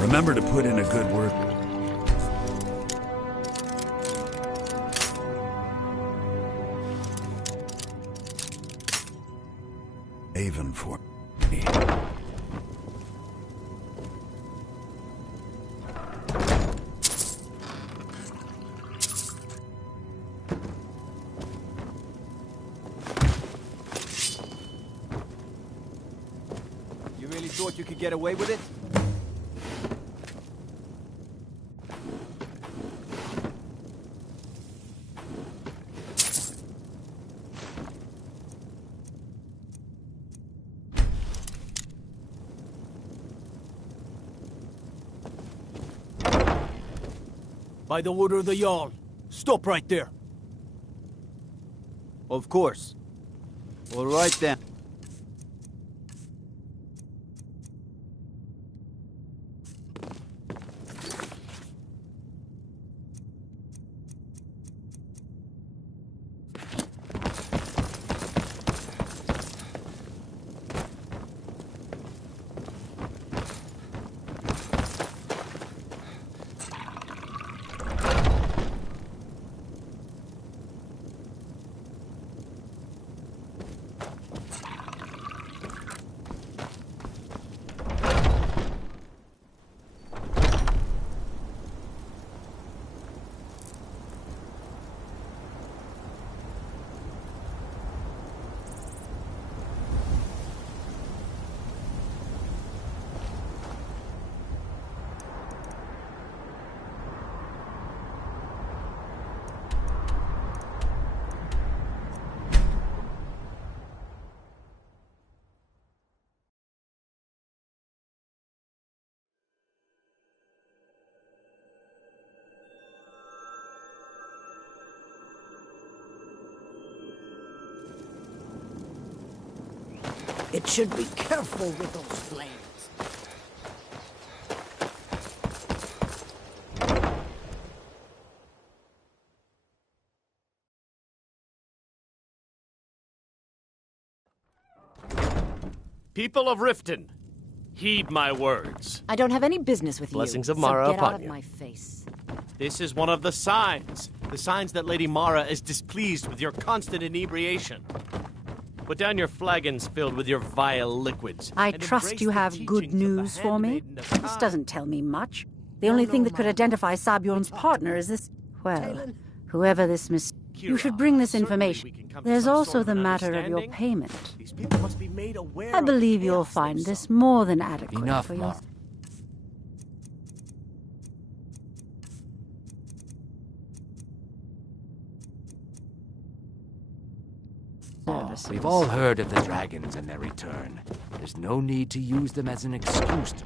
Remember to put in a good word. Haven for me. You really thought you could get away with it? By the order of the Jarl. Stop right there. Of course. All right then. that should be careful with those flames. People of Riften, heed my words. I don't have any business with Blessings you. of Mara so get upon out of you. my face. This is one of the signs. The signs that Lady Mara is displeased with your constant inebriation. Put down your flagons filled with your vile liquids. I and trust embrace you the have good teachings of the news for me. handmaiden of This God. doesn't tell me much. The only thing that could identify Sabjorn's partner is this... Well, whoever this You should bring this information. There's also the matter of your payment. These people must be made aware I believe you'll find this more than adequate Enough, for your... Mar. We've all heard of the dragons and their return. There's no need to use them as an excuse to...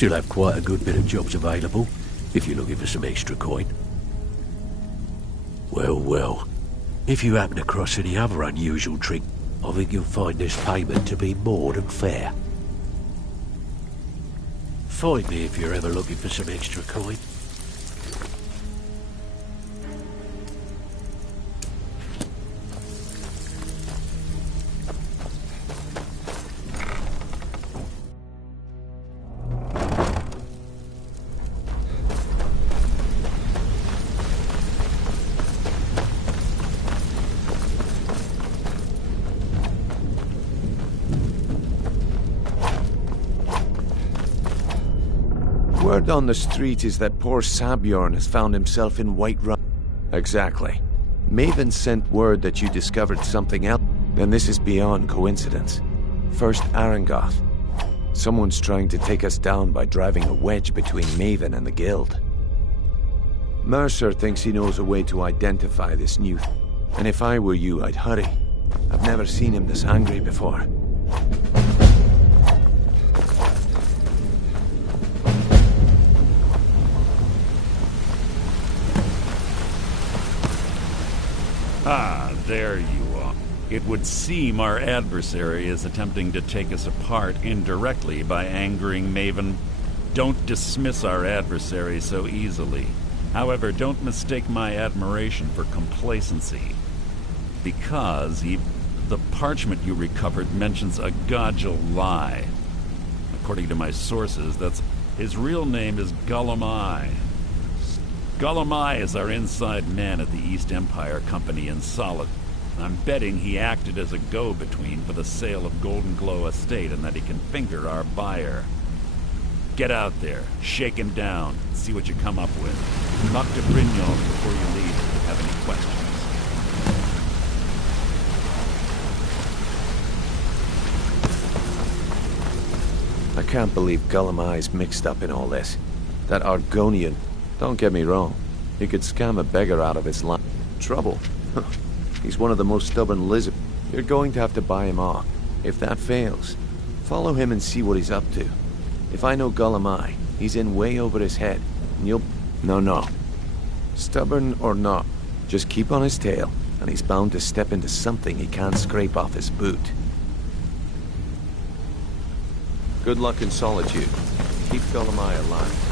Still have quite a good bit of jobs available, if you're looking for some extra coin. Well, well. If you happen across any other unusual trick, I think you'll find this payment to be more than fair. Find me if you're ever looking for some extra coin. Word on the street is that poor Sabjorn has found himself in Whiterun. Exactly. Maven sent word that you discovered something else. Then this is beyond coincidence. First Arangoth. Someone's trying to take us down by driving a wedge between Maven and the Guild. Mercer thinks he knows a way to identify this new and if I were you, I'd hurry. I've never seen him this angry before. Ah, there you are. It would seem our adversary is attempting to take us apart indirectly by angering Maven. Don't dismiss our adversary so easily. However, don't mistake my admiration for complacency. Because the parchment you recovered mentions a Godgel lie. According to my sources, his real name is Gullum Eye. Gullum Eye is our inside man at the East Empire Company in Solid. I'm betting he acted as a go-between for the sale of Golden Glow Estate and that he can finger our buyer. Get out there, shake him down, see what you come up with. Talk to Brynjolf before you leave if you have any questions. I can't believe Gullum Eye's mixed up in all this. That Argonian, don't get me wrong, he could scam a beggar out of his life. Trouble? He's one of the most stubborn lizards. You're going to have to buy him off. If that fails, follow him and see what he's up to. If I know Gullum Eye, he's in way over his head, and you'll... No. Stubborn or not, just keep on his tail, and he's bound to step into something he can't scrape off his boot. Good luck in solitude. Keep Gullum Eye alive.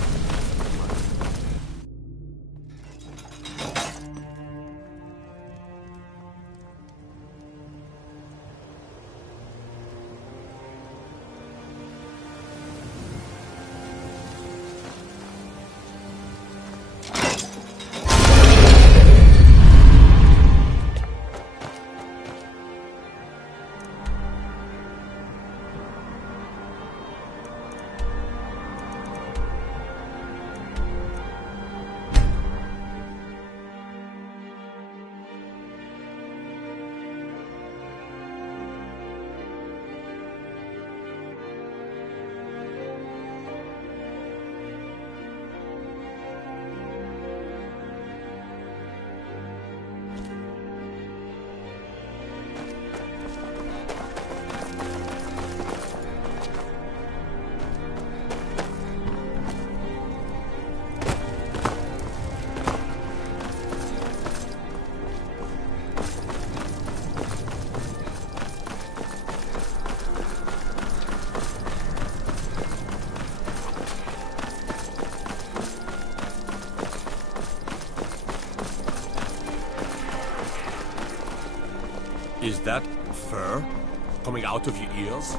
Is that fur coming out of your ears?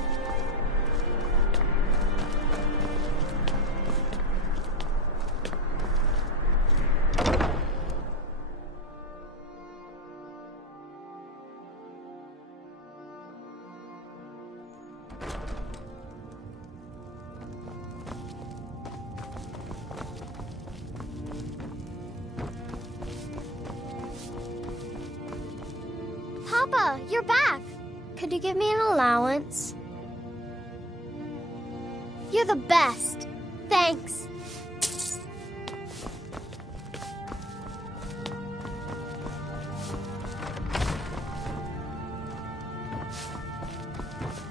Papa, you're back. Could you give me an allowance? You're the best. Thanks.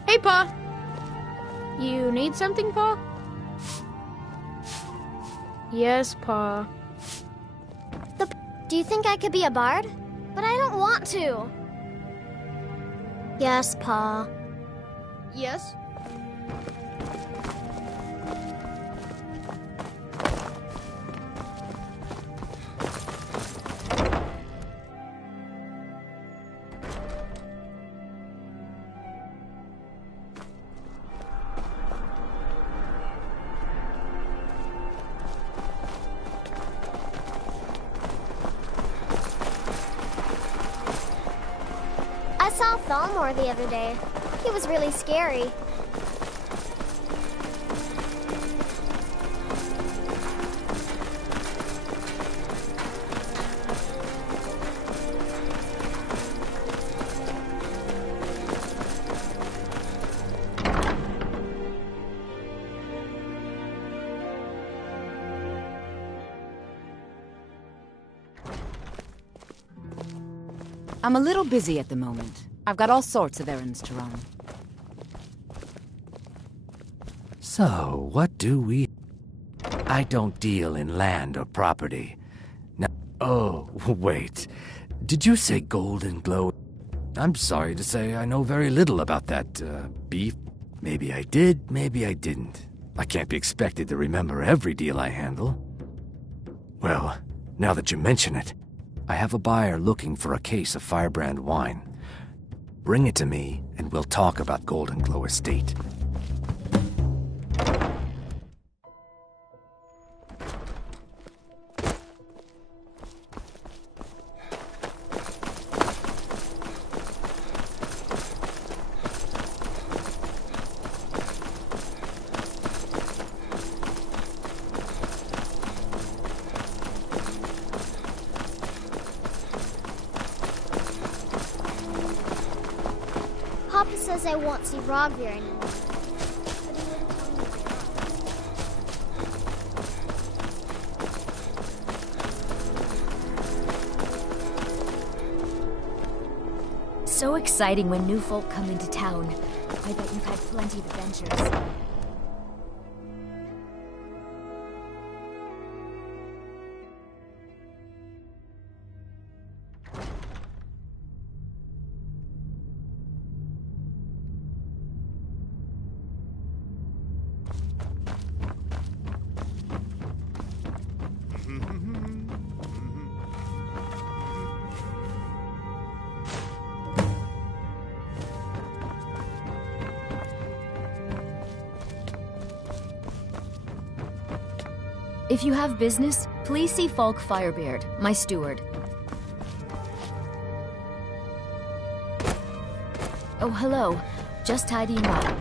Hey, Pa. You need something, Pa? Yes, Pa. Do you think I could be a bard? But I don't want to. Yes, Pa. Yes? I saw Thalmor the other day. He was really scary. I'm a little busy at the moment. I've got all sorts of errands to run. So, what do we... I don't deal in land or property. Now, oh, wait. Did you say golden glow? I'm sorry to say I know very little about that, beef. Maybe I did, maybe I didn't. I can't be expected to remember every deal I handle. Well, now that you mention it, I have a buyer looking for a case of Firebrand wine. Bring it to me, and we'll talk about Golden Glow Estate. Papa says I won't see Rogvir anymore. So exciting when new folk come into town. I bet you've had plenty of adventures. If you have business, please see Falk Firebeard, my steward. Oh, hello. Just tidying up.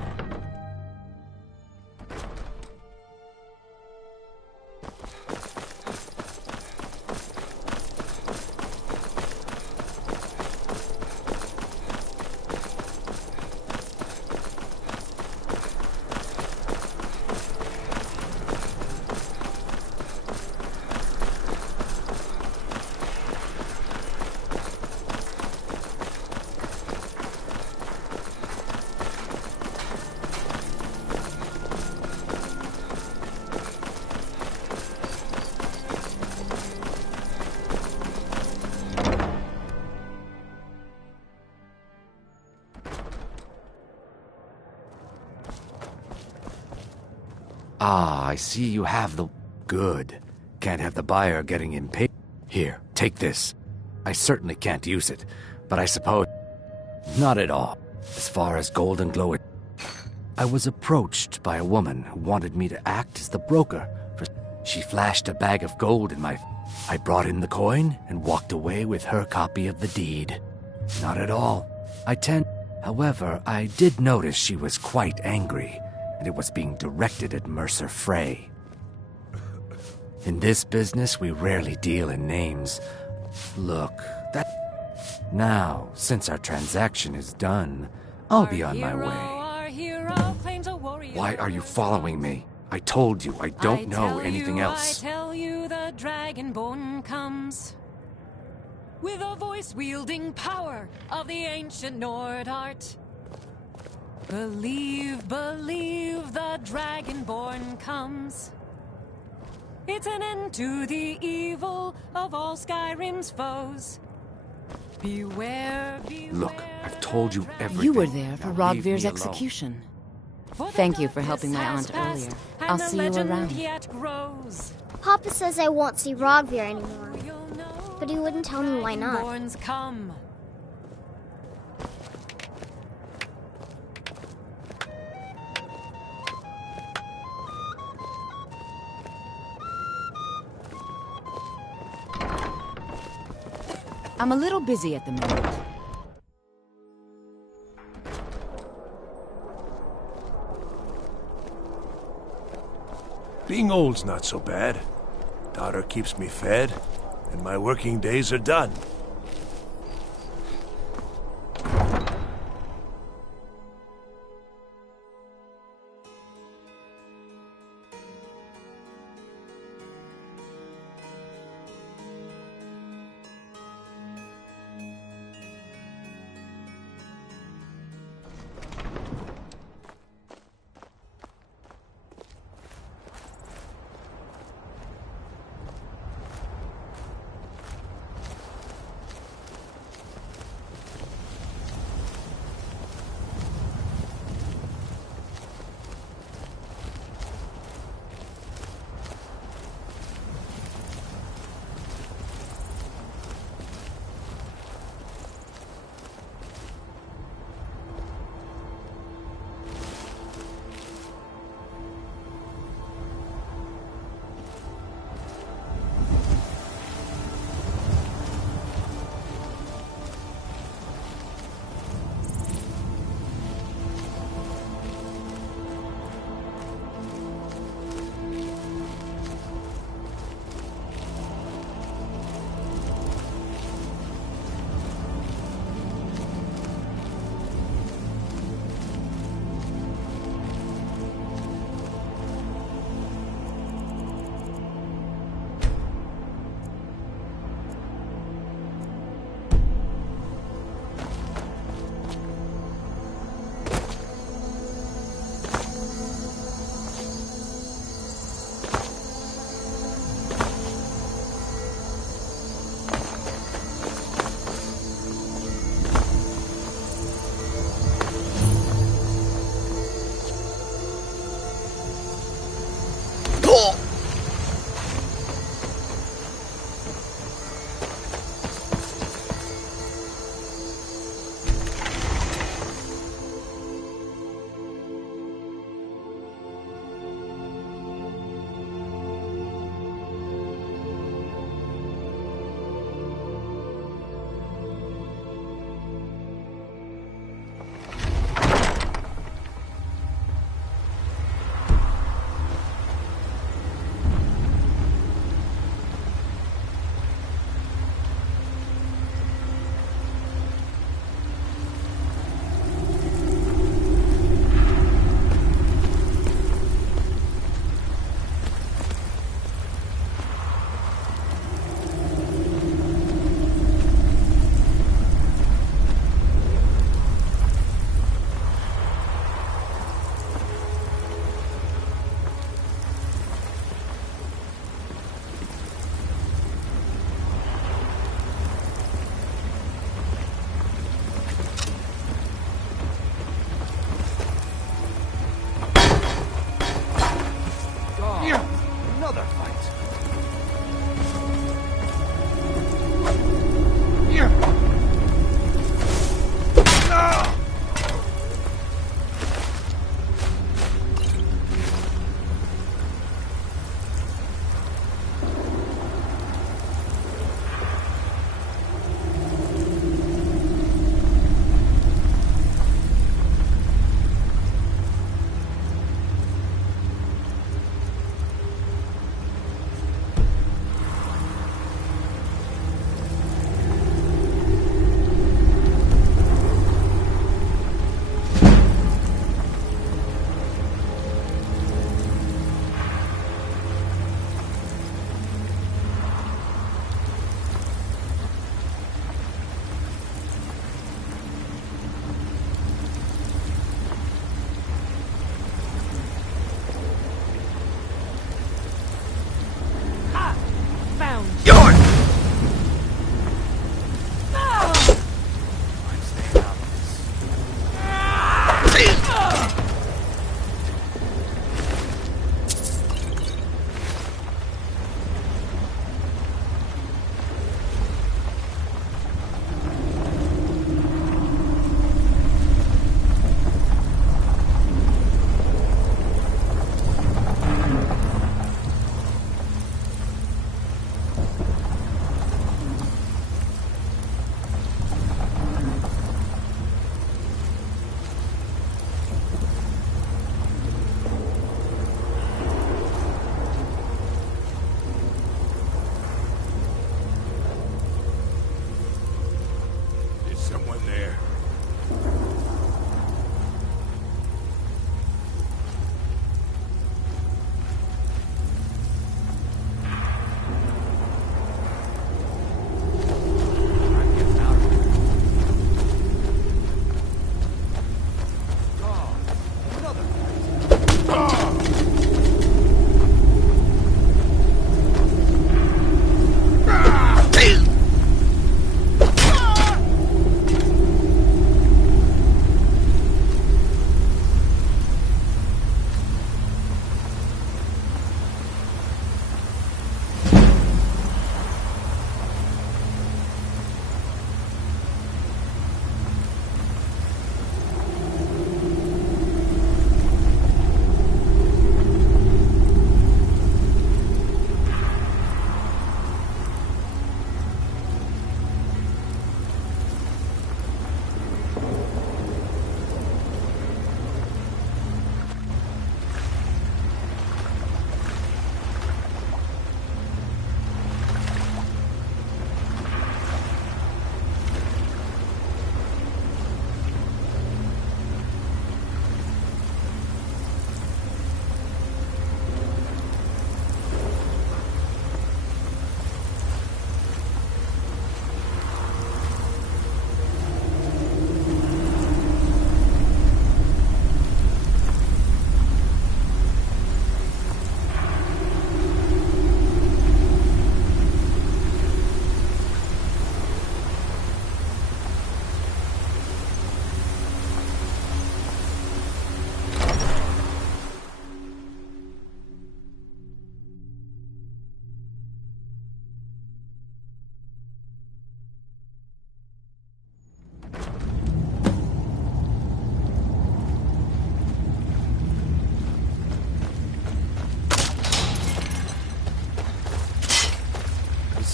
Ah, I see you have the... Good. Can't have the buyer getting impatient. Here, take this. I certainly can't use it, but I suppose... Not at all. As far as Golden Glow, I was approached by a woman who wanted me to act as the broker. She flashed a bag of gold in my... I brought in the coin and walked away with her copy of the deed. Not at all. However, I did notice she was quite angry, and it was being directed at Mercer Frey. In this business, we rarely deal in names. Look, that... Now, since our transaction is done, I'll be on my way. Why are you following me? I told you, I don't know anything else. I tell you the Dragonborn comes. With a voice-wielding power of the ancient Nord art. Believe, believe the Dragonborn comes. It's an end to the evil of all Skyrim's foes. Beware, beware. Look, I've told you everything. You were there for Now leave Rogvir's me alone. execution. Thank you for helping my aunt earlier. I'll see you around. Papa says I won't see Rogvir anymore. But he wouldn't tell me why not. Come. I'm a little busy at the moment. Being old's not so bad. Daughter keeps me fed, and my working days are done.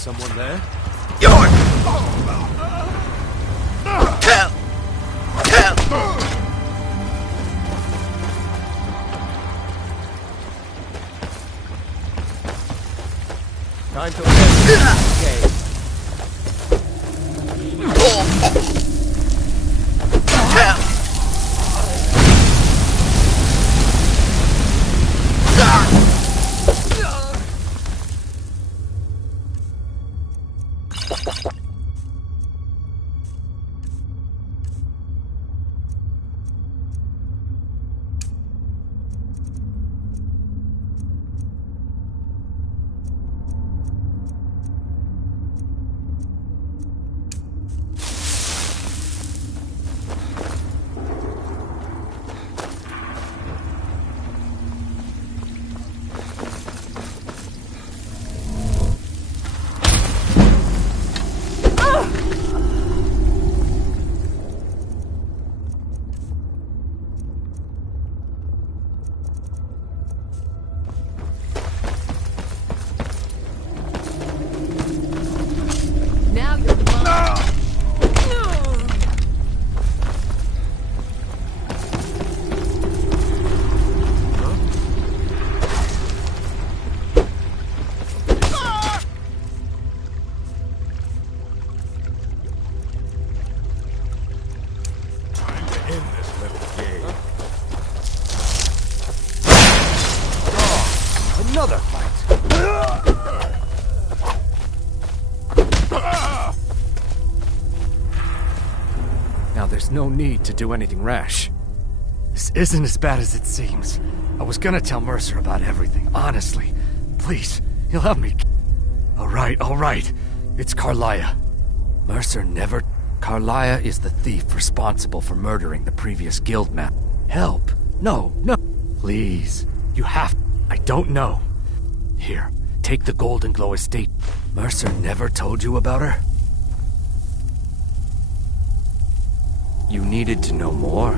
someone there? Time to end this game. Another fight. Now there's no need to do anything rash. This isn't as bad as it seems. I was gonna tell Mercer about everything, honestly. Please, he'll have me. All right. It's Carlia. Mercer never... Carlia is the thief responsible for murdering the previous guild man. Help. No. Please. You have... I don't know. Here, take the Golden Glow estate. Mercer never told you about her? You needed to know more?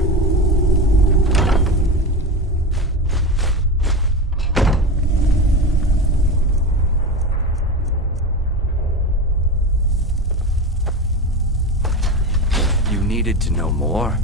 You needed to know more?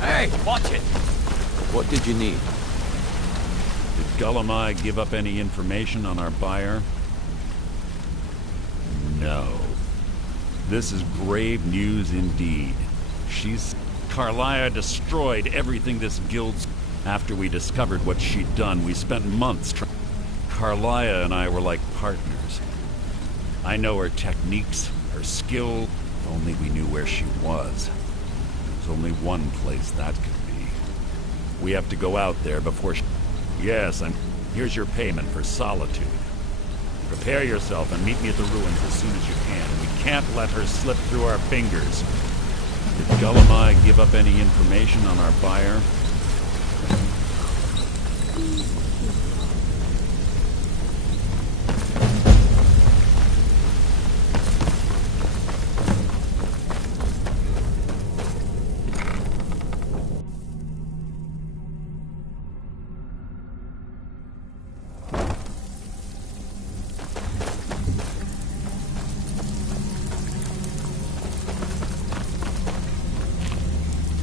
Hey, watch it! What did you need? Did Gullamai give up any information on our buyer? No. This is grave news indeed. Carlia destroyed everything this guild's... After we discovered what she'd done, we spent months trying... Carlia and I were like partners. I know her techniques, Her skill, if only we knew where she was. There's only one place that could be. We have to go out there before she... Yes, and here's your payment for solitude. Prepare yourself and meet me at the ruins as soon as you can. We can't let her slip through our fingers. Did Gullumai give up any information on our buyer?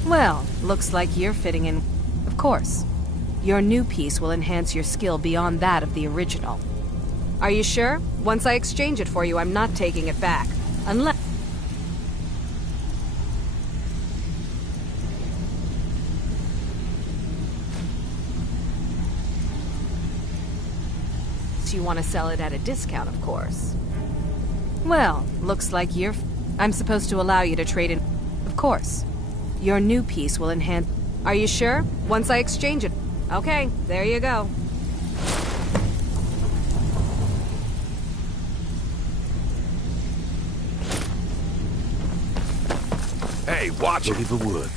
Well, looks like you're fitting in. Of course. Your new piece will enhance your skill beyond that of the original. Are you sure? Once I exchange it for you, I'm not taking it back. Unless... you want to sell it at a discount, of course. Well, looks like you're... I'm supposed to allow you to trade in... Of course. Your new piece will enhance... Are you sure? Once I exchange it... Okay, there you go. Hey, watch it! Looking for wood.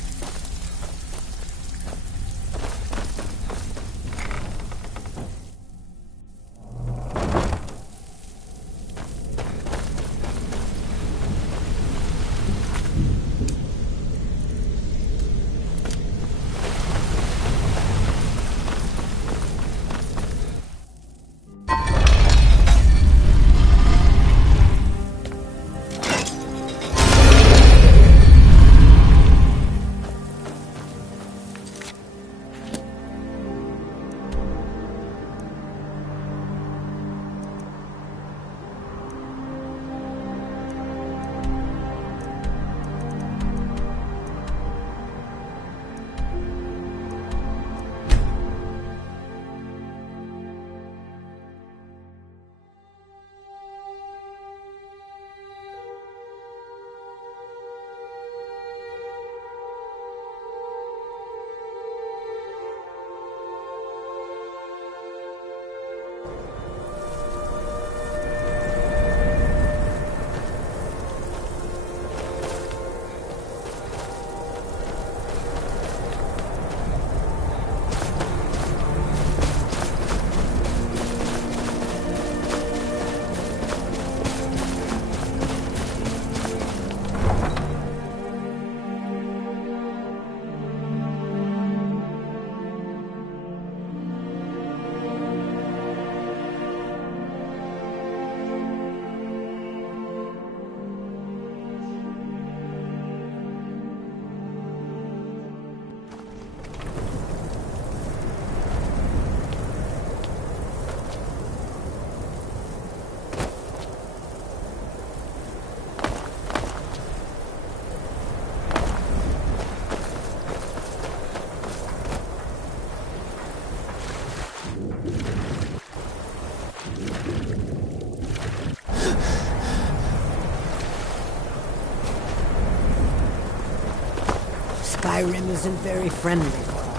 Skyrim isn't very friendly for us.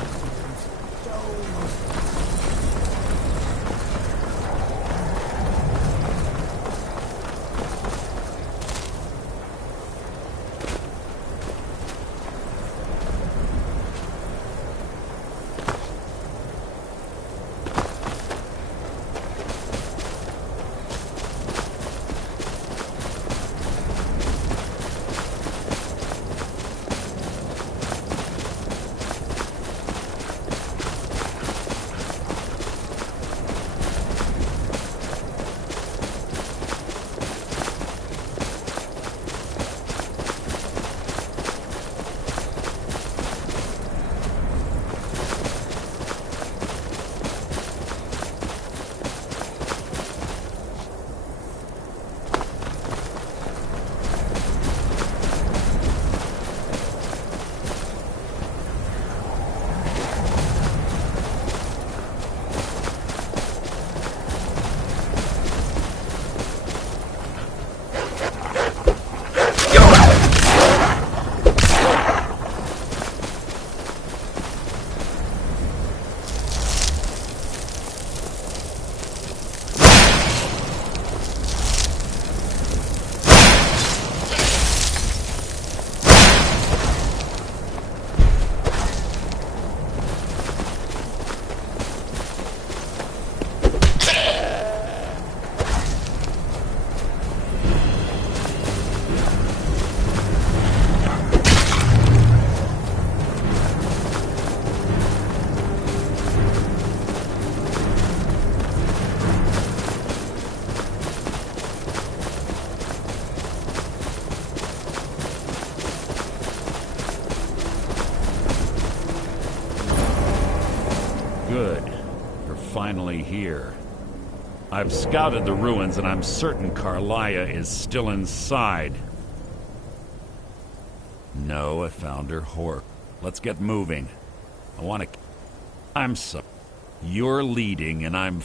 finally here. I've scouted the ruins and I'm certain Carlia is still inside. No, I found her whore. Let's get moving. I want to... I'm so... You're leading and I'm...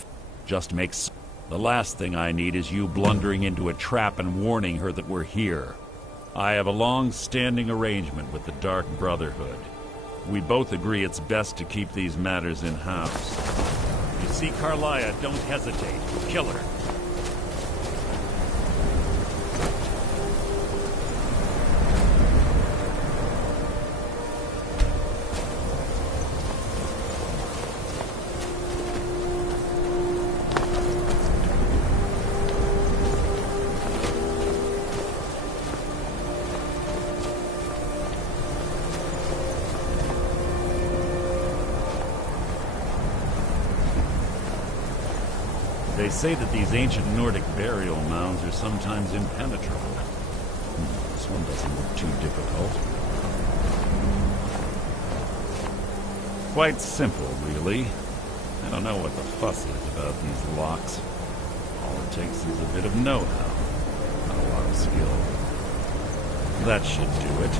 Just makes... The last thing I need is you blundering into a trap and warning her that we're here. I have a long-standing arrangement with the Dark Brotherhood. We both agree it's best to keep these matters in-house. You see Carlia, don't hesitate. Kill her. They say that these ancient Nordic burial mounds are sometimes impenetrable. This one doesn't look too difficult. Quite simple, really. I don't know what the fuss is about these locks. All it takes is a bit of know-how, not a lot of skill. That should do it.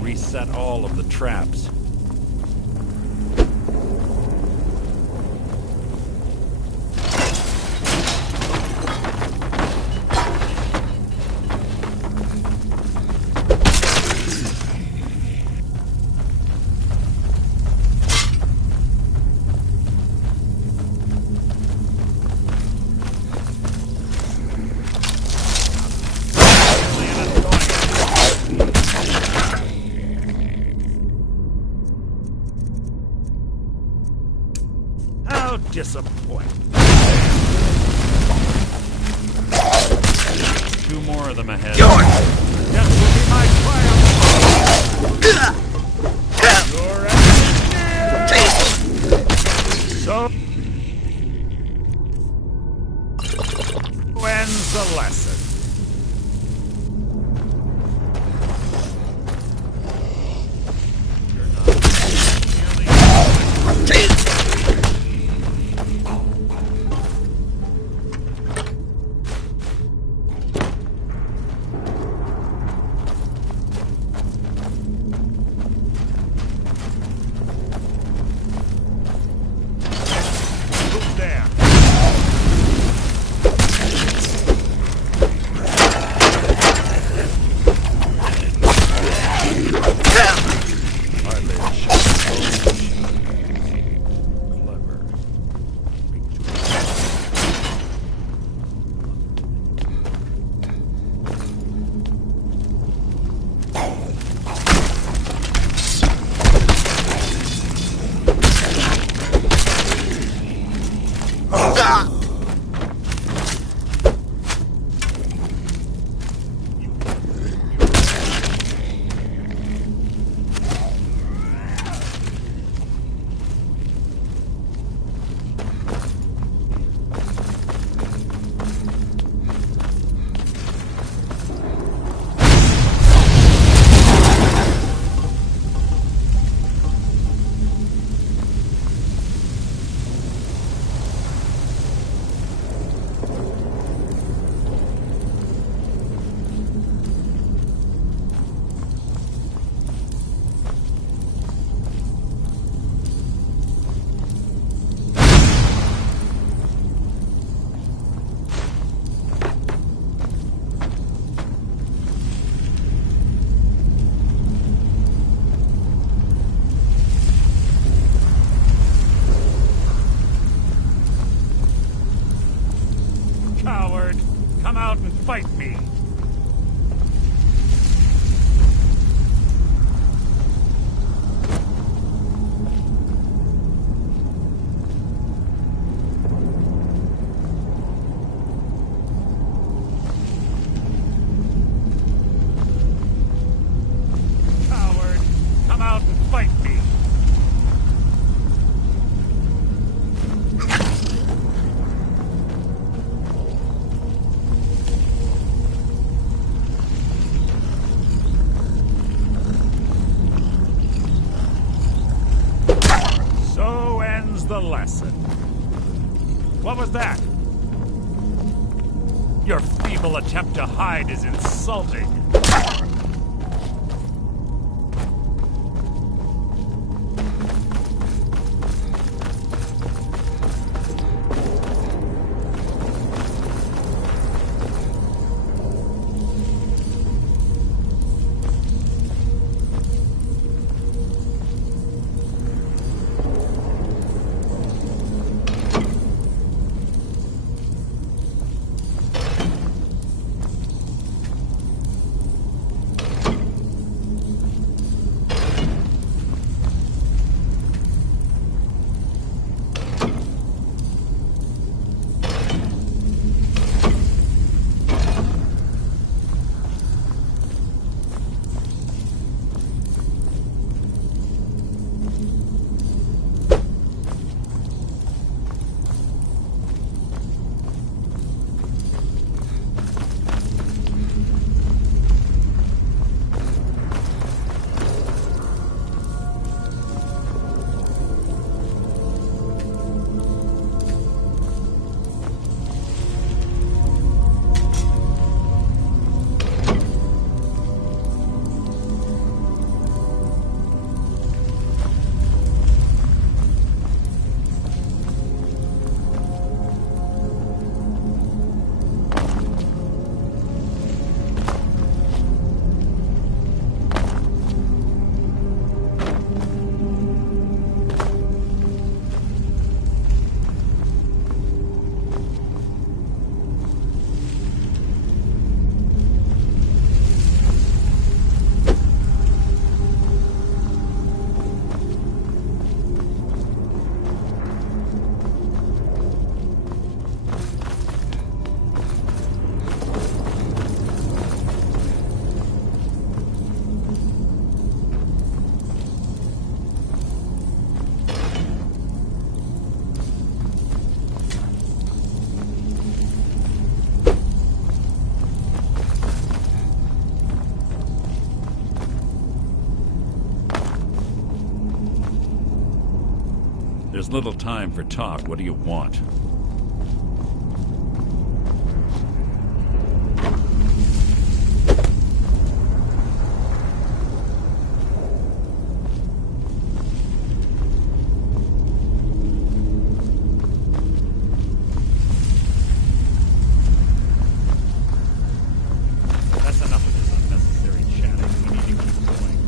Reset all of the traps. Disappoint. Two more of them ahead. That will be my triumph. You're so ends the lesson. assassin. What was that? Your feeble attempt to hide is insulting. There's little time for talk. What do you want? That's enough of this unnecessary chatting. We need to keep going.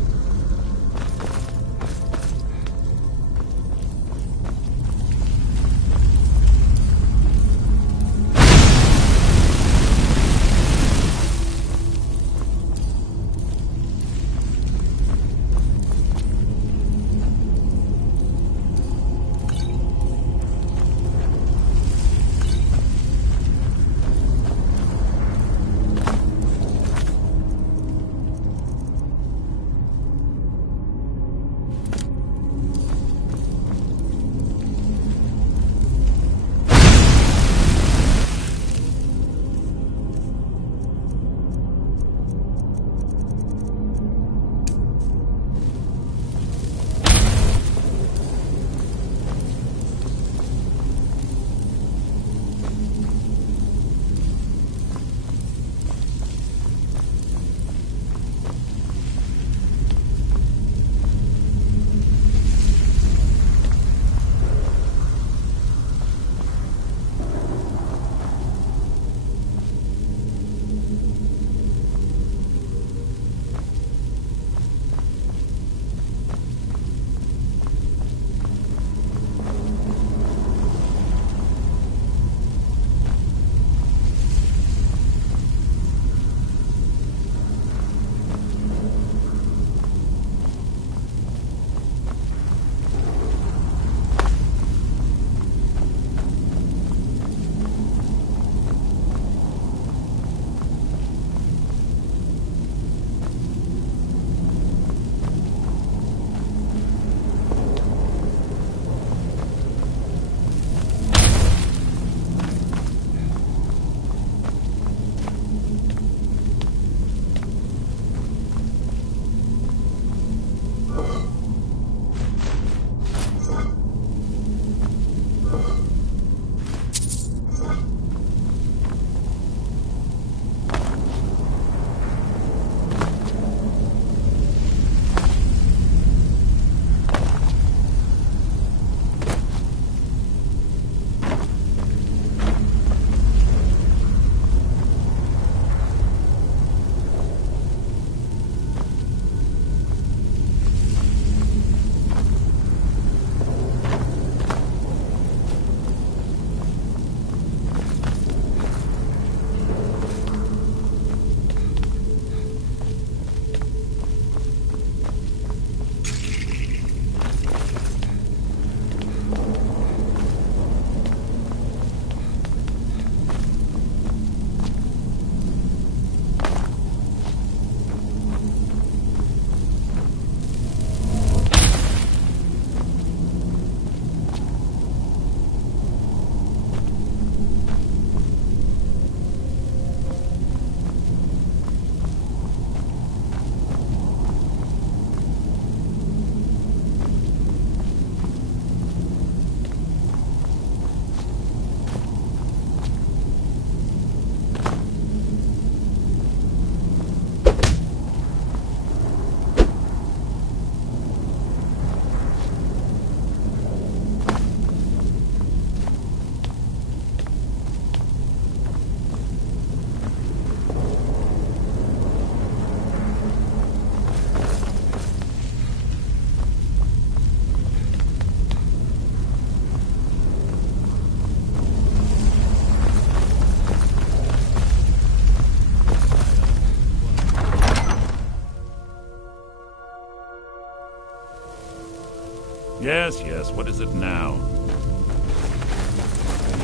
Yes, yes, what is it now?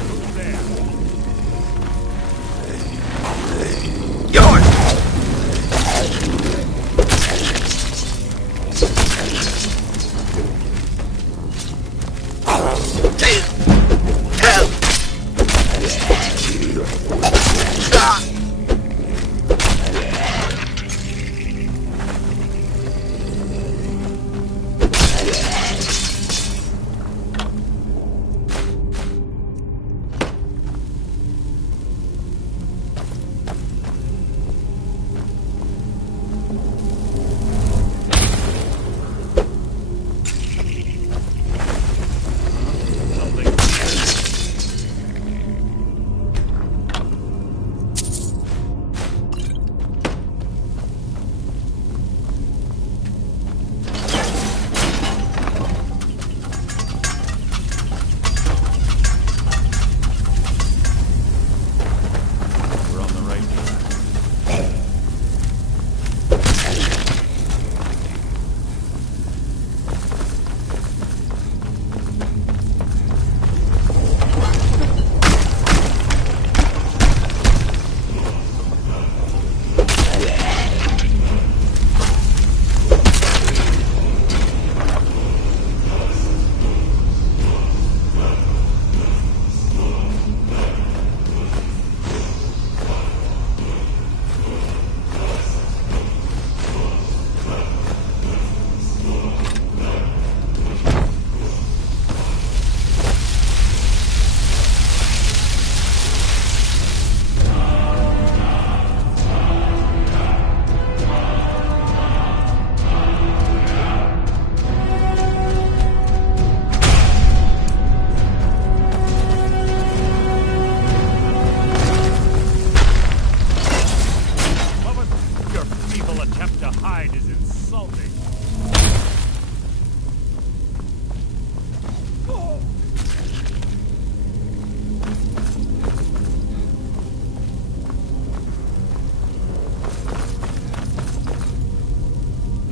Who's there?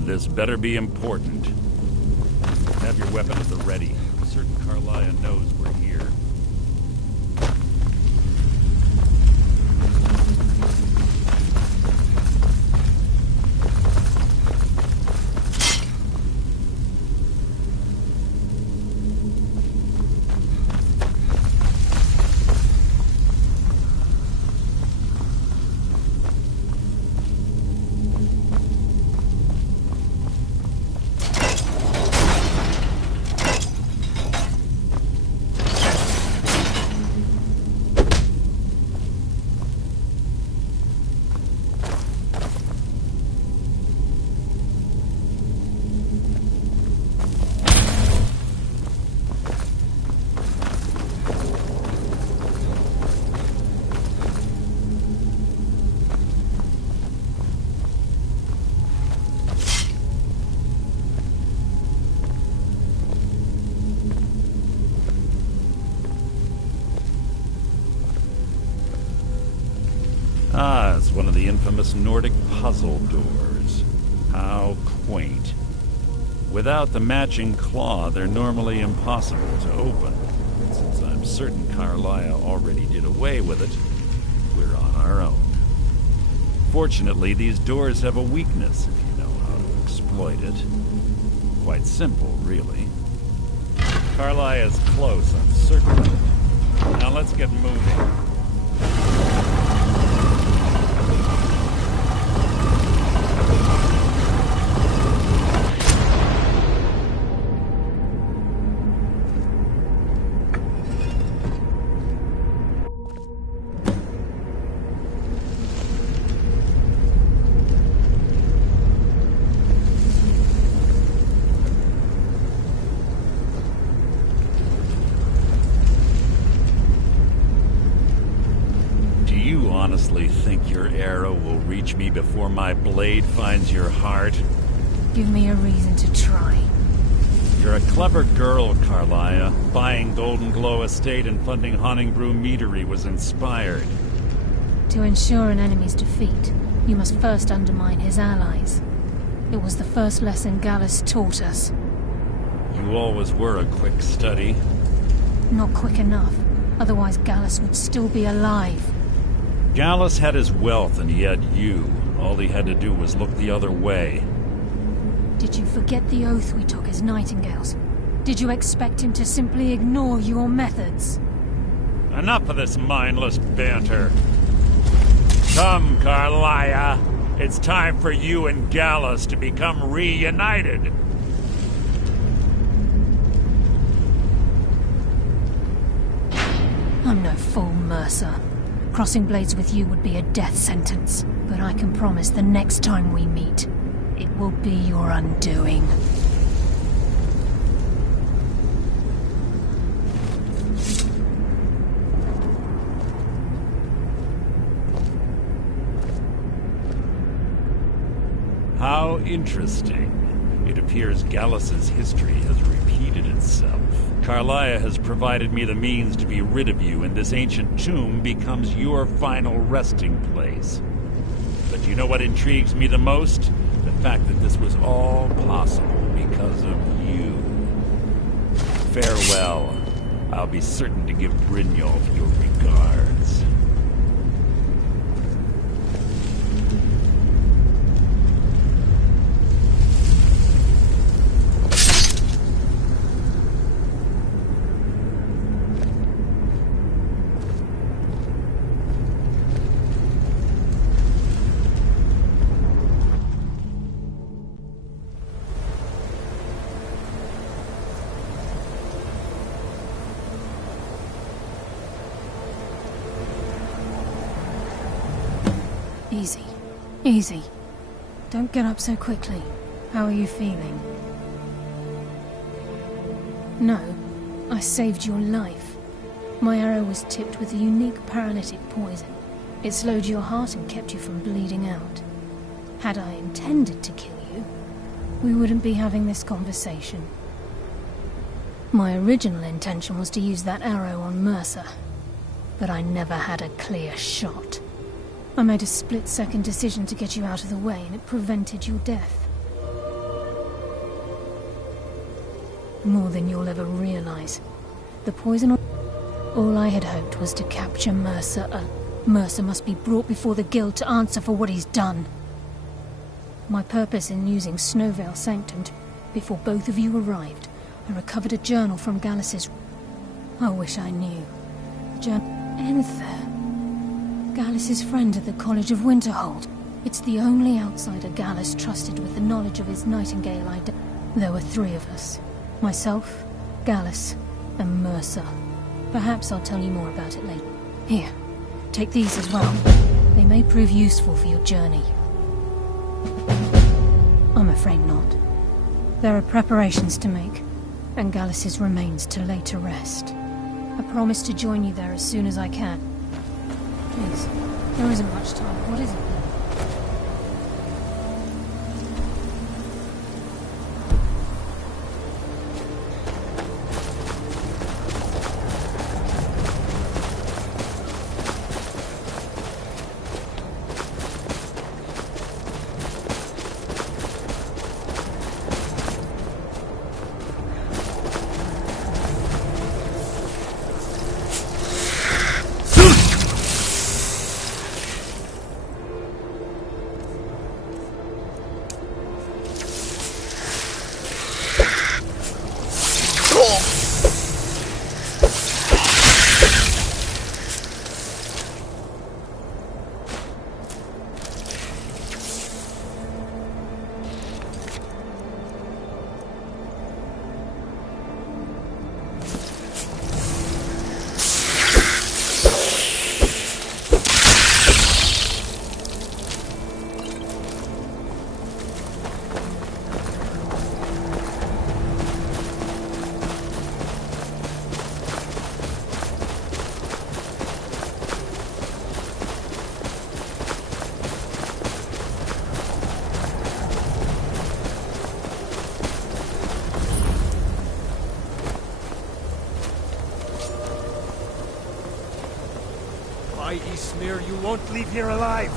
This better be important. Have your weapon at the ready. Certain Carlia knows we're here. Ah, it's one of the infamous Nordic puzzle doors. How quaint. Without the matching claw, they're normally impossible to open. Since I'm certain Carlia already did away with it, we're on our own. Fortunately, these doors have a weakness if you know how to exploit it. Quite simple, really. Carlia is close, I'm certain of it. Now let's get moving. Honestly think your arrow will reach me before my blade finds your heart? Give me a reason to try. You're a clever girl, Carlia. Buying Golden Glow Estate and funding Honningbrew Meadery was inspired. To ensure an enemy's defeat, you must first undermine his allies. It was the first lesson Gallus taught us. You always were a quick study. Not quick enough. Otherwise Gallus would still be alive. Gallus had his wealth and he had you. All he had to do was look the other way. Did you forget the oath we took as Nightingales? Did you expect him to simply ignore your methods? Enough of this mindless banter. Come, Carlia. It's time for you and Gallus to become reunited. I'm no fool, Mercer. Crossing blades with you would be a death sentence. But I can promise the next time we meet, it will be your undoing. How interesting. It appears Gallus's history has repeated itself. Carlia has provided me the means to be rid of you, and this ancient tomb becomes your final resting place. But you know what intrigues me the most? The fact that this was all possible because of you. Farewell. I'll be certain to give Brynjolf your regards. Easy. Easy. Don't get up so quickly. How are you feeling? No, I saved your life. My arrow was tipped with a unique paralytic poison. It slowed your heart and kept you from bleeding out. Had I intended to kill you, we wouldn't be having this conversation. My original intention was to use that arrow on Mercer, but I never had a clear shot. I made a split-second decision to get you out of the way, and it prevented your death. More than you'll ever realize. The poison... All I had hoped was to capture Mercer. Mercer must be brought before the Guild to answer for what he's done. My purpose in using Snowvale Sanctum, before both of you arrived, I recovered a journal from Gallus's... I wish I knew. Enther. Gallus's friend at the College of Winterhold. It's the only outsider Gallus trusted with the knowledge of his Nightingale identity. There were 3 of us. Myself, Gallus, and Mercer. Perhaps I'll tell you more about it later. Here, take these as well. They may prove useful for your journey. I'm afraid not. There are preparations to make, and Gallus's remains to lay to rest. I promise to join you there as soon as I can. Please, there isn't much time. What is it? Smear, you won't leave here alive.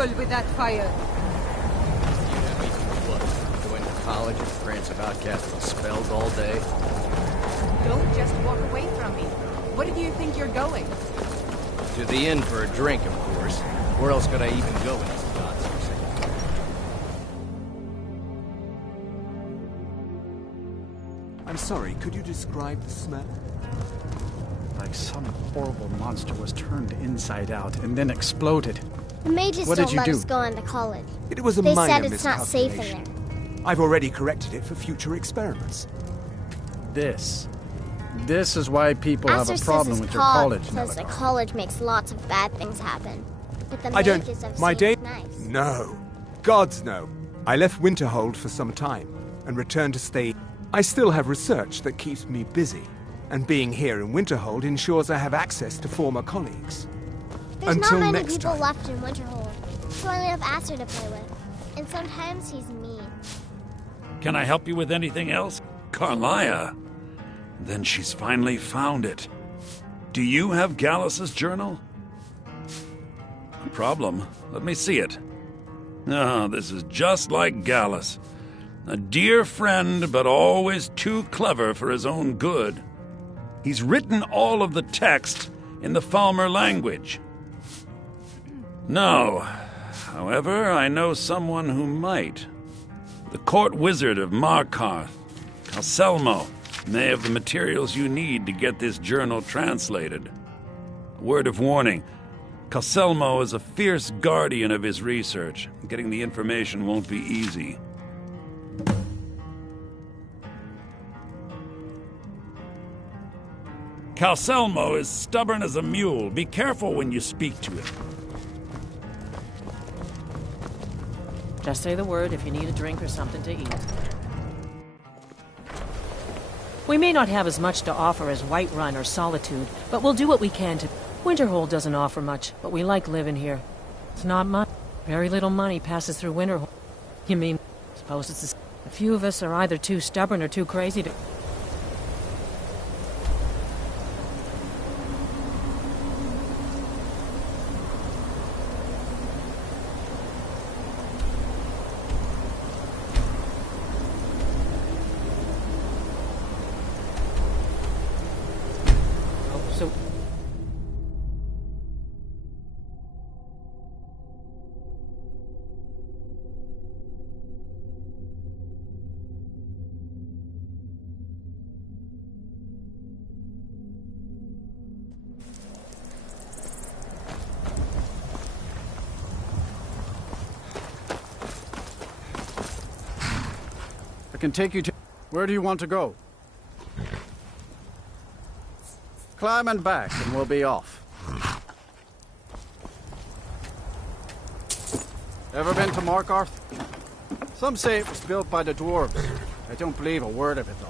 careful with that fire. Going to college and grants about casting spells all day. Don't just walk away from me. Where do you think you're going? To the inn for a drink, of course. Where else could I even go in this nonsense? I'm sorry, could you describe the smell? Like some horrible monster was turned inside out and then exploded. The mages What don't did you let do? us go into college. It was a They minor said it's not safe in miscalculation. there. I've already corrected it for future experiments. This is why people have a Aster problem says with his your pod college says knowledge. the college makes lots of bad things happen. But the I don't. mages have My seen day. it's nice. No. Gods no. I left Winterhold for some time and returned to stay. I still have research that keeps me busy, and being here in Winterhold ensures I have access to former colleagues. There's Until not many next people time. left in Winterhold, so I only have Aster to play with. And sometimes he's mean. Can I help you with anything else? Carlia? Then she's finally found it. Do you have Gallus's journal? No problem. Let me see it. Ah, this is just like Gallus. A dear friend, but always too clever for his own good. He's written all of the text in the Falmer language. No. However, I know someone who might. The court wizard of Markarth, Calselmo, may have the materials you need to get this journal translated. A word of warning. Calselmo is a fierce guardian of his research. Getting the information won't be easy. Calselmo is stubborn as a mule. Be careful when you speak to him. Just say the word if you need a drink or something to eat. We may not have as much to offer as Whiterun or Solitude, but we'll do what we can to... Winterhold doesn't offer much, but we like living here. It's not much. Very little money passes through Winterhold. You mean, suppose it's a few of us are either too stubborn or too crazy to... So... I can take you to... Where do you want to go? Climb and back, and we'll be off. Ever been to Markarth? Some say it was built by the dwarves. I don't believe a word of it, though.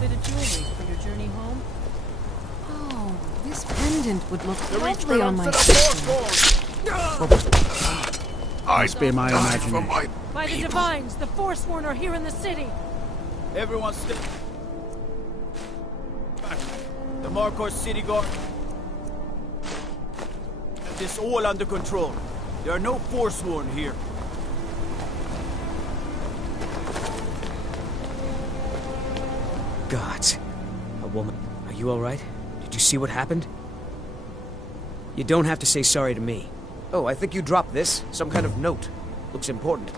Bit of jewelry for your journey home? Oh, this pendant would look lovely on my sister. Must be my imagination. By the divines, the Forsworn are here in the city. Everyone stay back. The Markarth City Guard. Have this all under control. There are no Forsworn here. Gods. A woman. Are you alright? Did you see what happened? You don't have to say sorry to me. Oh, I think you dropped this. Some kind of note. Looks important.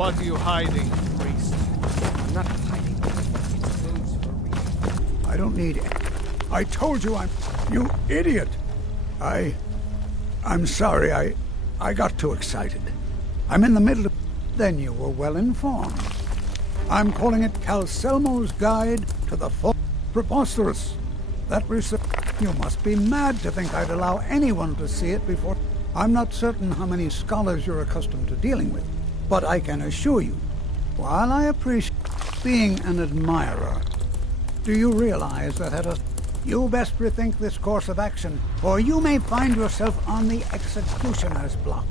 What are you hiding, priest? I'm not hiding. It's those for real. I don't need it. I told you I'm... You idiot! I'm sorry, I got too excited. I'm in the middle of... Then you were well informed. I'm calling it Calcelmo's Guide to the Fall. Preposterous. That research... You must be mad to think I'd allow anyone to see it before... I'm not certain how many scholars you're accustomed to dealing with, but I can assure you, while I appreciate being an admirer, do you realize that at a... You best rethink this course of action, or you may find yourself on the executioner's block.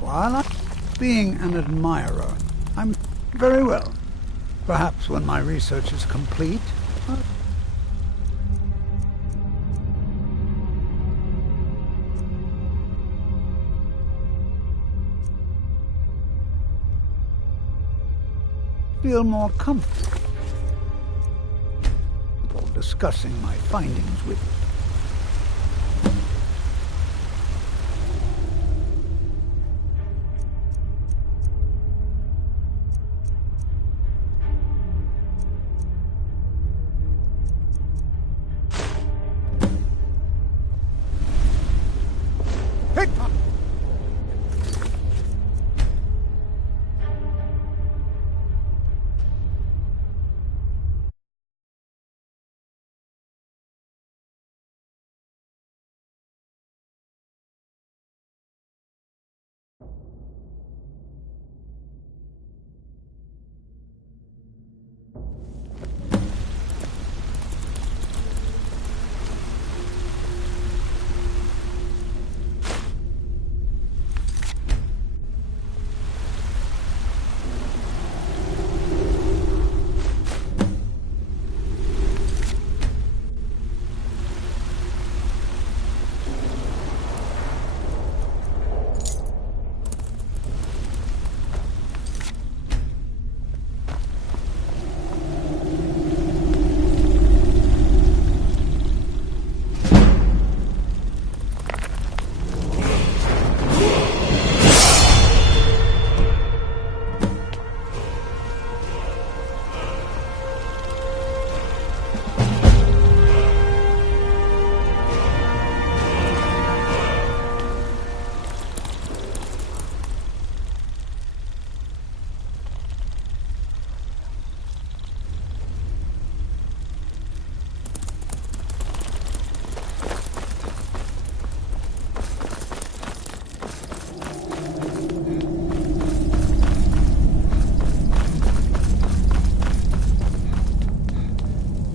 While I'm being an admirer, I'm very well. Perhaps when my research is complete, feel more comfortable discussing my findings with you.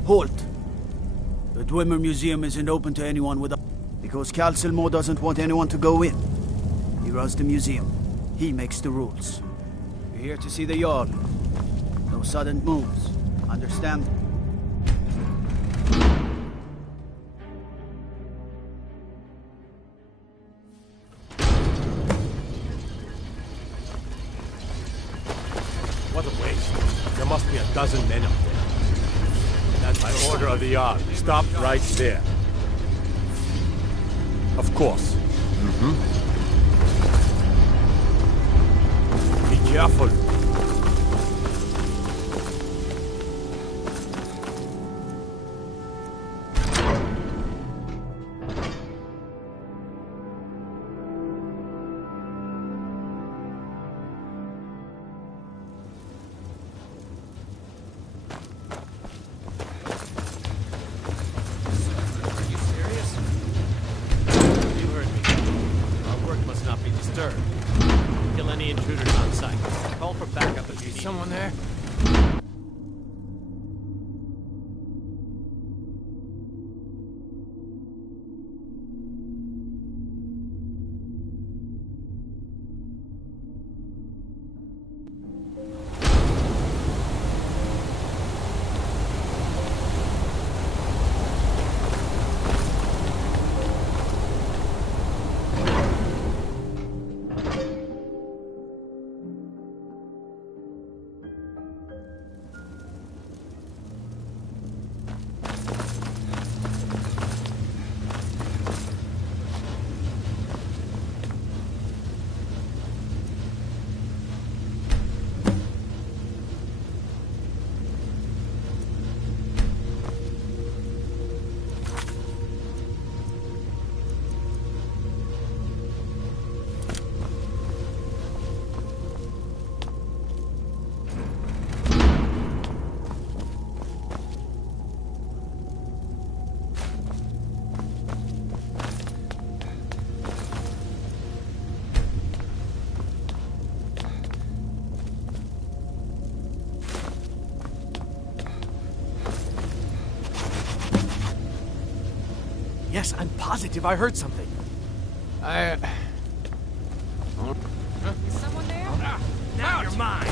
Halt! The Dwemer Museum isn't open to anyone without... Because Calcelmo doesn't want anyone to go in. He runs the museum. He makes the rules. You're here to see the Jarl. No sudden moves. Understand? What a waste. There must be a dozen men up there. That's by order of the Jarl. Stop right there. Of course. Be careful. Kill any intruders on site. Call for backup if you need someone there. Yes, I'm positive I heard something. Is someone there? Now you're mine!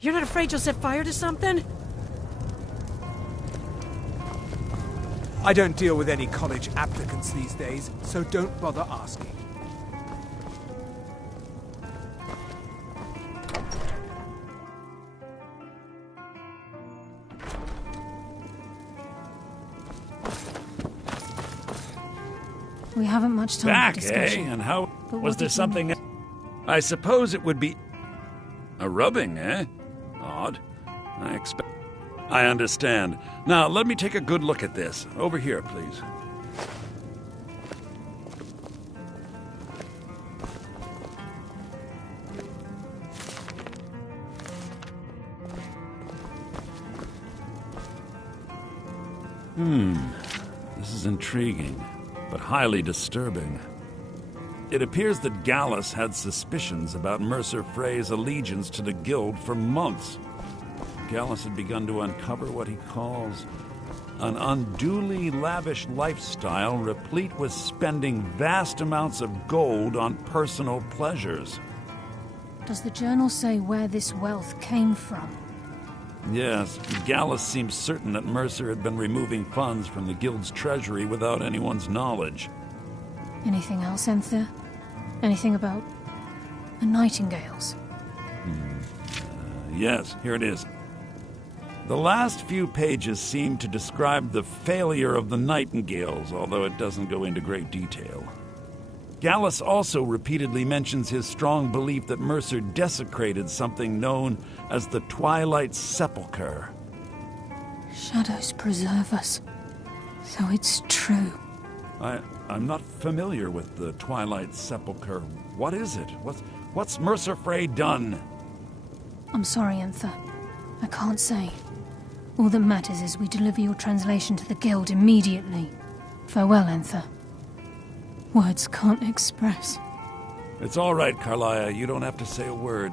You're not afraid you'll set fire to something? I don't deal with any college applicants these days, so don't bother asking. We haven't much time Back, for discussion. eh? And how... But was what there did you something... miss? I suppose it would be... A rubbing, eh? Odd. I understand. Now, let me take a good look at this. Over here, please. This is intriguing, but highly disturbing. It appears that Gallus had suspicions about Mercer Frey's allegiance to the Guild for months. Gallus had begun to uncover what he calls an unduly lavish lifestyle replete with spending vast amounts of gold on personal pleasures. Does the journal say where this wealth came from? Yes, Gallus seems certain that Mercer had been removing funds from the Guild's treasury without anyone's knowledge. Anything else, Enthir? Anything about the Nightingales? Yes, here it is. The last few pages seem to describe the failure of the Nightingales, although it doesn't go into great detail. Gallus also repeatedly mentions his strong belief that Mercer desecrated something known as the Twilight Sepulchre. Shadows preserve us. So it's true. I'm not familiar with the Twilight Sepulchre. What is it? What's Mercer Frey done? I'm sorry, Enthir. I can't say. All that matters is we deliver your translation to the Guild immediately. Farewell, Enthir. Words can't express. It's all right, Carlia. You don't have to say a word.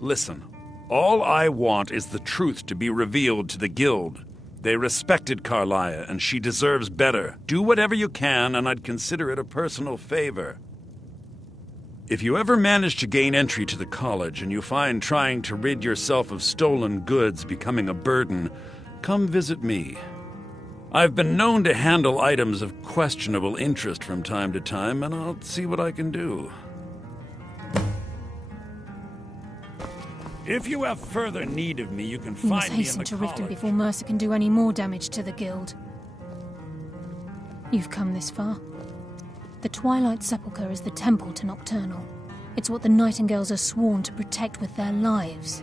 Listen, all I want is the truth to be revealed to the Guild. They respected Carlia, and she deserves better. Do whatever you can, and I'd consider it a personal favor. If you ever manage to gain entry to the college, and you find trying to rid yourself of stolen goods becoming a burden, come visit me. I've been known to handle items of questionable interest from time to time, and I'll see what I can do. If you have further need of me, you can We must find me in hasten the to college. Riften before Mercer can do any more damage to the Guild. You've come this far. The Twilight Sepulchre is the temple to Nocturnal. It's what the Nightingales are sworn to protect with their lives.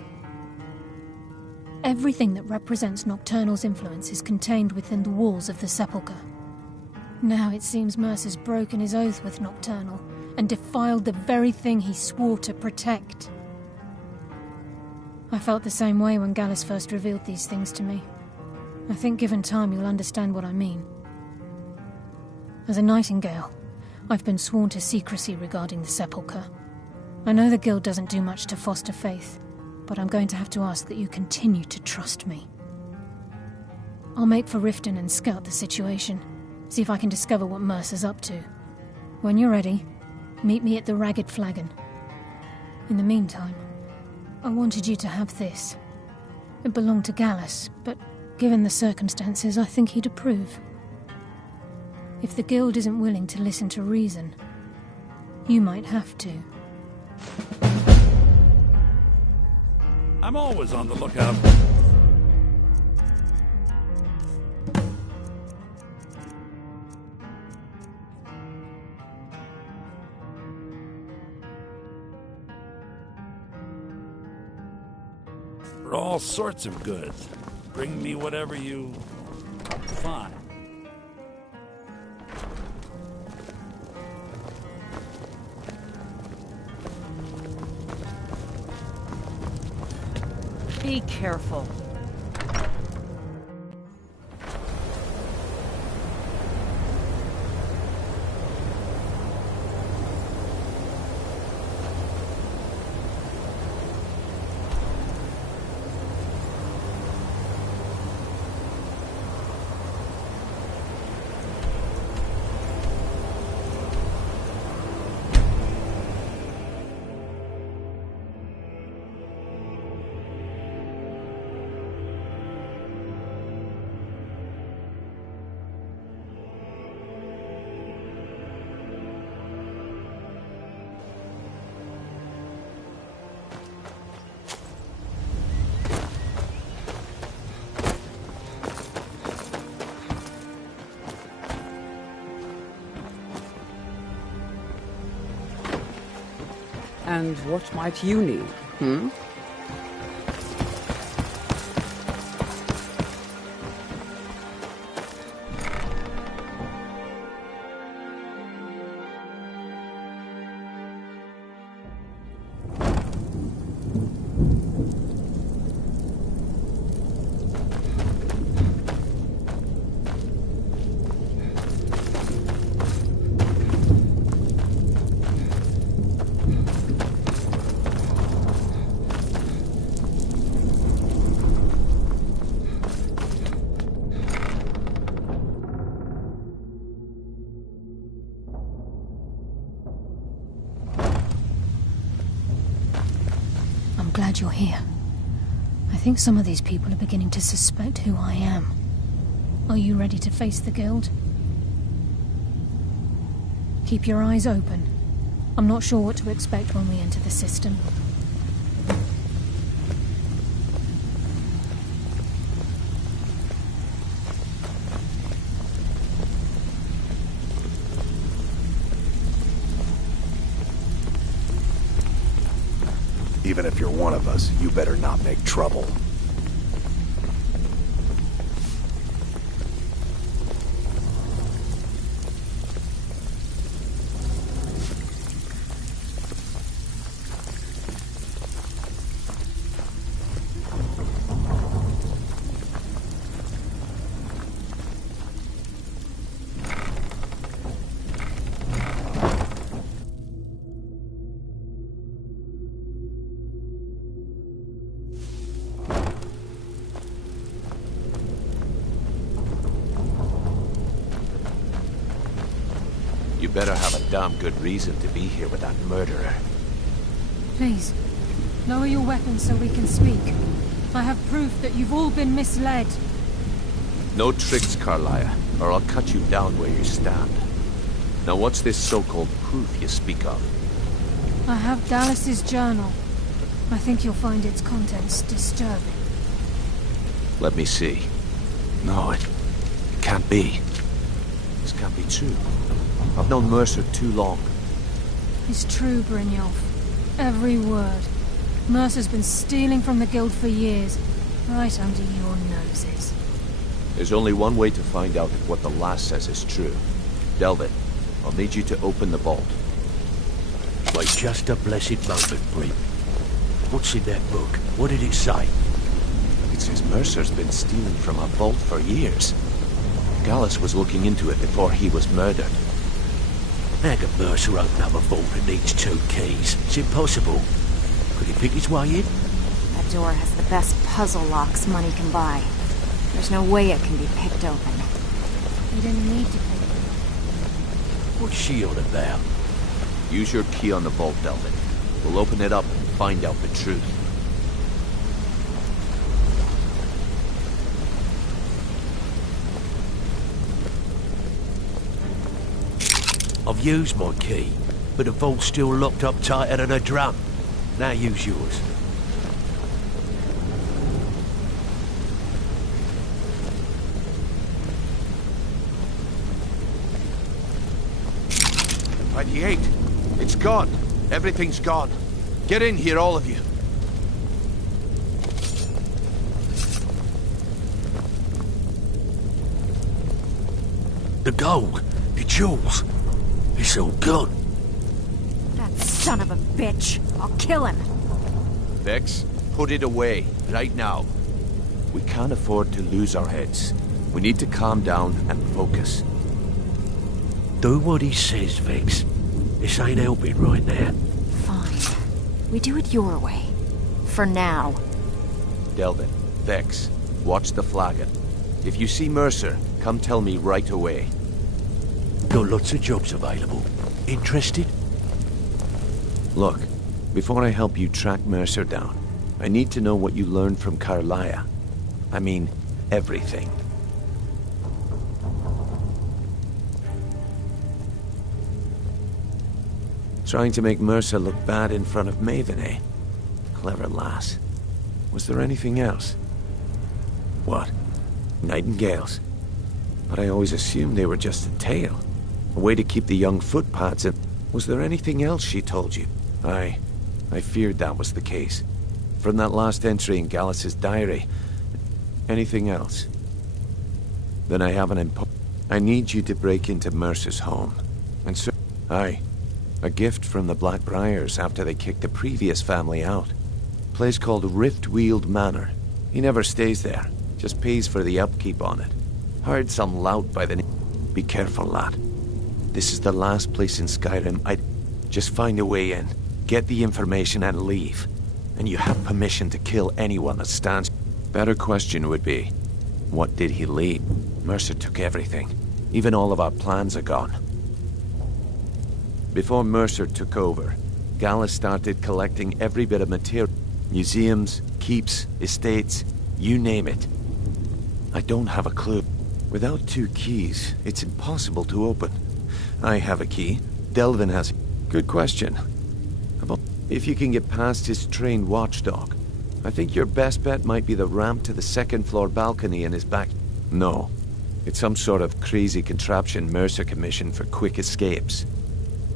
Everything that represents Nocturnal's influence is contained within the walls of the Sepulchre. Now it seems Mercer's broken his oath with Nocturnal and defiled the very thing he swore to protect. I felt the same way when Gallus first revealed these things to me. I think given time you'll understand what I mean. As a Nightingale, I've been sworn to secrecy regarding the Sepulchre. I know the Guild doesn't do much to foster faith, but I'm going to have to ask that you continue to trust me. I'll make for Riften and scout the situation, see if I can discover what Mercer's up to. When you're ready, meet me at the Ragged Flagon. In the meantime, I wanted you to have this. It belonged to Gallus, but given the circumstances, I think he'd approve. If the Guild isn't willing to listen to reason, you might have to. I'm always on the lookout. For all sorts of goods. Bring me whatever you find. Be careful. And what might you need, hmm? Glad you're here. I think some of these people are beginning to suspect who I am. Are you ready to face the Guild? Keep your eyes open. I'm not sure what to expect when we enter the system. Even if you're one of us, you better not make trouble. You better have a damn good reason to be here with that murderer. Please, lower your weapons so we can speak. I have proof that you've all been misled. No tricks, Carlia, or I'll cut you down where you stand. Now what's this so-called proof you speak of? I have Dallas's journal. I think you'll find its contents disturbing. Let me see. No, it can't be. This can't be true. I've known Mercer too long. It's true, Brynjolf. Every word. Mercer's been stealing from the guild for years, right under your noses. There's only one way to find out if what the lass says is true. Delvin, I'll need you to open the vault. Wait just a blessed moment, Bree. What's in that book? What did it say? It says Mercer's been stealing from a vault for years. Gallus was looking into it before he was murdered. How can Mercer open up a vault that needs 2 keys? It's impossible. Could he pick his way in? That door has the best puzzle locks money can buy. There's no way it can be picked open. You didn't need to pick it. What's she on about? Use your key on the vault, Delvin. We'll open it up and find out the truth. I've used my key, but the vault's still locked up tighter than a drum. Now use yours. By the 8. It's gone. Everything's gone. Get in here, all of you. The gold, the jewels, it's all gone. That son of a bitch. I'll kill him. Vex, put it away, right now. We can't afford to lose our heads. We need to calm down and focus. Do what he says, Vex. This ain't helping right now. Fine. We do it your way. For now. Delvin, Vex, watch the flagon. If you see Mercer, come tell me right away. Got lots of jobs available. Interested? Look, before I help you track Mercer down, I need to know what you learned from Carlia. I mean, everything. Trying to make Mercer look bad in front of Maven, eh? Clever lass. Was there anything else? What? Nightingales? But I always assumed they were just a tale. A way to keep the young footpads in. Was there anything else she told you? I feared that was the case. From that last entry in Gallus's diary. Anything else? Then I have an I need you to break into Mercer's home. And so... Aye. A gift from the Blackbriars after they kicked the previous family out. Place called Riftweald Manor. He never stays there. Just pays for the upkeep on it. Hired some lout by the name. Be careful, lad. This is the last place in Skyrim I'd... Just find a way in. Get the information and leave. And you have permission to kill anyone that stands... Better question would be, what did he leave? Mercer took everything. Even all of our plans are gone. Before Mercer took over, Gallus started collecting every bit of material. Museums, keeps, estates, you name it. I don't have a clue. Without 2 keys, it's impossible to open. I have a key. Delvin has... Good question. If you can get past his trained watchdog, I think your best bet might be the ramp to the 2nd floor balcony in his back... No. It's some sort of crazy contraption Mercer commissioned for quick escapes.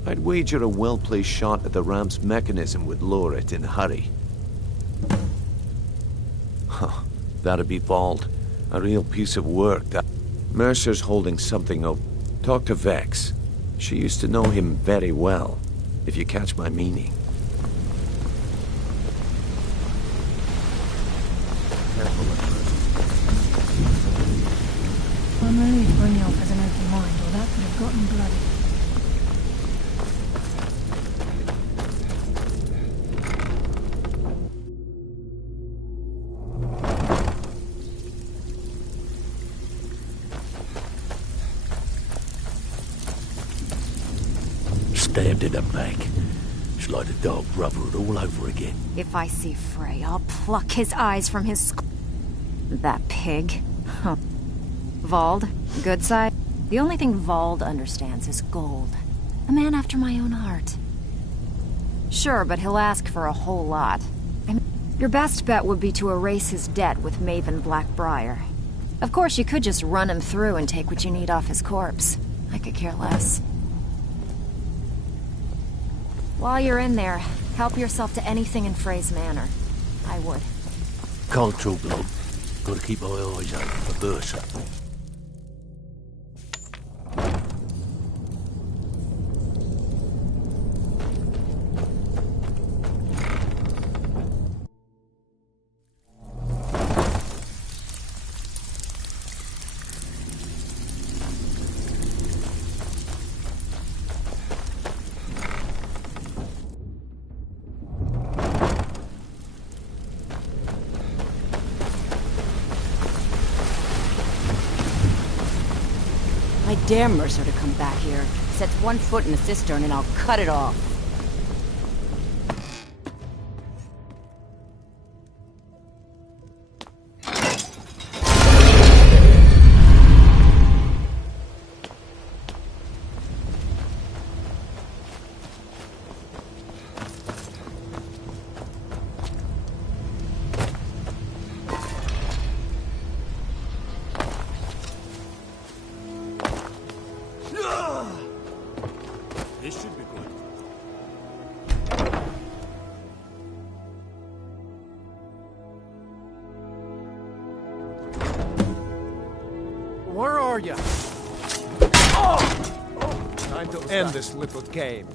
I'd wager a well-placed shot at the ramp's mechanism would lower it in a hurry. Huh. That'd be Vault. A real piece of work, that... Mercer's holding something over... Talk to Vex. She used to know him very well, if you catch my meaning. I'm relieved Brynjolf has an open mind, or that could have gotten bloody. Stabbed in the back. It's like the dog brotherhood all over again. If I see Frey, I'll pluck his eyes from his skull. That pig. Huh. Vald, good side? The only thing Vald understands is gold. A man after my own heart. Sure, but he'll ask for a whole lot. Your best bet would be to erase his debt with Maven Blackbriar. Of course, you could just run him through and take what you need off his corpse. I could care less. While you're in there, Help yourself to anything in Frey's Manor. I would. Can't talk long. Gotta keep my eyes open for Mercer. I dare Mercer to come back here. Sets one foot in the cistern and I'll cut it off. This should be good. Where are you? Time to end this little game.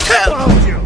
Found you!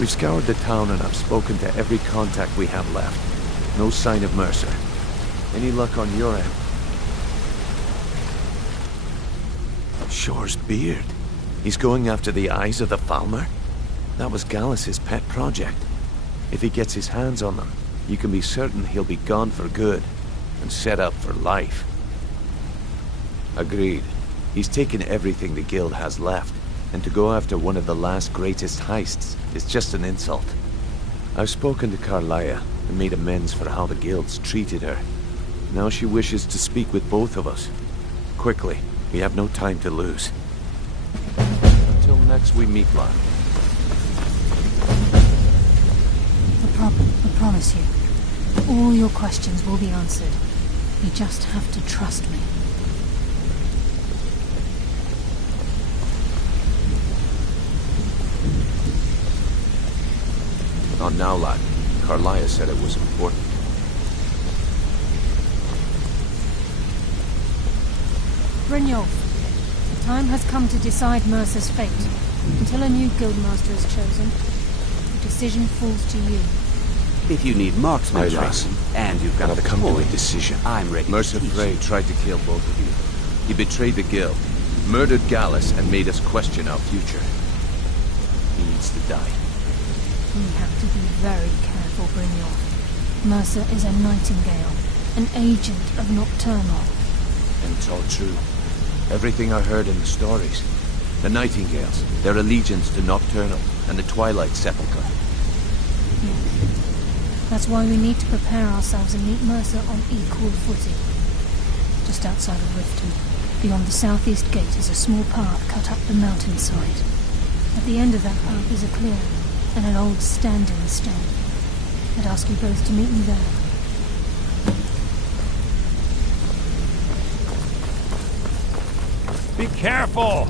We've scoured the town and I've spoken to every contact we have left. No sign of Mercer. Any luck on your end? Shore's beard. He's going after the eyes of the Falmer? That was Gallus's pet project. If he gets his hands on them, you can be certain he'll be gone for good, and set up for life. Agreed. He's taken everything the guild has left, and to go after one of the last greatest heists is just an insult. I've spoken to Carlia and made amends for how the guilds treated her. Now she wishes to speak with both of us. Quickly, we have no time to lose. Until next we meet, lad. I promise you, all your questions will be answered. You just have to trust me. Not now, lad. Carlia said it was important. Brynjolf, the time has come to decide Mercer's fate. Until a new guildmaster is chosen, the decision falls to you. If you need marksman Aye, training, lass. and you've got I've the come to a toy, decision. I'm ready. Mercer to teach Frey you. tried to kill both of you. He betrayed the guild, murdered Gallus, and made us question our future. He needs to die. We have to be very careful, Brynjolf. Mercer is a nightingale, an agent of Nocturnal. And it's all true. Everything I heard in the stories. The Nightingales, their allegiance to Nocturnal, and the Twilight Sepulchre. Yes. That's why we need to prepare ourselves and meet Mercer on equal footing. Just outside of Riften, beyond the southeast gate, is a small path cut up the mountainside. At the end of that path is a clearing, and an old standing stone. I'd ask you both to meet me there. Be careful!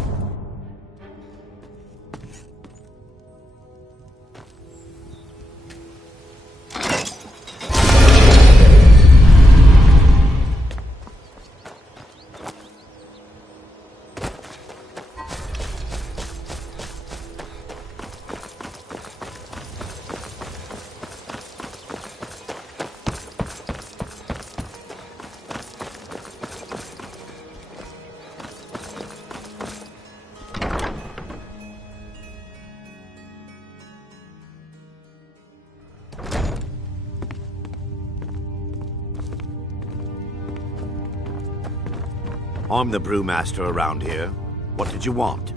I'm the brewmaster around here. What did you want?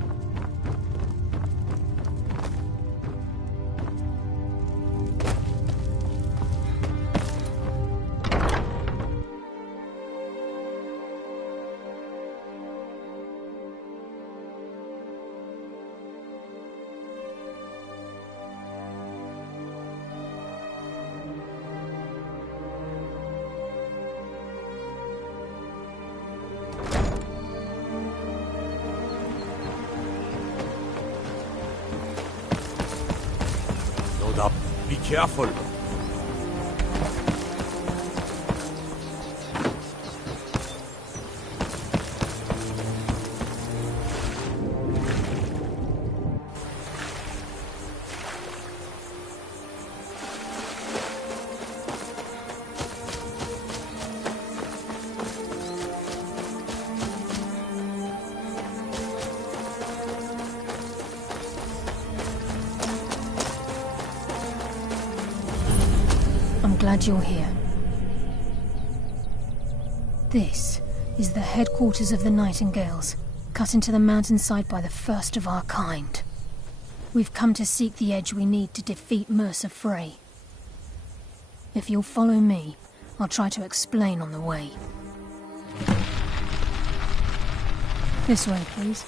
Be careful. I'm glad you're here. This is the headquarters of the Nightingales, cut into the mountainside by the first of our kind. We've come to seek the edge we need to defeat Mercer Frey. If you'll follow me, I'll try to explain on the way. This way, please.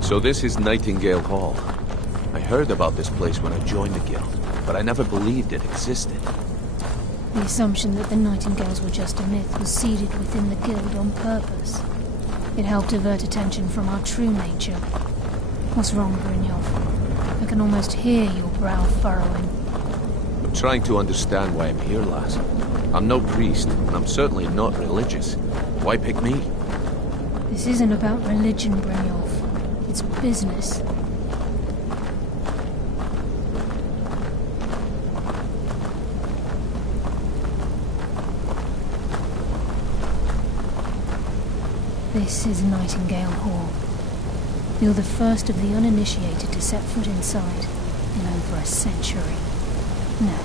So this is Nightingale Hall. I heard about this place when I joined the guild, but I never believed it existed. The assumption that the Nightingales were just a myth was seeded within the guild on purpose. It helped divert attention from our true nature. What's wrong, Brynjolf? I can almost hear your brow furrowing. I'm trying to understand why I'm here, lass. I'm no priest, and I'm certainly not religious. Why pick me? This isn't about religion, Brynjolf. It's business. This is Nightingale Hall. You're the first of the uninitiated to set foot inside in over a century. Now,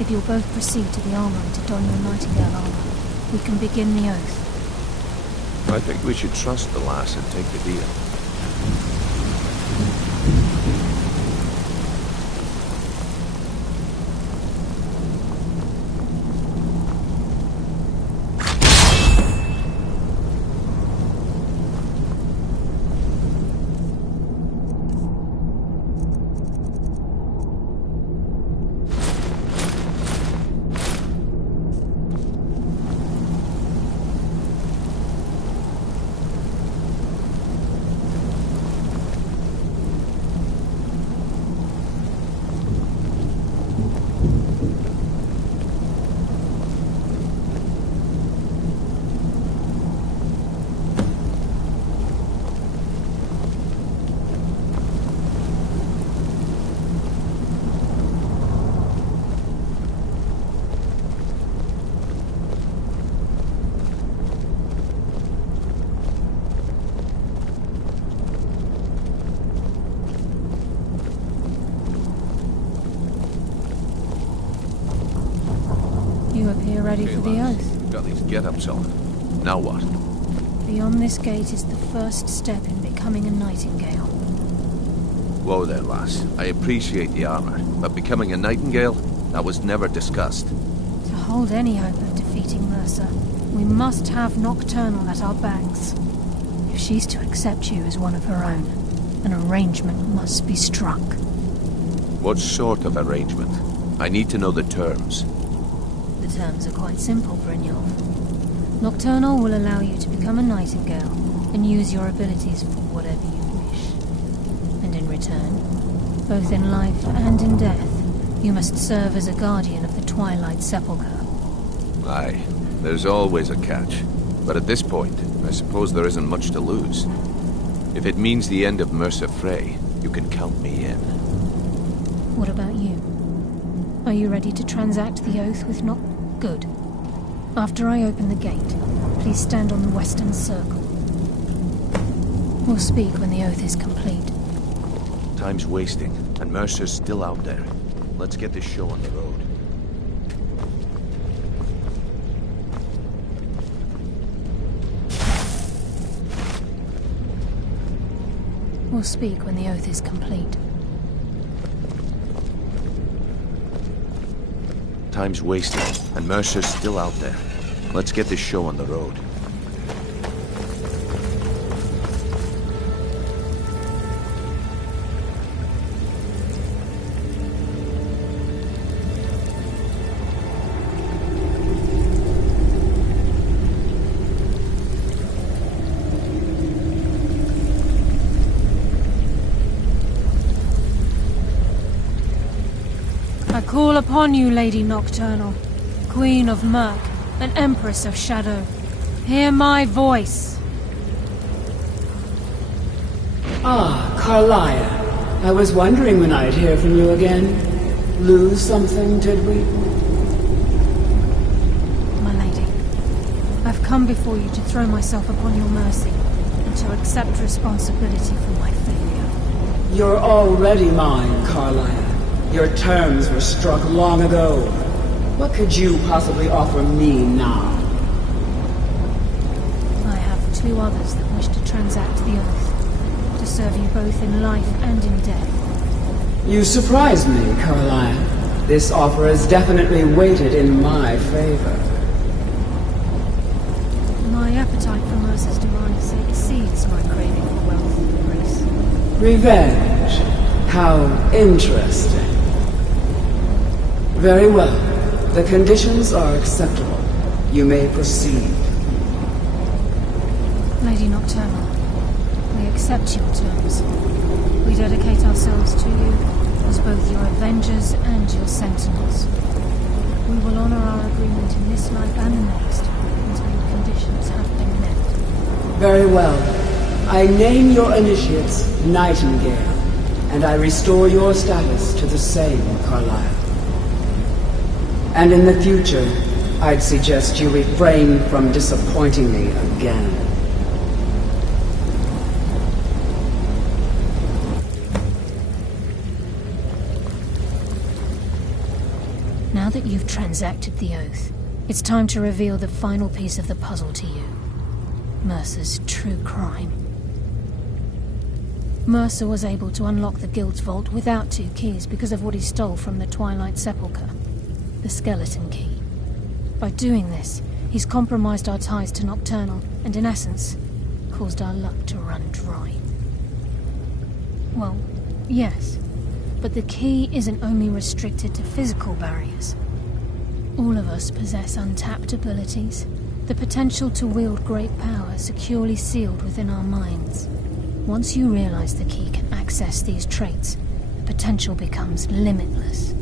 if you'll both proceed to the armory to don your Nightingale armor, we can begin the oath. I think we should trust the lass and take the deal. You appear ready for the oath. Got these get-ups on. Now what? Beyond this gate is the first step in becoming a Nightingale. Whoa there, lass. I appreciate the armor, but becoming a Nightingale? That was never discussed. To hold any hope of defeating Mercer, we must have Nocturnal at our backs. If she's to accept you as one of her own, an arrangement must be struck. What sort of arrangement? I need to know the terms. The terms are quite simple, Brynjolf. Nocturnal will allow you to become a Nightingale and use your abilities for whatever you wish. In return, both in life and in death, you must serve as a guardian of the Twilight Sepulchre. Aye, there's always a catch. But at this point, I suppose there isn't much to lose. If it means the end of Mercer Frey, you can count me in. What about you? Are you ready to transact the oath with not good? After I open the gate, please stand on the western circle. We'll speak when the oath is complete. Time's wasting, and Mercer's still out there. Let's get this show on the road. We'll speak when the oath is complete. Time's wasting, and Mercer's still out there. Let's get this show on the road. I call upon you, Lady Nocturnal, Queen of Murk, and Empress of Shadow. Hear my voice. Ah, Carlia. I was wondering when I'd hear from you again. Lose something, did we? My lady, I've come before you to throw myself upon your mercy, and to accept responsibility for my failure. You're already mine, Carlia. Your terms were struck long ago. What could you possibly offer me now? I have two others that wish to transact the oath, to serve you both in life and in death. You surprise me, Carlia. This offer is definitely weighted in my favor. My appetite for Mercer's demise exceeds my craving for wealth and grace. Revenge. How interesting. Very well. The conditions are acceptable. You may proceed. Lady Nocturnal, we accept your terms. We dedicate ourselves to you as both your avengers and your sentinels. We will honor our agreement in this life and the next until your conditions have been met. Very well. I name your initiates Nightingale, and I restore your status to the same, Carlisle. And in the future, I'd suggest you refrain from disappointing me again. Now that you've transacted the oath, it's time to reveal the final piece of the puzzle to you. Mercer's true crime. Mercer was able to unlock the Guild's vault without 2 keys because of what he stole from the Twilight Sepulchre. The skeleton key. By doing this, he's compromised our ties to Nocturnal, and in essence, caused our luck to run dry. Well, yes, but the key isn't only restricted to physical barriers. All of us possess untapped abilities, the potential to wield great power securely sealed within our minds. Once you realize the key can access these traits, the potential becomes limitless.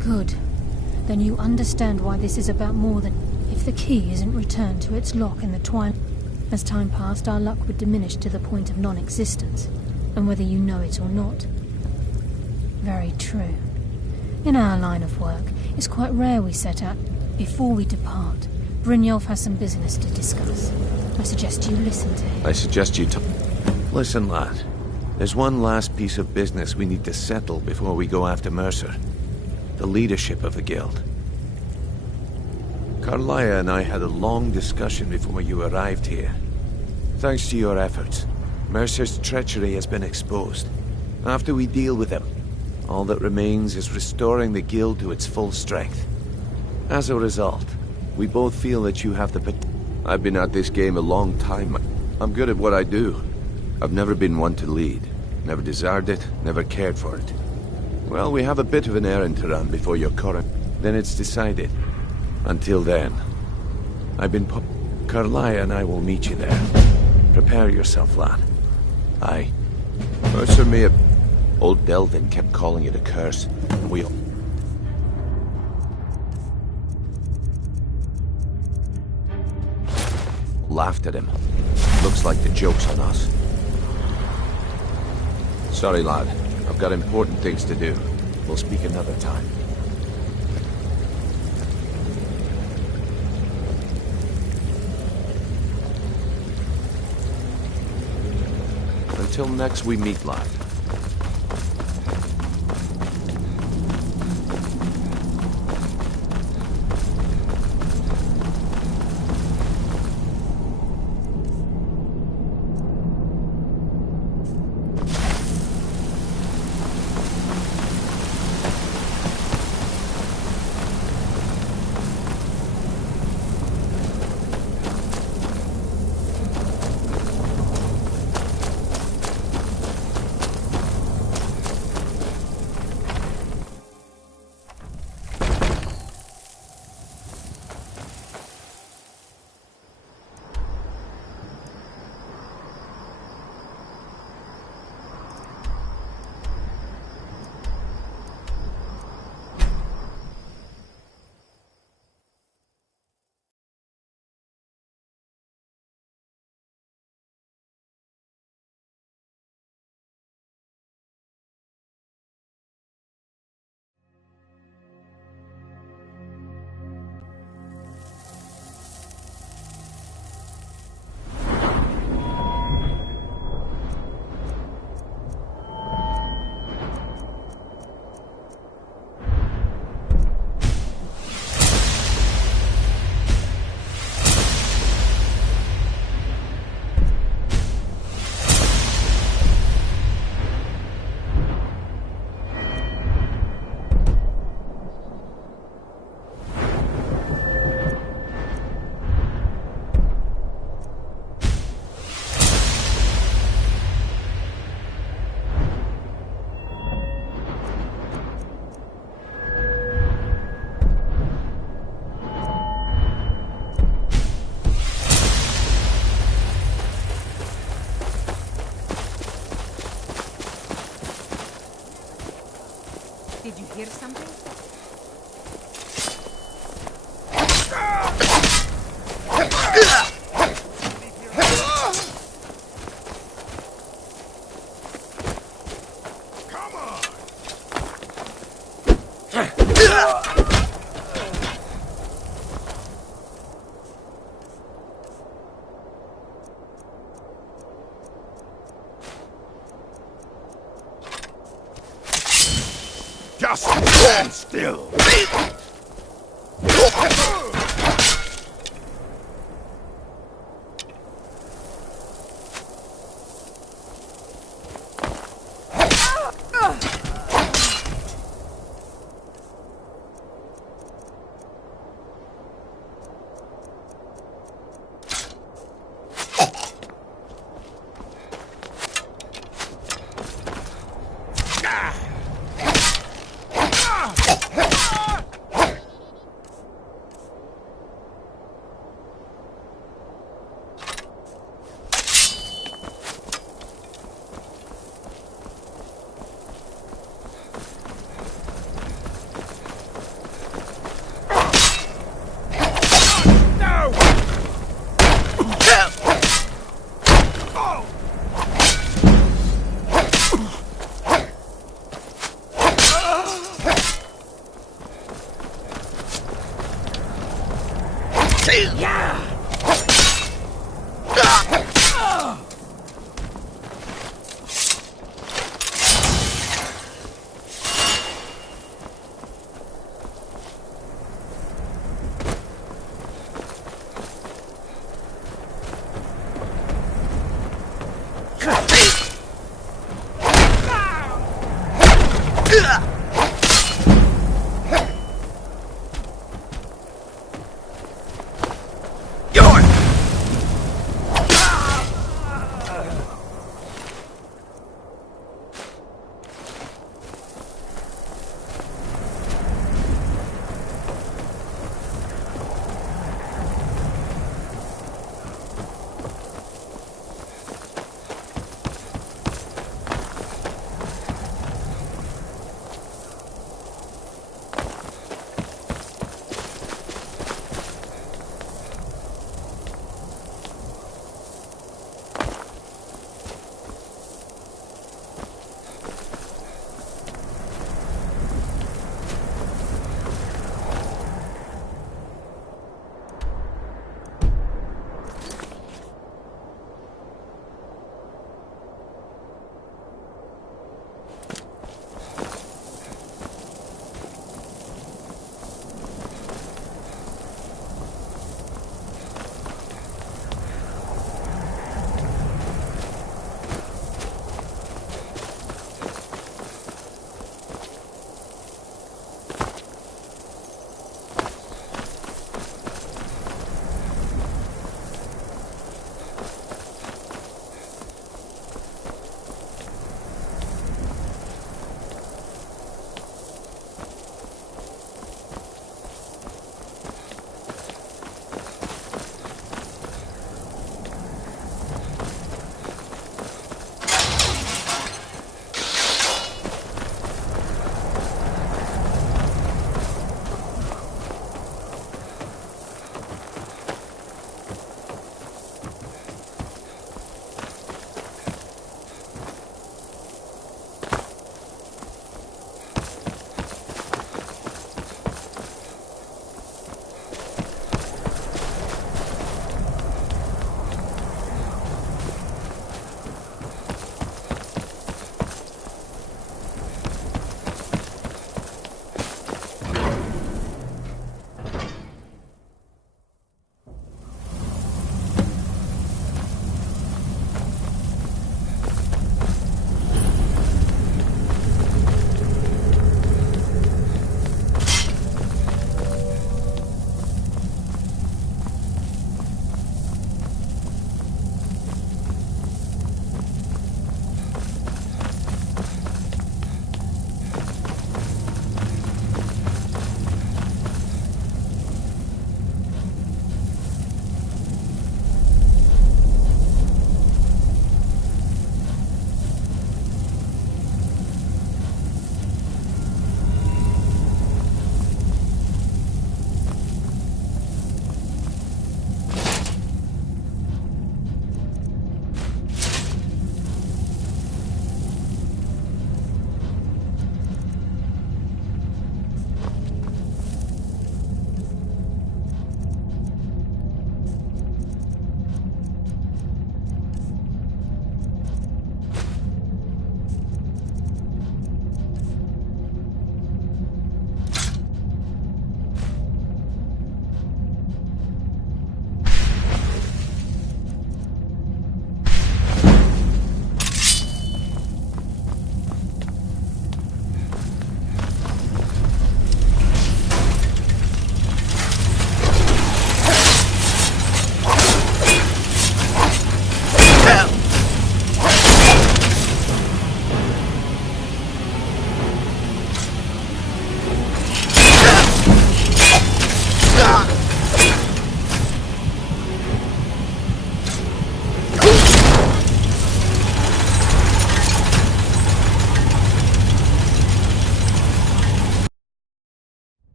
Good. Then you understand why this is about more than... If the key isn't returned to its lock in the twilight, as time passed, our luck would diminish to the point of non-existence, and whether you know it or not. Very true. In our line of work, it's quite rare we set out. Before we depart, Brynjolf has some business to discuss. I suggest you listen to him. I suggest you to... Listen, lad. There's one last piece of business we need to settle before we go after Mercer. The leadership of the Guild. Carlia and I had a long discussion before you arrived here. Thanks to your efforts, Mercer's treachery has been exposed. After we deal with him, all that remains is restoring the Guild to its full strength. As a result, we both feel that you have the I've been at this game a long time. I'm good at what I do. I've never been one to lead. Never desired it, never cared for it. Well, we have a bit of an errand to run before your current. Then it's decided. Until then, I've been Carlia and I will meet you there. Prepare yourself, lad. Mercer may have... Old Delvin kept calling it a curse, and we laughed at him. Looks like the joke's on us. Sorry, lad. I've got important things to do. We'll speak another time. Until next we meet, lad. Did you hear something? Just stand still!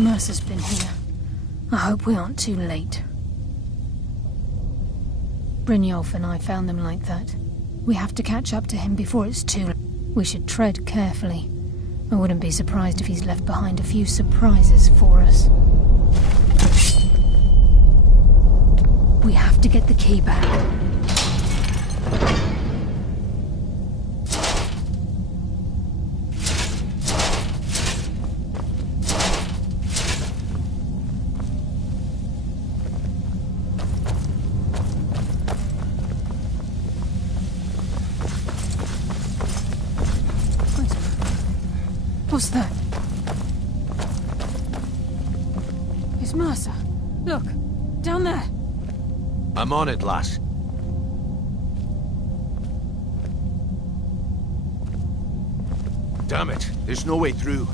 Mercer's been here. I hope we aren't too late. Brynjolf and I found them like that. We have to catch up to him before it's too late. We should tread carefully. I wouldn't be surprised if he's left behind a few surprises for us. We have to get the key back. What's that? It's Mercer. Look, down there. I'm on it, lass. Damn it, there's no way through.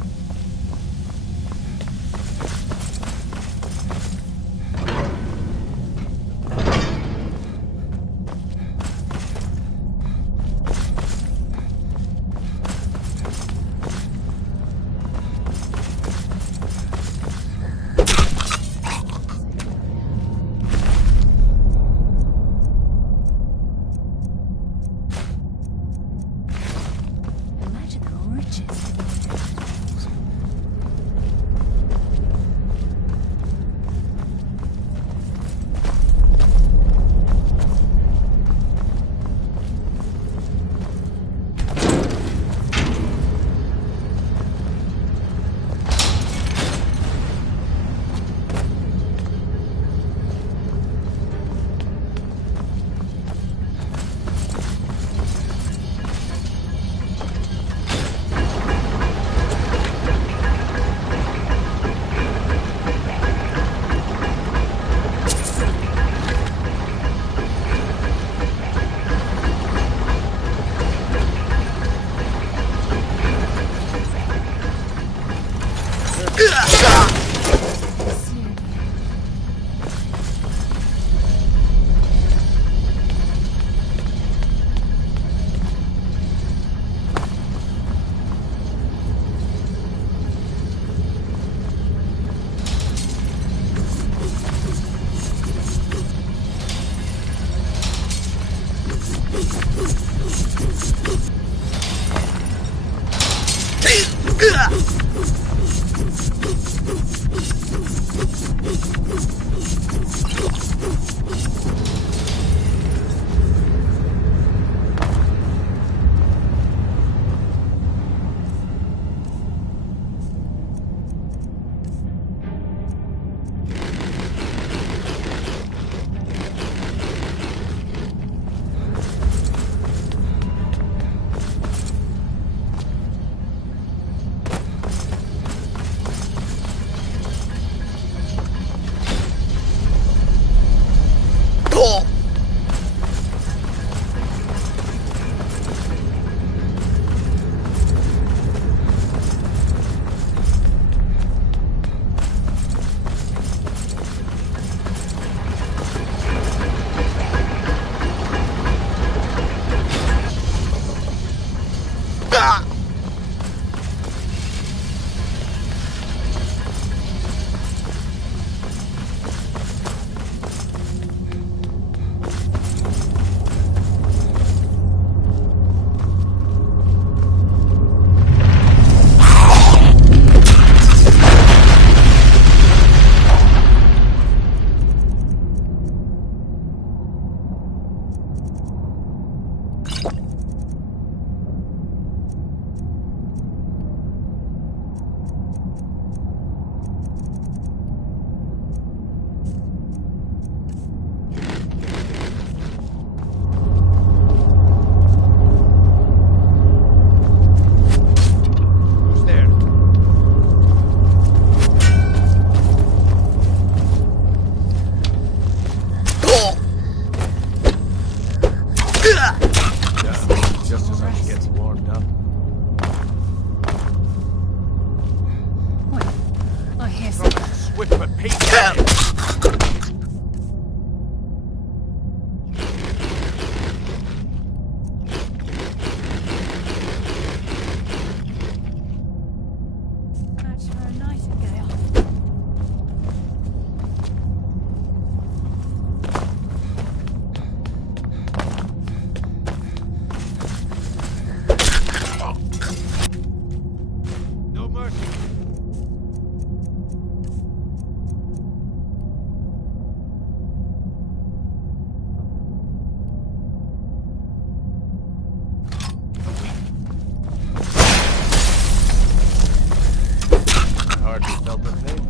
well prepared.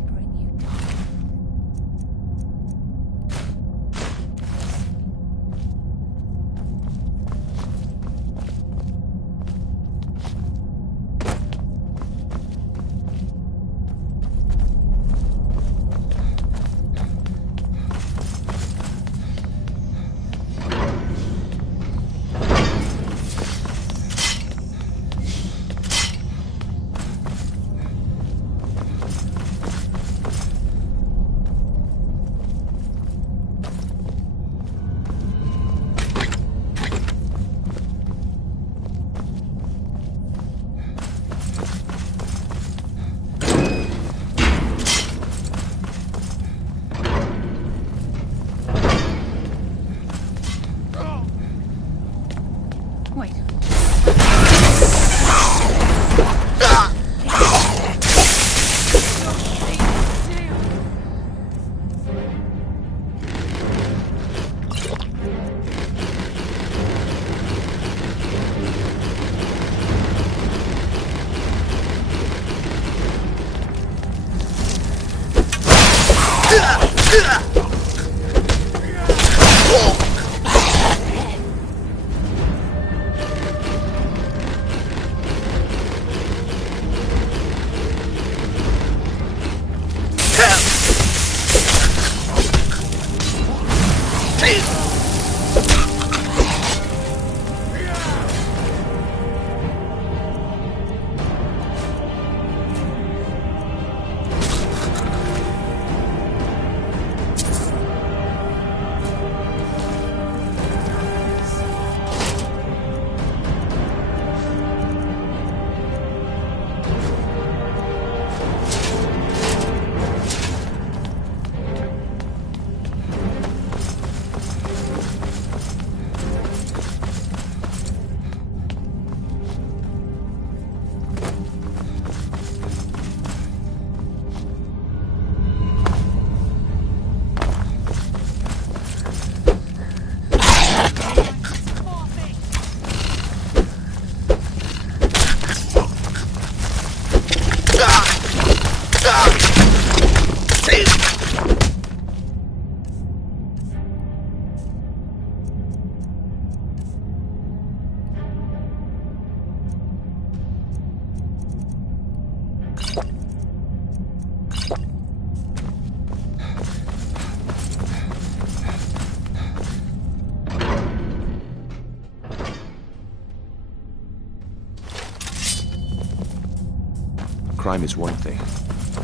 Crime is one thing.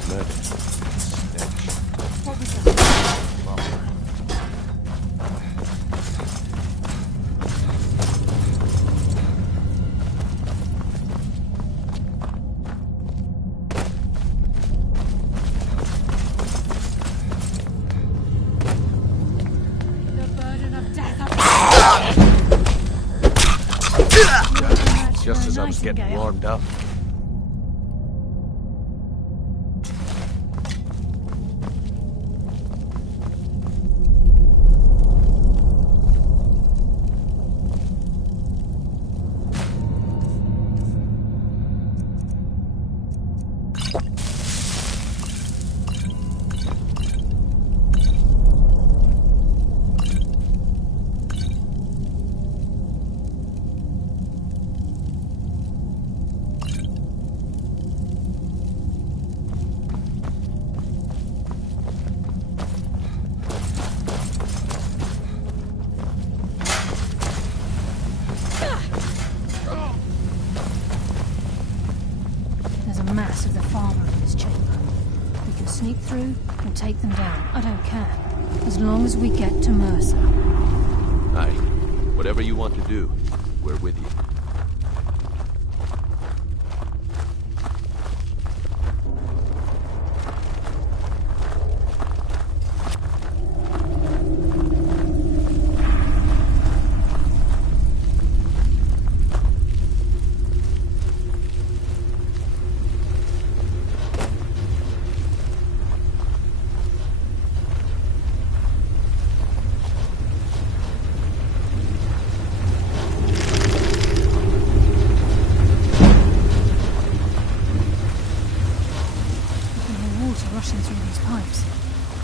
Murder is next. What was that? The burden of death. Just as I was getting warmed up. Mass of the farmer in this chamber. We can sneak through and take them down. I don't care. As long as we get to Mercer. Aye. Whatever you want to do, we're with you.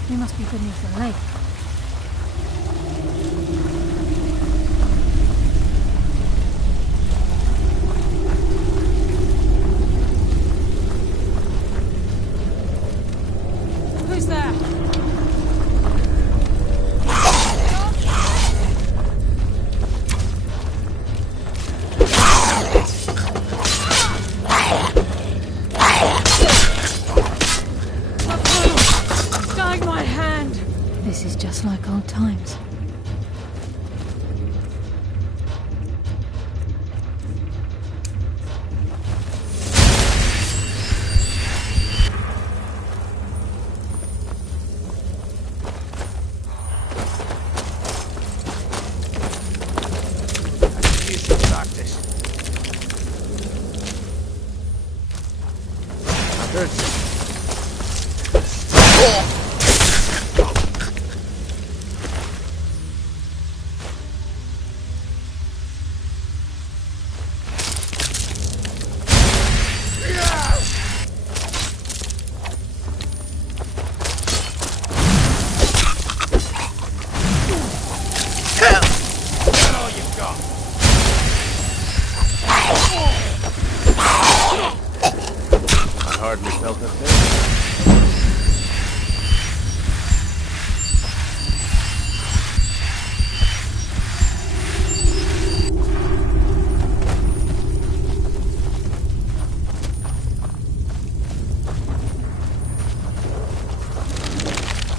We must be beneath the lake. Who's there? Guide my hand! This is just like old times. Hardly felt a thing.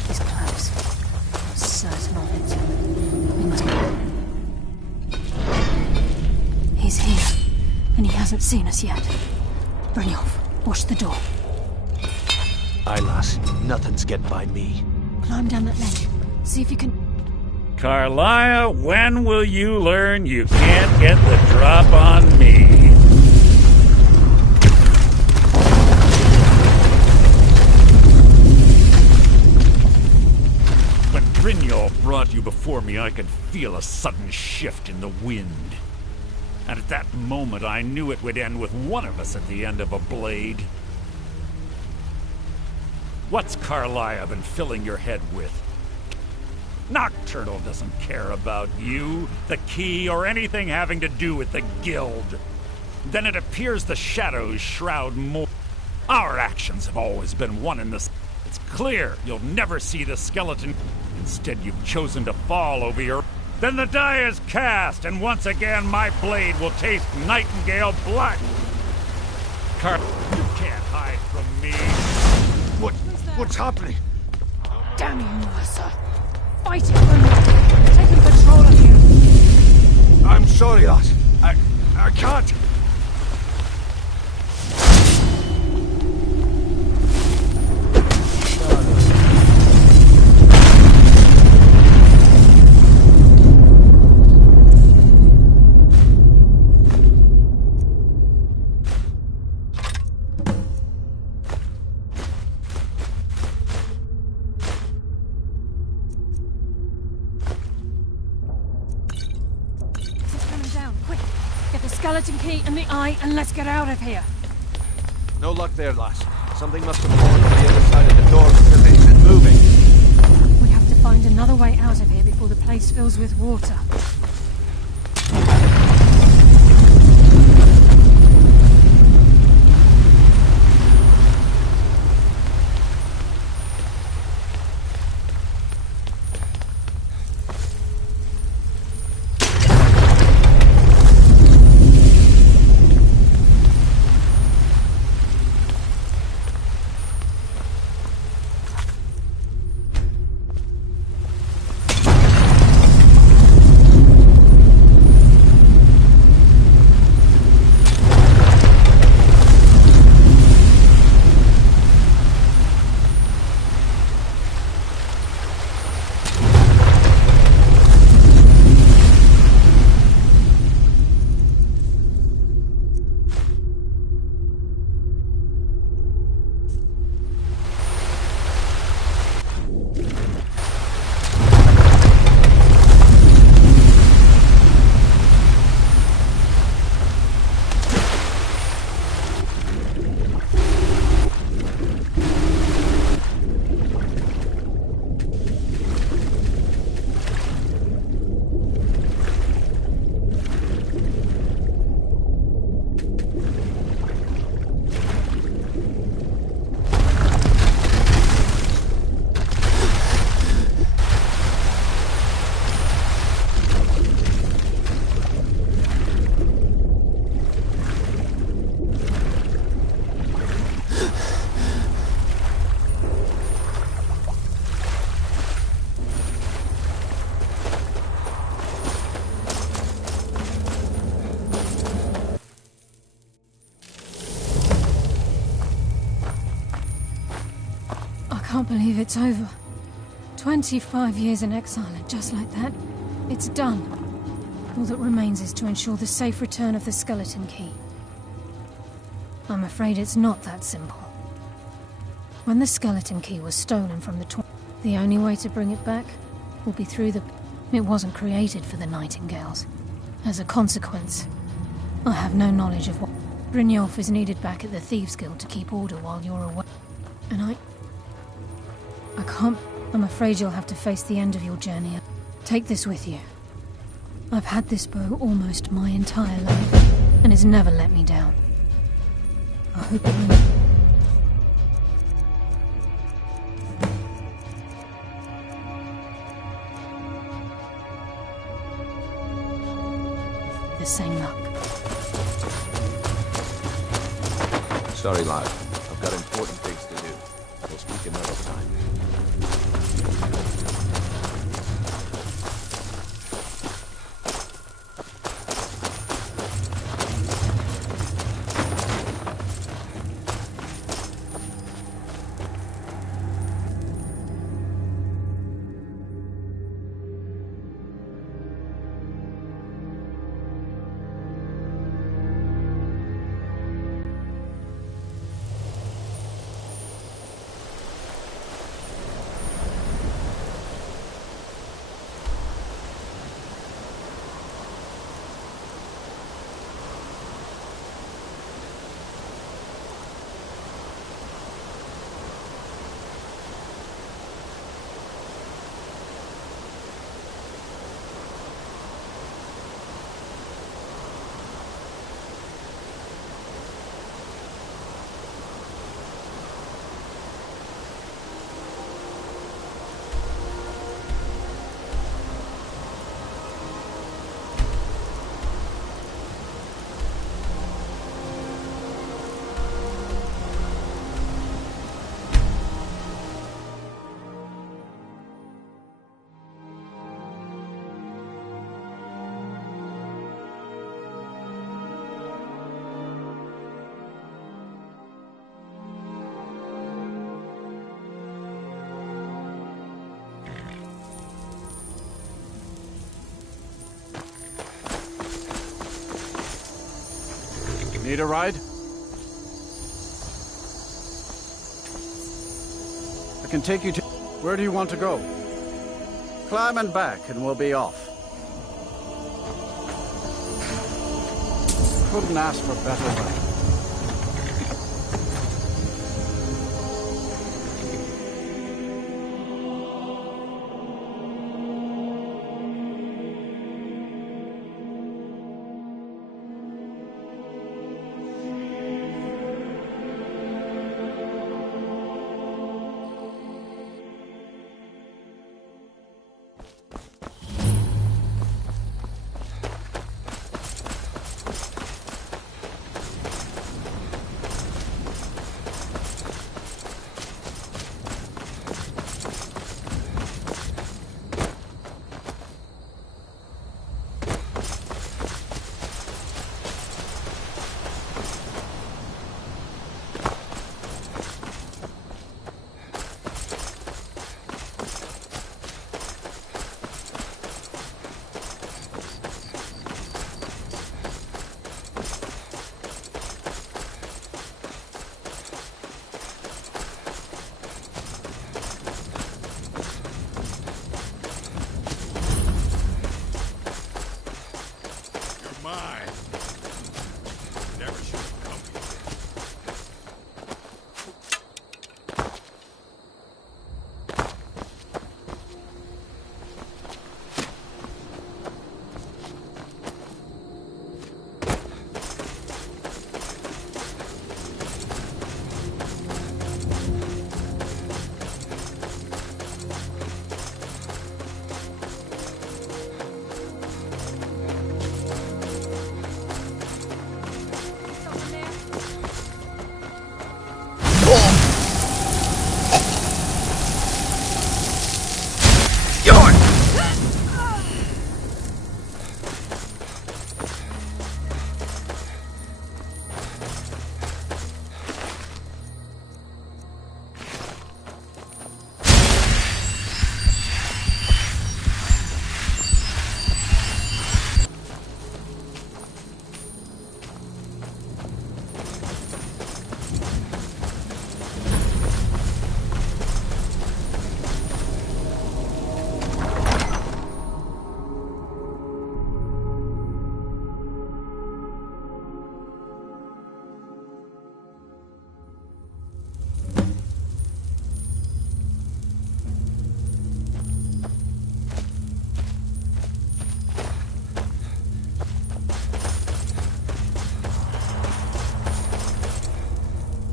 He's close. I'm certain of it. We must be... He's here, and he hasn't seen us yet. Brynjolf, watch the door. Aye, lass. Nothing's getting by me. Climb down that ledge. See if you can... Carlia, when will you learn you can't get the drop on me? When Brynjolf brought you before me, I could feel a sudden shift in the wind. And at that moment, I knew it would end with one of us at the end of a blade. What's Carlia been filling your head with? Nocturnal doesn't care about you, the key, or anything having to do with the guild. Then it appears the shadows shroud more. Our actions have always been one and the same. It's clear you'll never see the skeleton. Instead, you've chosen to fall over your... Then the die is cast, and once again my blade will taste nightingale blood. You can't hide from me. What's happening? Damn you, Mercer! Fight it, Brynjolf! Taking control of you! I'm sorry, lass. I can't. Skeleton key in the eye, and let's get out of here. No luck there, lass. Something must have fallen on the other side of the door because it isn't moving. We have to find another way out of here before the place fills with water. I can't believe it's over. 25 years in exile, and just like that, it's done. All that remains is to ensure the safe return of the skeleton key. I'm afraid it's not that simple. When the skeleton key was stolen from the only way to bring it back will be through the... It wasn't created for the Nightingales. As a consequence, I have no knowledge of what... Brynjolf is needed back at the Thieves' Guild to keep order while you're away. And I can't... I'm afraid you'll have to face the end of your journey. Take this with you. I've had this bow almost my entire life, and it's never let me down. I hope it will... The same luck. Sorry, lad. I've got important things to do. We'll speak another time. Need a ride? I can take you to... Where do you want to go? Climb and back and we'll be off. Couldn't ask for better weather.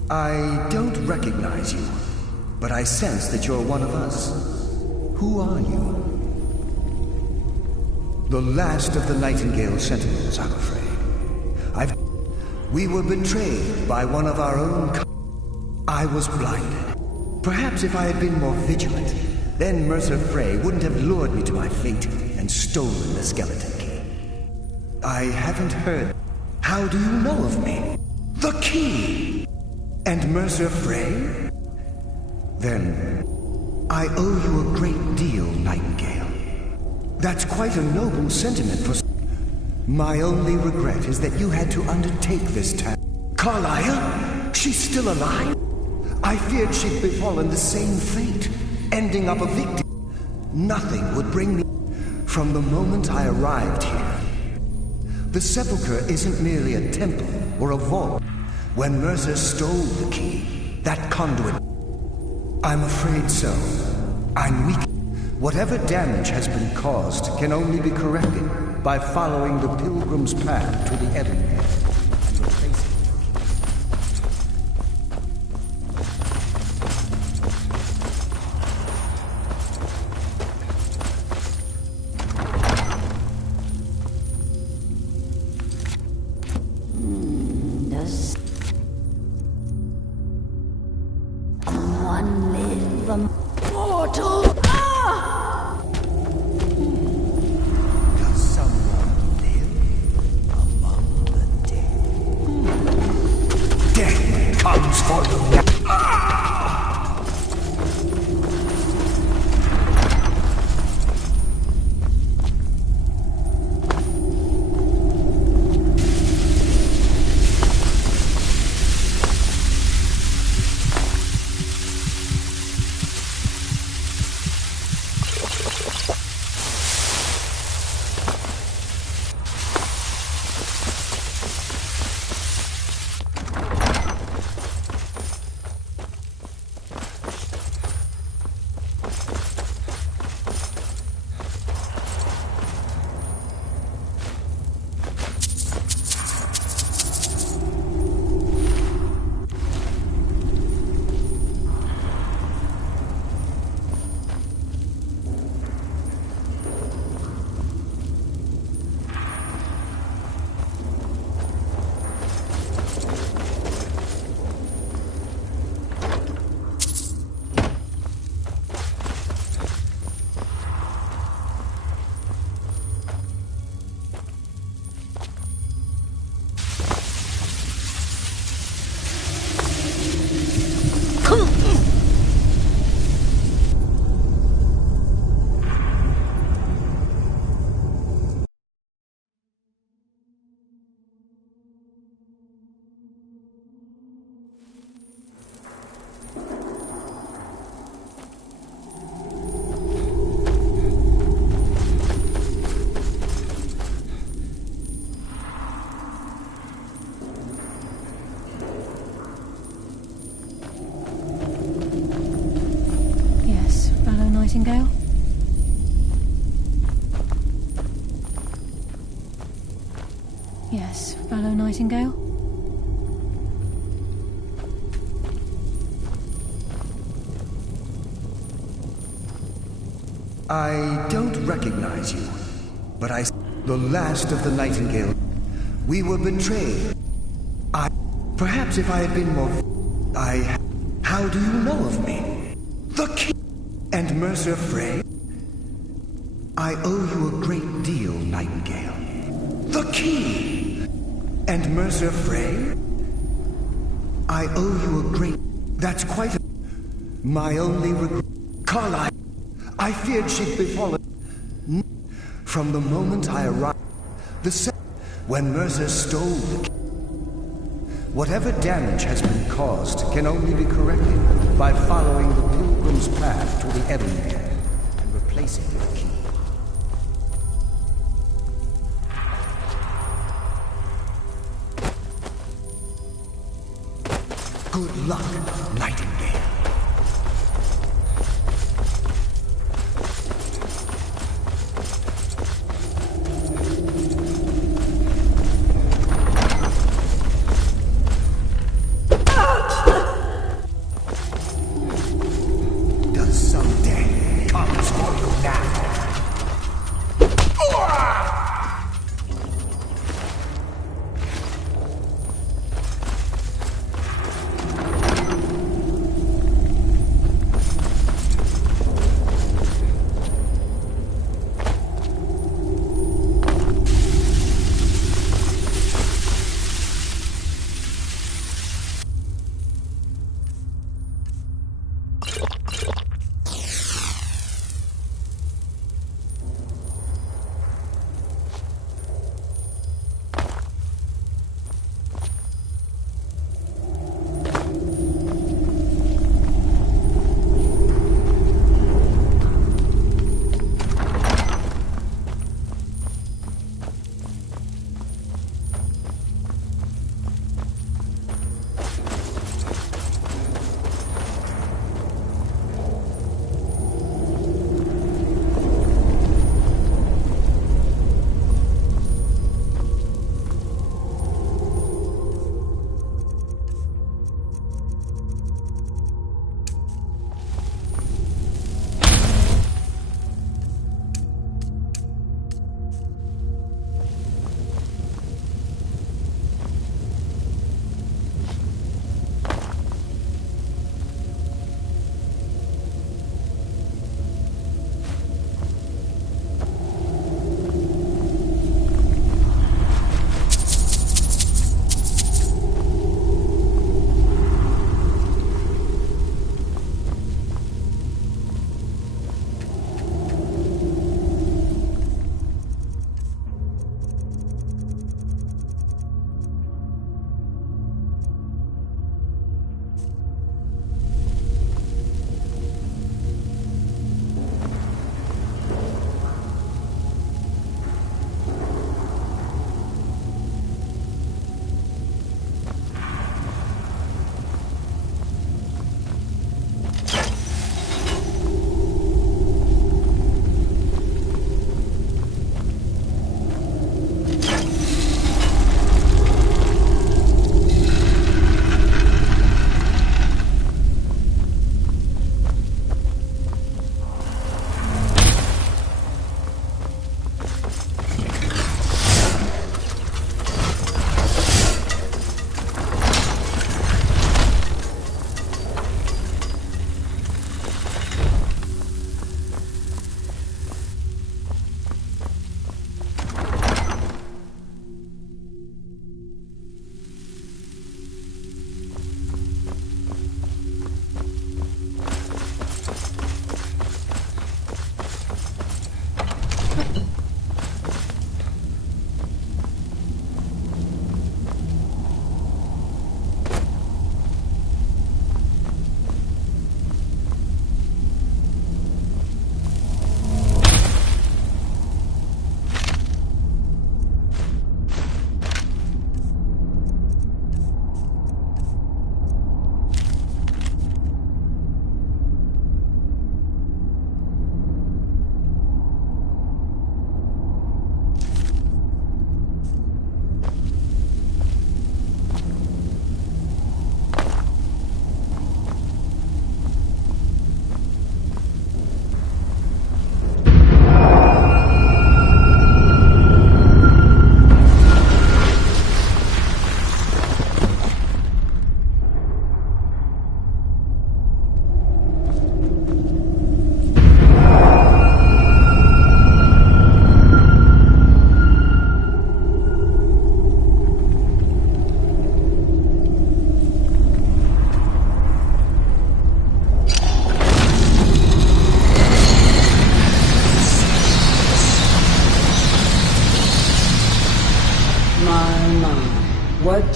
I don't recognize you, but I sense that you're one of us. Who are you? The last of the Nightingale Sentinels, I'm afraid. We were betrayed by one of our own. I was blinded. Perhaps if I had been more vigilant, then Mercer Frey wouldn't have lured me to my fate and stolen the skeleton key. I haven't heard. How do you know of me? The key! And Mercer Frey? Then I owe you a great deal, Nightingale. That's quite a noble sentiment for... My only regret is that you had to undertake this task. Carlisle? She's still alive? I feared she'd befallen the same fate, ending up a victim. Nothing would bring me... From the moment I arrived here, the sepulchre isn't merely a temple or a vault. When Mercer stole the key, that conduit... I'm afraid so. I'm weak. Whatever damage has been caused can only be corrected by following the pilgrim's path to the Ebonhead and replacing Does someone live mortal? comes for you. Nightingale? Yes, fellow Nightingale? I don't recognize you, but I... The last of the Nightingale. We were betrayed. Perhaps if I had been more... How do you know of me? The key... And Mercer Frey? I owe you a great deal, Nightingale. The key! And Mercer Frey? I owe you a great... That's quite a... My only regret... Carlisle! I feared she'd befallen... From the moment I arrived... When Mercer stole the key... Whatever damage has been caused can only be corrected by following the pilgrim's path to the Ebonhead and replacing the key. Good luck, Nightingale. Out!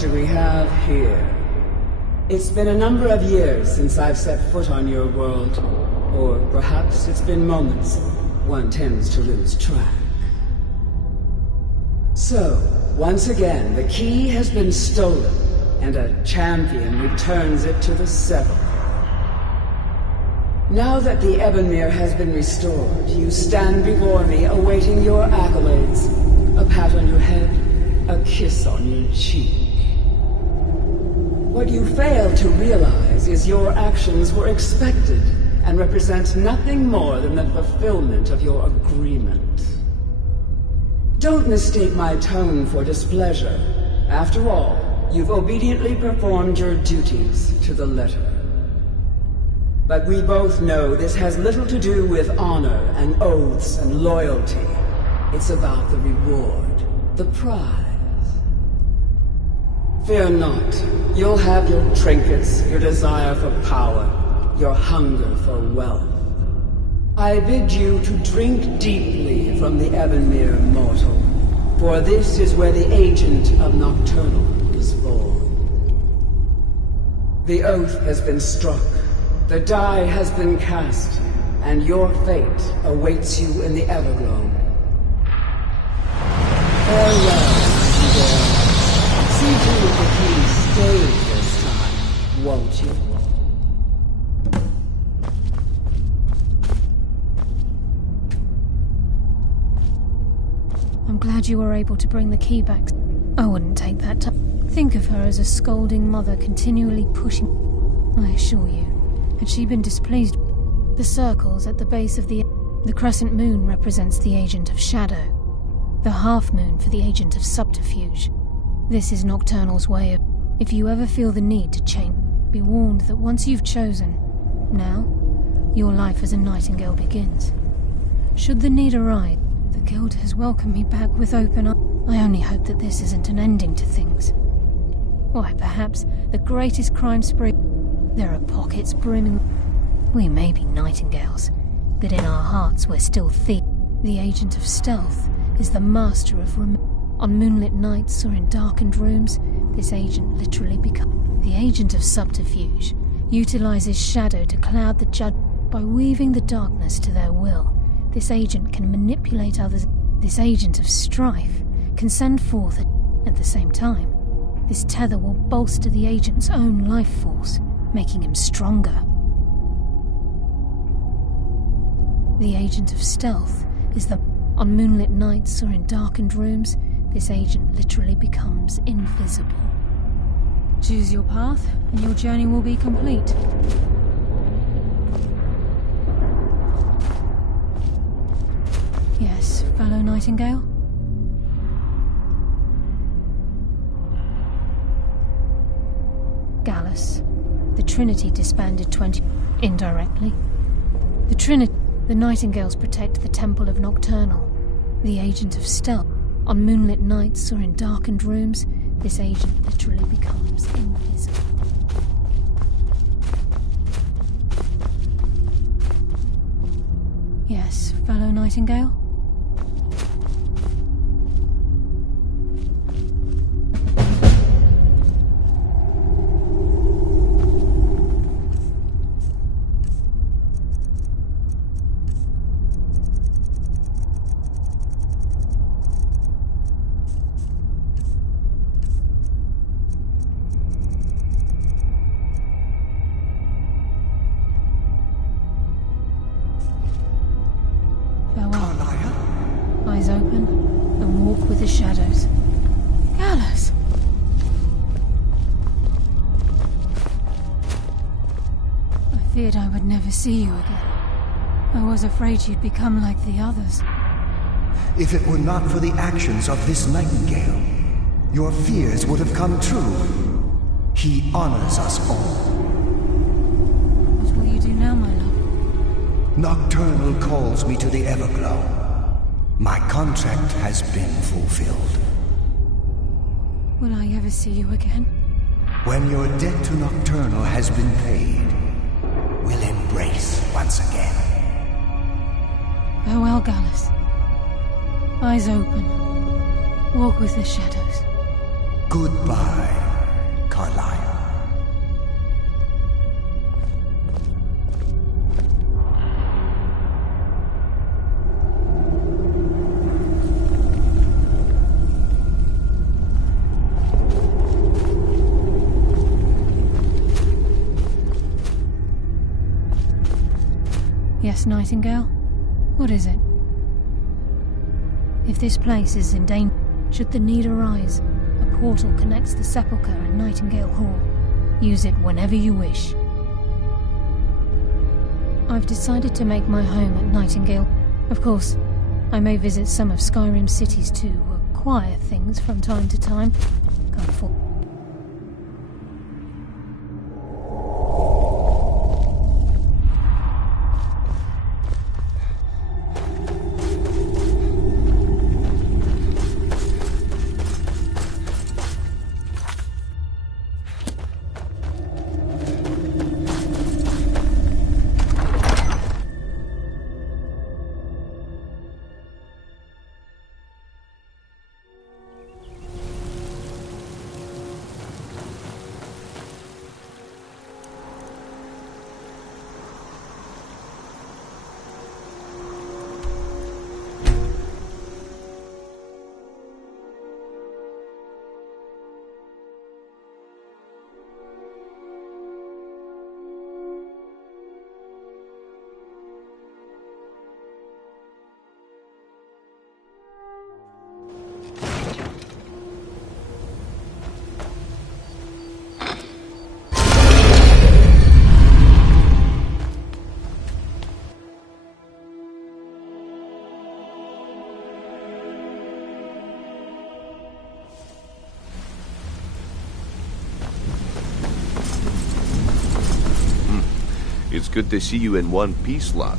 do we have here? It's been a number of years since I've set foot on your world. Or perhaps it's been moments. One tends to lose track. So, once again, the key has been stolen, and a champion returns it to the Sepulchre. Now that the Ebonmere has been restored, you stand before me awaiting your accolades. A pat on your head, a kiss on your cheek. What you fail to realize is your actions were expected and represent nothing more than the fulfillment of your agreement. Don't mistake my tone for displeasure. After all, you've obediently performed your duties to the letter. But we both know this has little to do with honor and oaths and loyalty. It's about the reward, the prize. Fear not. You'll have your trinkets, your desire for power, your hunger for wealth. I bid you to drink deeply from the Ebonmere mortal, for this is where the agent of Nocturnal was born. The oath has been struck, the die has been cast, and your fate awaits you in the Everglow. Farewell, Nightingale. See to it the key stays this time, won't you? I'm glad you were able to bring the key back. I wouldn't take that time. Think of her as a scolding mother continually pushing. I assure you, had she been displeased, the circles at the base of the crescent moon represents the agent of shadow, the half moon for the agent of subterfuge. This is Nocturnal's way of... If you ever feel the need to change, be warned that once you've chosen, now, your life as a Nightingale begins. Should the need arise, the Guild has welcomed me back with open arms. I only hope that this isn't an ending to things. Why, perhaps the greatest crime spree... There are pockets brimming... We may be Nightingales, but in our hearts we're still thieves. The agent of stealth is the master of... On moonlit nights or in darkened rooms, this agent literally becomes... The agent of subterfuge utilizes shadow to cloud the judge. By weaving the darkness to their will, this agent can manipulate others. This agent of strife can send forth at the same time. This tether will bolster the agent's own life force, making him stronger. The agent of stealth is the... On moonlit nights or in darkened rooms, this agent literally becomes invisible. Choose your path, and your journey will be complete. Yes, fellow Nightingale? Gallus. The Trinity disbanded 20... indirectly. The Nightingales protect the Temple of Nocturnal. The agent of stealth. On moonlit nights or in darkened rooms, this agent literally becomes invisible. Yes, fellow Nightingale? Eyes open, and walk with the shadows. Gallus! I feared I would never see you again. I was afraid you'd become like the others. If it were not for the actions of this Nightingale, your fears would have come true. He honors us all. What will you do now, my love? Nocturnal calls me to the Everglow. My contract has been fulfilled. Will I ever see you again? When your debt to Nocturnal has been paid, we'll embrace once again. Farewell, Gallus. Eyes open. Walk with the shadows. Goodbye, Carlyle. Yes, Nightingale? What is it? If this place is in danger, should the need arise, a portal connects the Sepulchre and Nightingale Hall. Use it whenever you wish. I've decided to make my home at Nightingale. Of course, I may visit some of Skyrim's cities to acquire things from time to time. Come forth. It's good to see you in one piece, lad.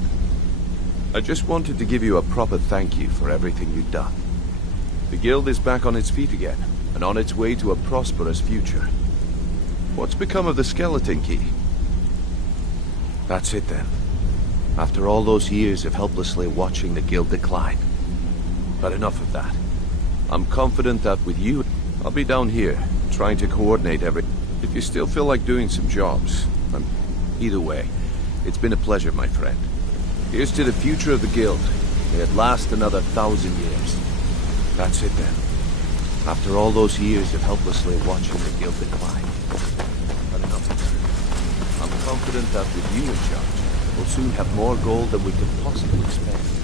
I just wanted to give you a proper thank you for everything you've done. The guild is back on its feet again, and on its way to a prosperous future. What's become of the skeleton key? That's it then. After all those years of helplessly watching the guild decline. But enough of that. I'm confident that with you, I'll be down here, trying to coordinate everything. If you still feel like doing some jobs, either way, it's been a pleasure, my friend. Here's to the future of the guild. May it last another 1,000 years. That's it then. After all those years of helplessly watching the guild decline. But enough of that. I'm confident that with you in charge, we'll soon have more gold than we could possibly spend.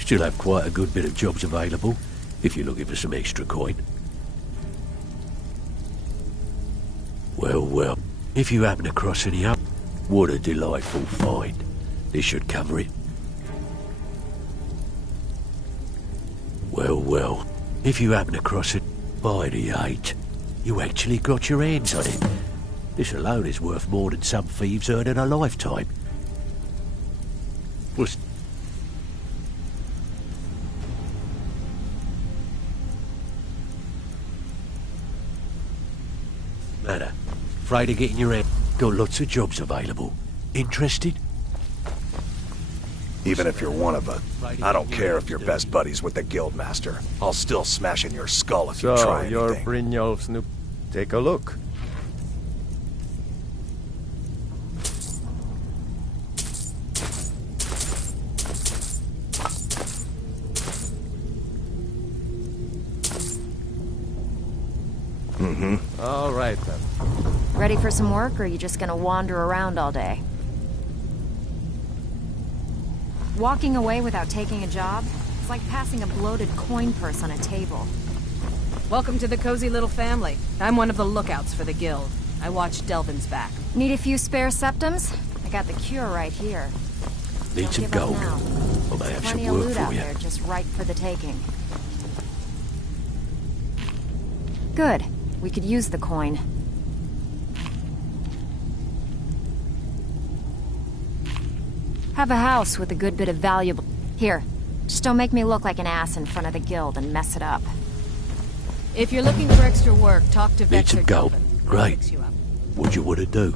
Still have quite a good bit of jobs available, if you're looking for some extra coin. Well, if you happen across any up, what a delightful find. This should cover it. Well, if you happen across it, by the 8, you actually got your hands on it. This alone is worth more than some thieves earn in a lifetime. Was matter? Afraid of getting your head? Got lots of jobs available. Interested? Even if you're one of us, I don't care if you're best buddies with the Guildmaster. I'll still smash in your skull if you try anything. So, you're Brynjolf's new... Take a look. All right, then. Ready for some work, or are you just gonna wander around all day? Walking away without taking a job? It's like passing a bloated coin purse on a table. Welcome to the cozy little family. I'm one of the lookouts for the guild. I watch Delvin's back. Need a few spare septums? I got the cure right here. Need some gold. I may have Plenty some of work loot for out you. there, just ripe for the taking. Good. We could use the coin. Have a house with a good bit of valuable... Here, just don't make me look like an ass in front of the guild and mess it up. If you're looking for extra work, talk to Need Vector some gold. Delvin. He'll Great. fix you up. What you want to do?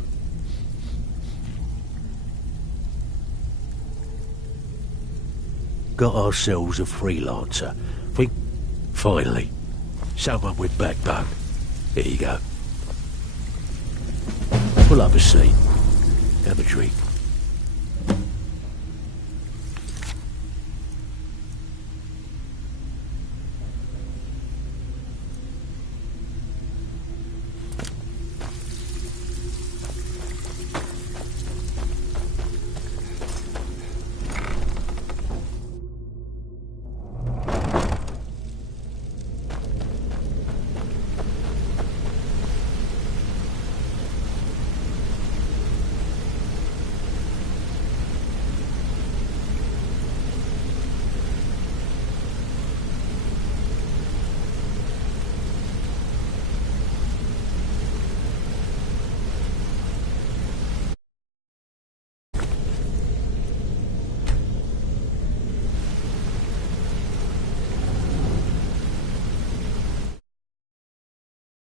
Got ourselves a freelancer. Finally, someone with backbone. Here you go. Pull up a seat. Have a drink.